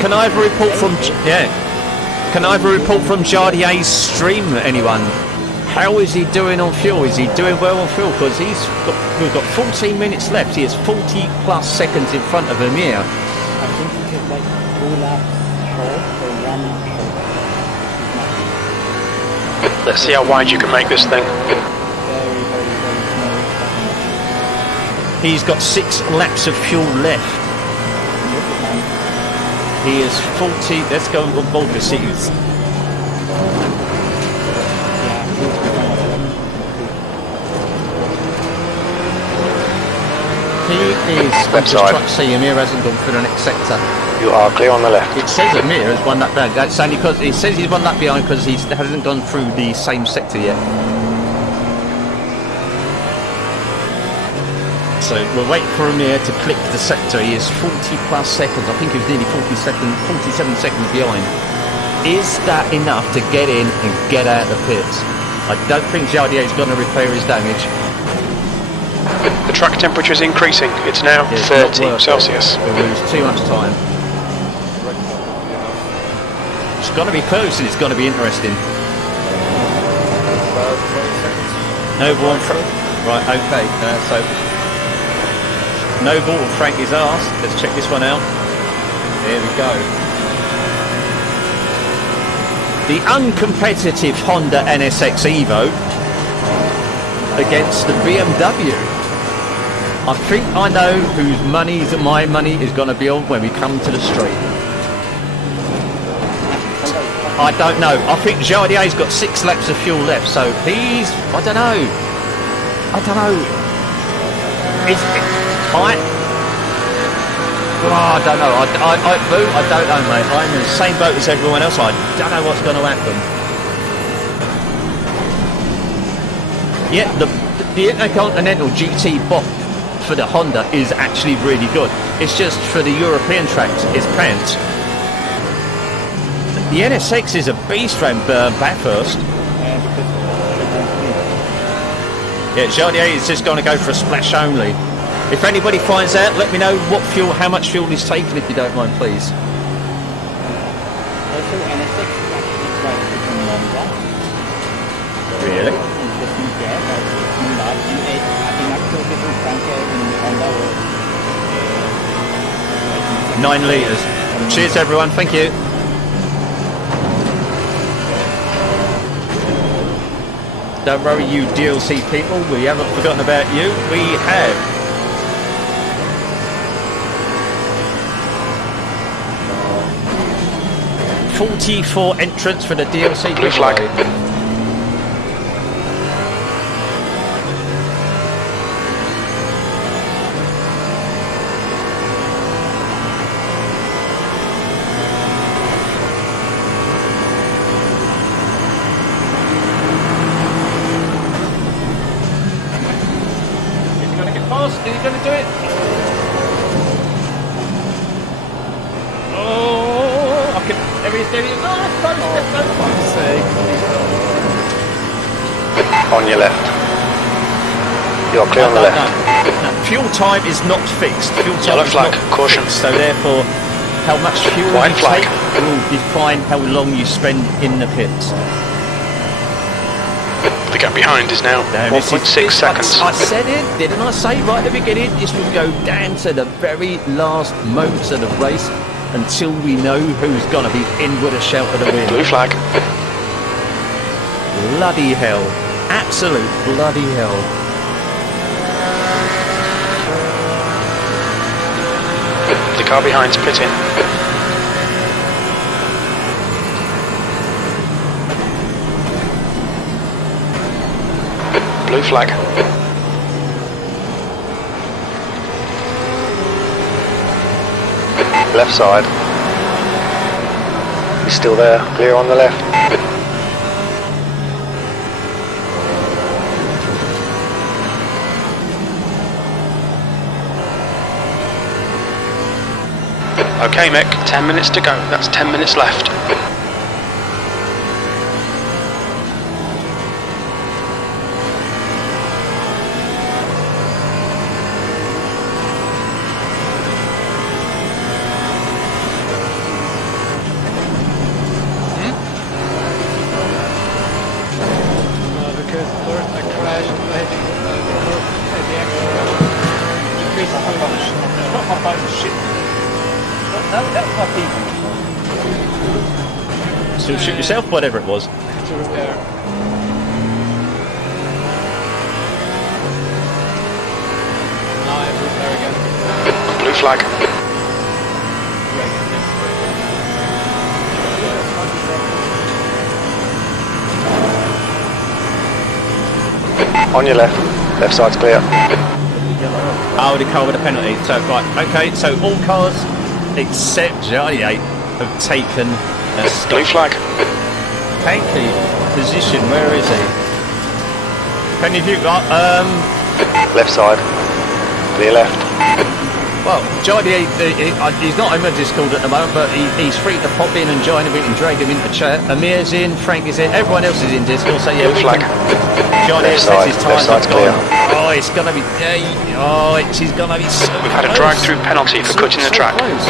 Can I have a report from? Can I have a report from Jardier's stream? Anyone? How is he doing on fuel? Is he doing well on fuel? Because we've got 14 minutes left. He is 40 plus seconds in front of him here. I think he is like 2 laps short or 1 lap short. Let's see how wide you can make this thing. Very, very, very small. He's got 6 laps of fuel left. He is 40. Let's go on board the seats. He is. I'm just trying to see him here. Hasn't gone through the next sector. You are clear on the left. It says Amir has one lap behind. That's only because it says he's one lap behind because he hasn't gone through the same sector yet. So we'll wait for Amir to click the sector. He is 40 plus seconds. I think he was nearly 47 seconds behind. Is that enough to get in and get out of the pits? I don't think Jardier is going to repair his damage. The track temperature is increasing. It's now 30 Celsius. We'll lose too much time. It's going to be close and it's going to be interesting. Noble and Frank. Right, okay. So Noble and Frank is asked. Let's check this one out. There we go. The uncompetitive Honda NSX Evo against the BMW. I think I know whose my money is going to be on when we come to the straight. I don't know. I think Jardier's got 6 laps of fuel left, so he's... I don't know. It's I don't know. Boo, I don't know, mate. I'm in the same boat as everyone else. I don't know what's going to happen. Yeah, the Intercontinental GT bot for the Honda is actually really good. It's just for the European tracks, it's pants. The NSX is a beast from Bathurst. Yeah, Jardier is just going to go for a splash only. If anybody finds out, let me know how much fuel he's taken, if you don't mind, please. Also, NSX is actually quite different longer. Really? Interesting care, but it's not that. In actual different tank in the Honda was 9 litres. Cheers, everyone. Thank you. Don't worry, you DLC people. We haven't forgotten about you. We have. $44 entrants for the DLC. Blue flag. Are you going to do it? Oh, I can. There he is. Oh, On your left. You're clear on the left. No, fuel time is not fixed. Fuel time Yellow is flag. not Caution. fixed, so therefore, how much fuel White you flag. take will define how long you spend in the pits. The gap behind is now 1.6 seconds. I said it, didn't I say right at the beginning? This will go down to the very last moments of the race until we know who's going to be in with a shout of the win. Blue flag. Bloody hell. Absolute bloody hell. The car behind's pitting. Blue flag. Left side. He's still there. Clear on the left. Okay, Mick. 10 minutes to go. That's 10 minutes left. Because first I crashed and I think the actual So shoot yourself, whatever it was. to repair. Now I have to repair again. Blue flag. On your left. Left side's clear. Oh, the car with a penalty. So, right, okay, so all cars except Jardier have taken a stop. Blue flag. Hanky, position, where is he? Can you view, Left side. Clear left. well, Jardier, he's not in my Discord at the moment, but he's free to pop in and join him, we can drag him into chat. Amir's in, Frank is in, everyone else is in Discord, so yeah. Blue flag. Jardier Left says side, his left time's side's gone. clear. Oh, it's gonna be, it's gonna be so We've had a close. drive-through penalty for cutting the track. Close.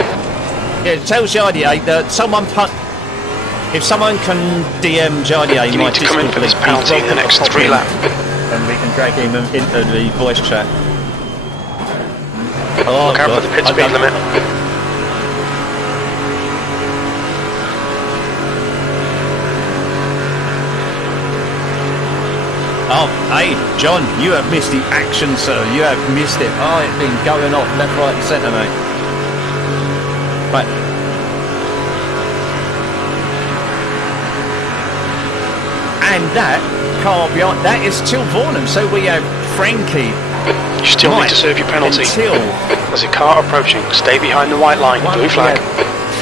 Yeah, tell Jardier that if someone can DM Jardier, You need to come in for this penalty in the next 3 laps. and we can drag him into the voice chat. Oh, Look out for the pit speed limit. Oh, hey, John, you have missed the action, sir. You have missed it. Oh, it's been going off left, right, and centre, mate. Right. And that car behind, that is still Vornum. So we have Frankie. You still need to serve your penalty. There's a car approaching. Stay behind the white line. Blue flag.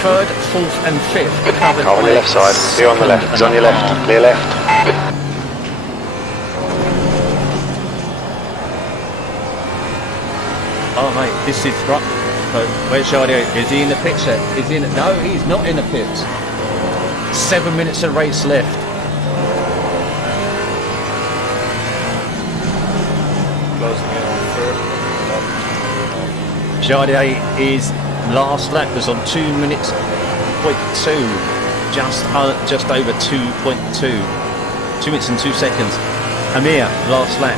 Third, fourth, and fifth. Car on your left side. Clear on the left. It's on your left. Clear left. Oh, mate, this is right. So, where's Jardio? Is he in the pits yet? Is he in? No, he's not in the pits. 7 minutes of race left. Closing in on third. Jardier is last lap was on 2 minutes .2, just over 2.2, 2 minutes and 2 seconds. Amir last lap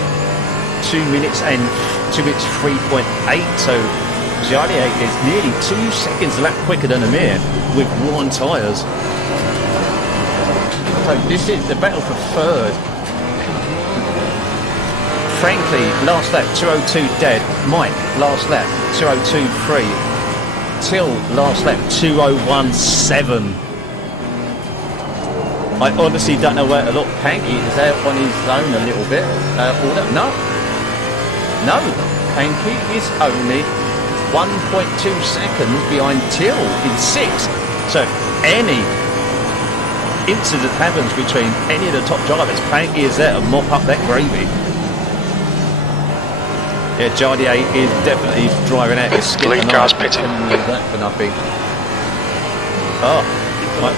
2 minutes and 2 minutes 3.8. So Jardier is nearly 2 seconds a lap quicker than Amir with worn tyres. So this is the battle for third. Frankly, last lap 202 dead. Mike last lap 202.3. Till last lap 201.7. I honestly don't know where to look. Panky is out on his own a little bit. No, Panky is only 1.2 seconds behind Till in 6th. So any incident happens between any of the top drivers, Panky is there to mop up that gravy. Yeah, Jardier is definitely driving out his skin. Blue car's pitting. That for nothing. Oh, right.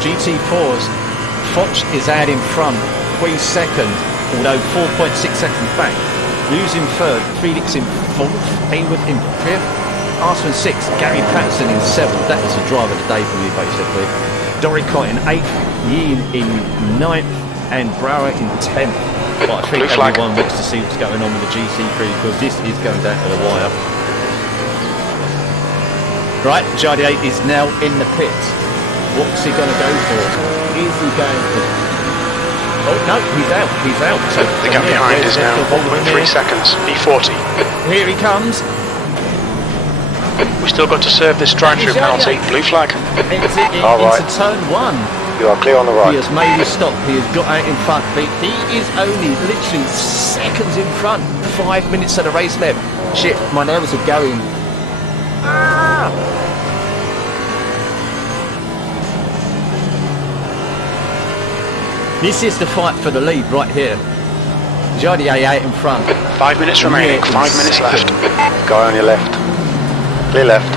GT4's Foch is out in front, 3 seconds, although 4.6 seconds back. Losing third, Felix in fourth, Haywood in fifth, Arslan sixth, Gary Patterson in seventh. That was the driver of the day for me, basically. Doricott in 8th, Yin in 9th, and Brower in 10th. But I think everyone wants to see what's going on with the GC3 because this is going down to the wire. Right, Jardier is now in the pits. What's he going to go for? Is he going to... Oh, no, he's out. He's out. So the gap behind is now 1.3 seconds. E40. Here he comes. We've still got to serve this drive-through penalty. Blue flag. Into turn 1. You are clear on the right. He has made his stop. He has got out in front. But he is only literally seconds in front. 5 minutes of the race left. Shit, my nerves are going. Ah! This is the fight for the lead right here. Jardier out in front. 5 minutes remaining. 5 minutes left. Guy on your left. Clear left.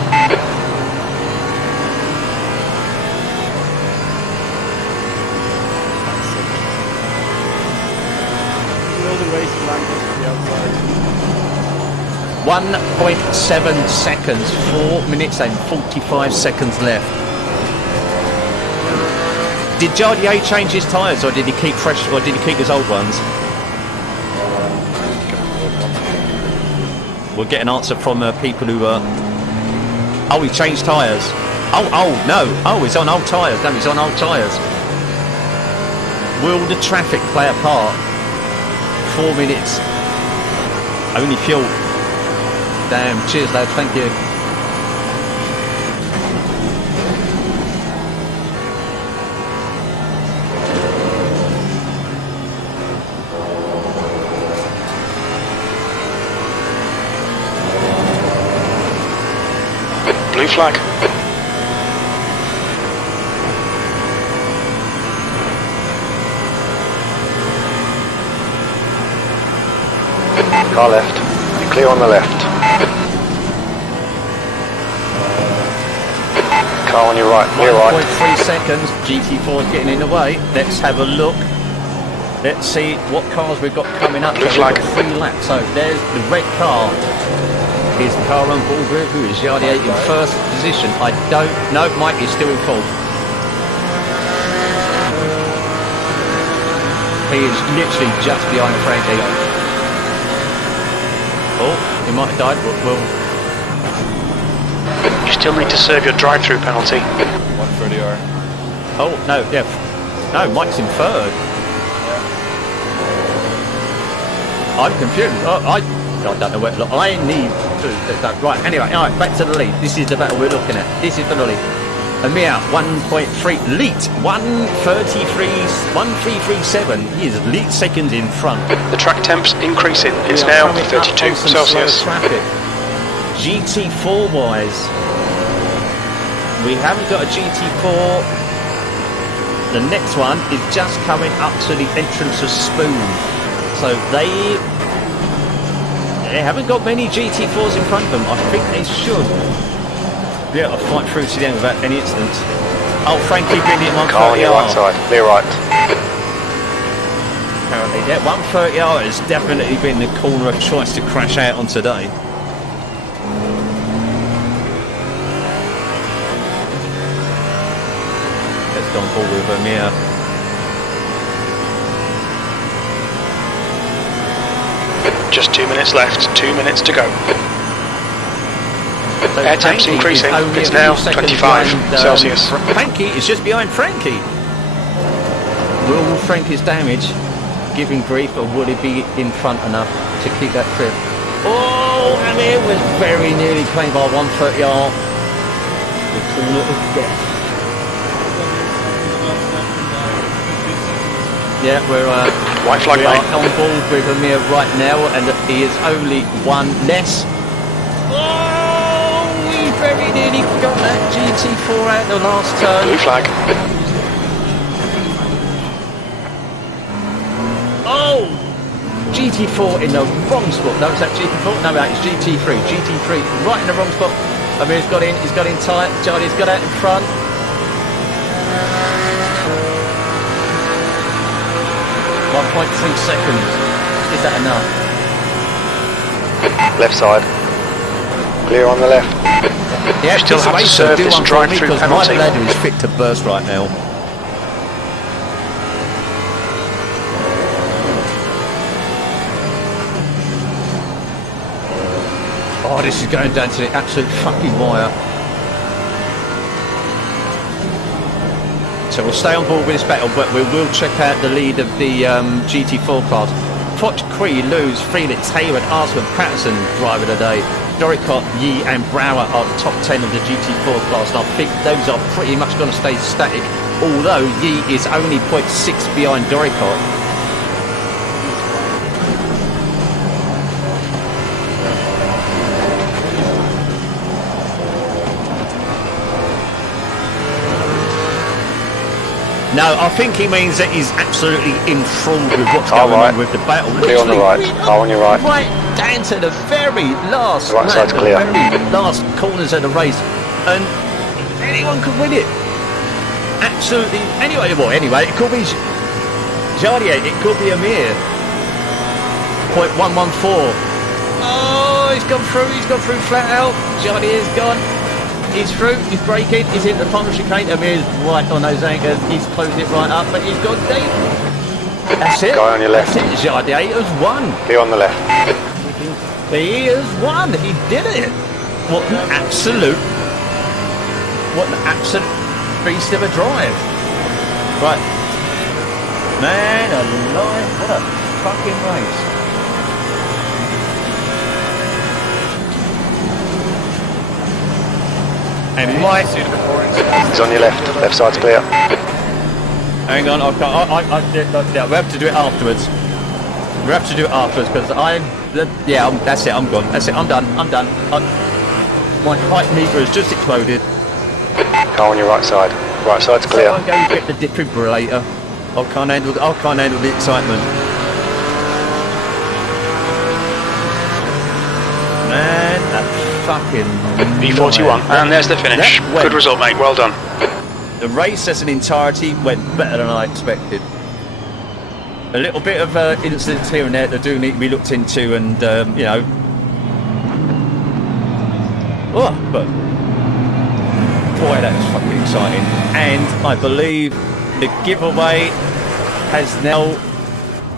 The racing line goes to the outside. 1.7 seconds. 4 minutes and 45 seconds left. Did Jardier change his tyres, or did he keep fresh, or did he keep his old ones? We'll get an answer from people who oh, he changed tyres. Oh, no. Oh, he's on old tyres. No, he's on old tyres. Will the traffic play a part? 4 minutes. Only fuel. Damn. Cheers, lad. Thank you. Blue flag. Car left. You're clear on the left. Car on your right. Clear right. 1.3 seconds. GT4 is getting in the way. Let's have a look. Let's see what cars we've got coming up. Blue flag. 3 laps. So there's the red car. Is the car on ball group, who is Jardier in first position? I don't know. Mike is still in fourth. He is literally just behind Frankie. Oh, he might have died. Well, You still need to serve your drive-through penalty. 130R. Oh, no, yeah. No, Mike's in third. I'm confused. Oh, I don't know where. Look, I need to. Right, anyway, all right, back to the lead. This is the battle we're looking at. This is for the lead. Amir, 1.3. Lead, 1337. He is lead seconds in front. The track temp's increasing. It's now 32 Celsius. Traffic. GT4 wise, we haven't got a GT4. The next one is just coming up to the entrance of Spoon. So they haven't got many GT4s in front of them. I think they should be able to fight through to the end without any incidents. Oh, Frankie, bring it 130R. Car on your right side, clear right. Apparently, yeah, 130R has definitely been the corner of choice to crash out on today. Let's go on board with Amir. Just 2 minutes left. 2 minutes to go. So Air temp's Frankie increasing. is only It's a now few seconds 25 behind, Celsius. Frankie is just behind Frankie. Will Frankie's damage give him grief, or would he be in front enough to keep that trip? Oh, Amir was very nearly claimed by 130R. The corner of death. Yeah, we're White flag, we are mate. on board with Amir right now, and he is only one less. Oh, we very nearly got that GT4 out the last turn. Blue flag. Oh, GT4 in the wrong spot. No, is that GT4? No, that is GT3. GT3 right in the wrong spot. Amir's got in. He's got in tight. Charlie's got out in front. 1.3 seconds. Is that enough? Left side. Clear on the left. Yeah, still this have to racer, serve do this one for me, drive-through because my penalty. ladder is fit to burst right now. Oh, this is going down to the absolute fucking wire. So we'll stay on board with this battle, but we will check out the lead of the GT4 class. Foch, Cree, Lewis, Felix, Hayward, Arsman, Patterson, driver today. Doricott, Yi and Brower are the top 10 of the GT4 class, and I think those are pretty much going to stay static, although Yi is only 0.6 behind Doricott. No, I think he means that he's absolutely enthralled with what's Car going right. on with the battle. Clear on the right. Car on your right. Right down to the very last, Right side's the clear. very last corners of the race, and anyone could win it. Absolutely, anyway, it could be Jardier, it could be Amir. 0.114. Oh, he's gone through flat out. Jardier's gone. He's through, he's braking, he's in the final chicane. Amir's right on those anchors, he's closed it right up, but he's gone deep. That's it. Guy on your left. That's it, Jardier has won. Clear on the left. He has won, he did it. What an absolute beast of a drive. Right. Man alive, what a fucking race. And Mike, He's on your left. Left side's clear. hang on, we have to do it afterwards. We have to do it afterwards because that's it, I'm gone. That's it, I'm done. My height meter has just exploded. Car on your right side. Right side's clear. So I go get the defibrillator. I can't handle the excitement. Man, that fucking V41, and there's the finish. That went- Good result, mate. Well done. The race as an entirety went better than I expected. A little bit of incidents here and there that do need to be looked into, and but boy, that was fucking exciting. And I believe the giveaway has now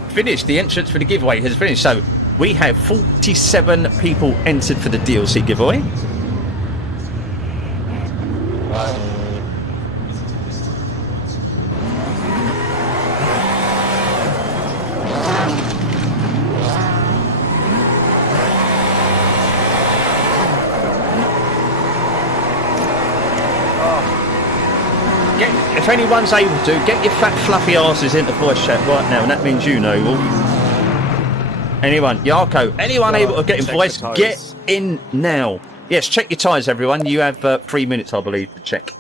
finished. The entrance for the giveaway has finished. So we have 47 people entered for the DLC giveaway. if anyone's able to, get your fat fluffy asses into voice chat right now, and that means you, Noble. Anyone, Yarko, anyone able to get in voice, get in now. Yes, check your tyres, everyone. You have 3 minutes, I believe, to check.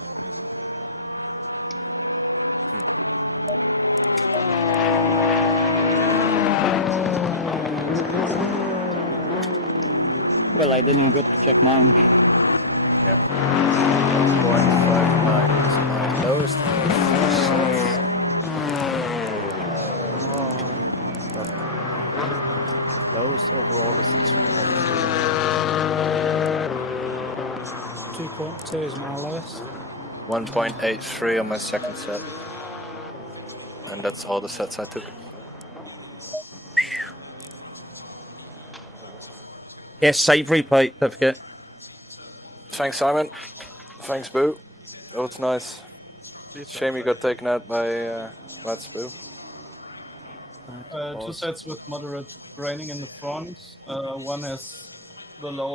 Well, I didn't get to check mine. Yeah. 1.59 is my lowest. Lowest overall is 2.2 is my lowest. 1.83 on my second set. And that's all the sets I took. Yes, save replay, don't forget. Thanks, Simon. Thanks, Boo. That was nice. Shame you got taken out by Mats, Boo. 2 sets with moderate graining in the front. One has the low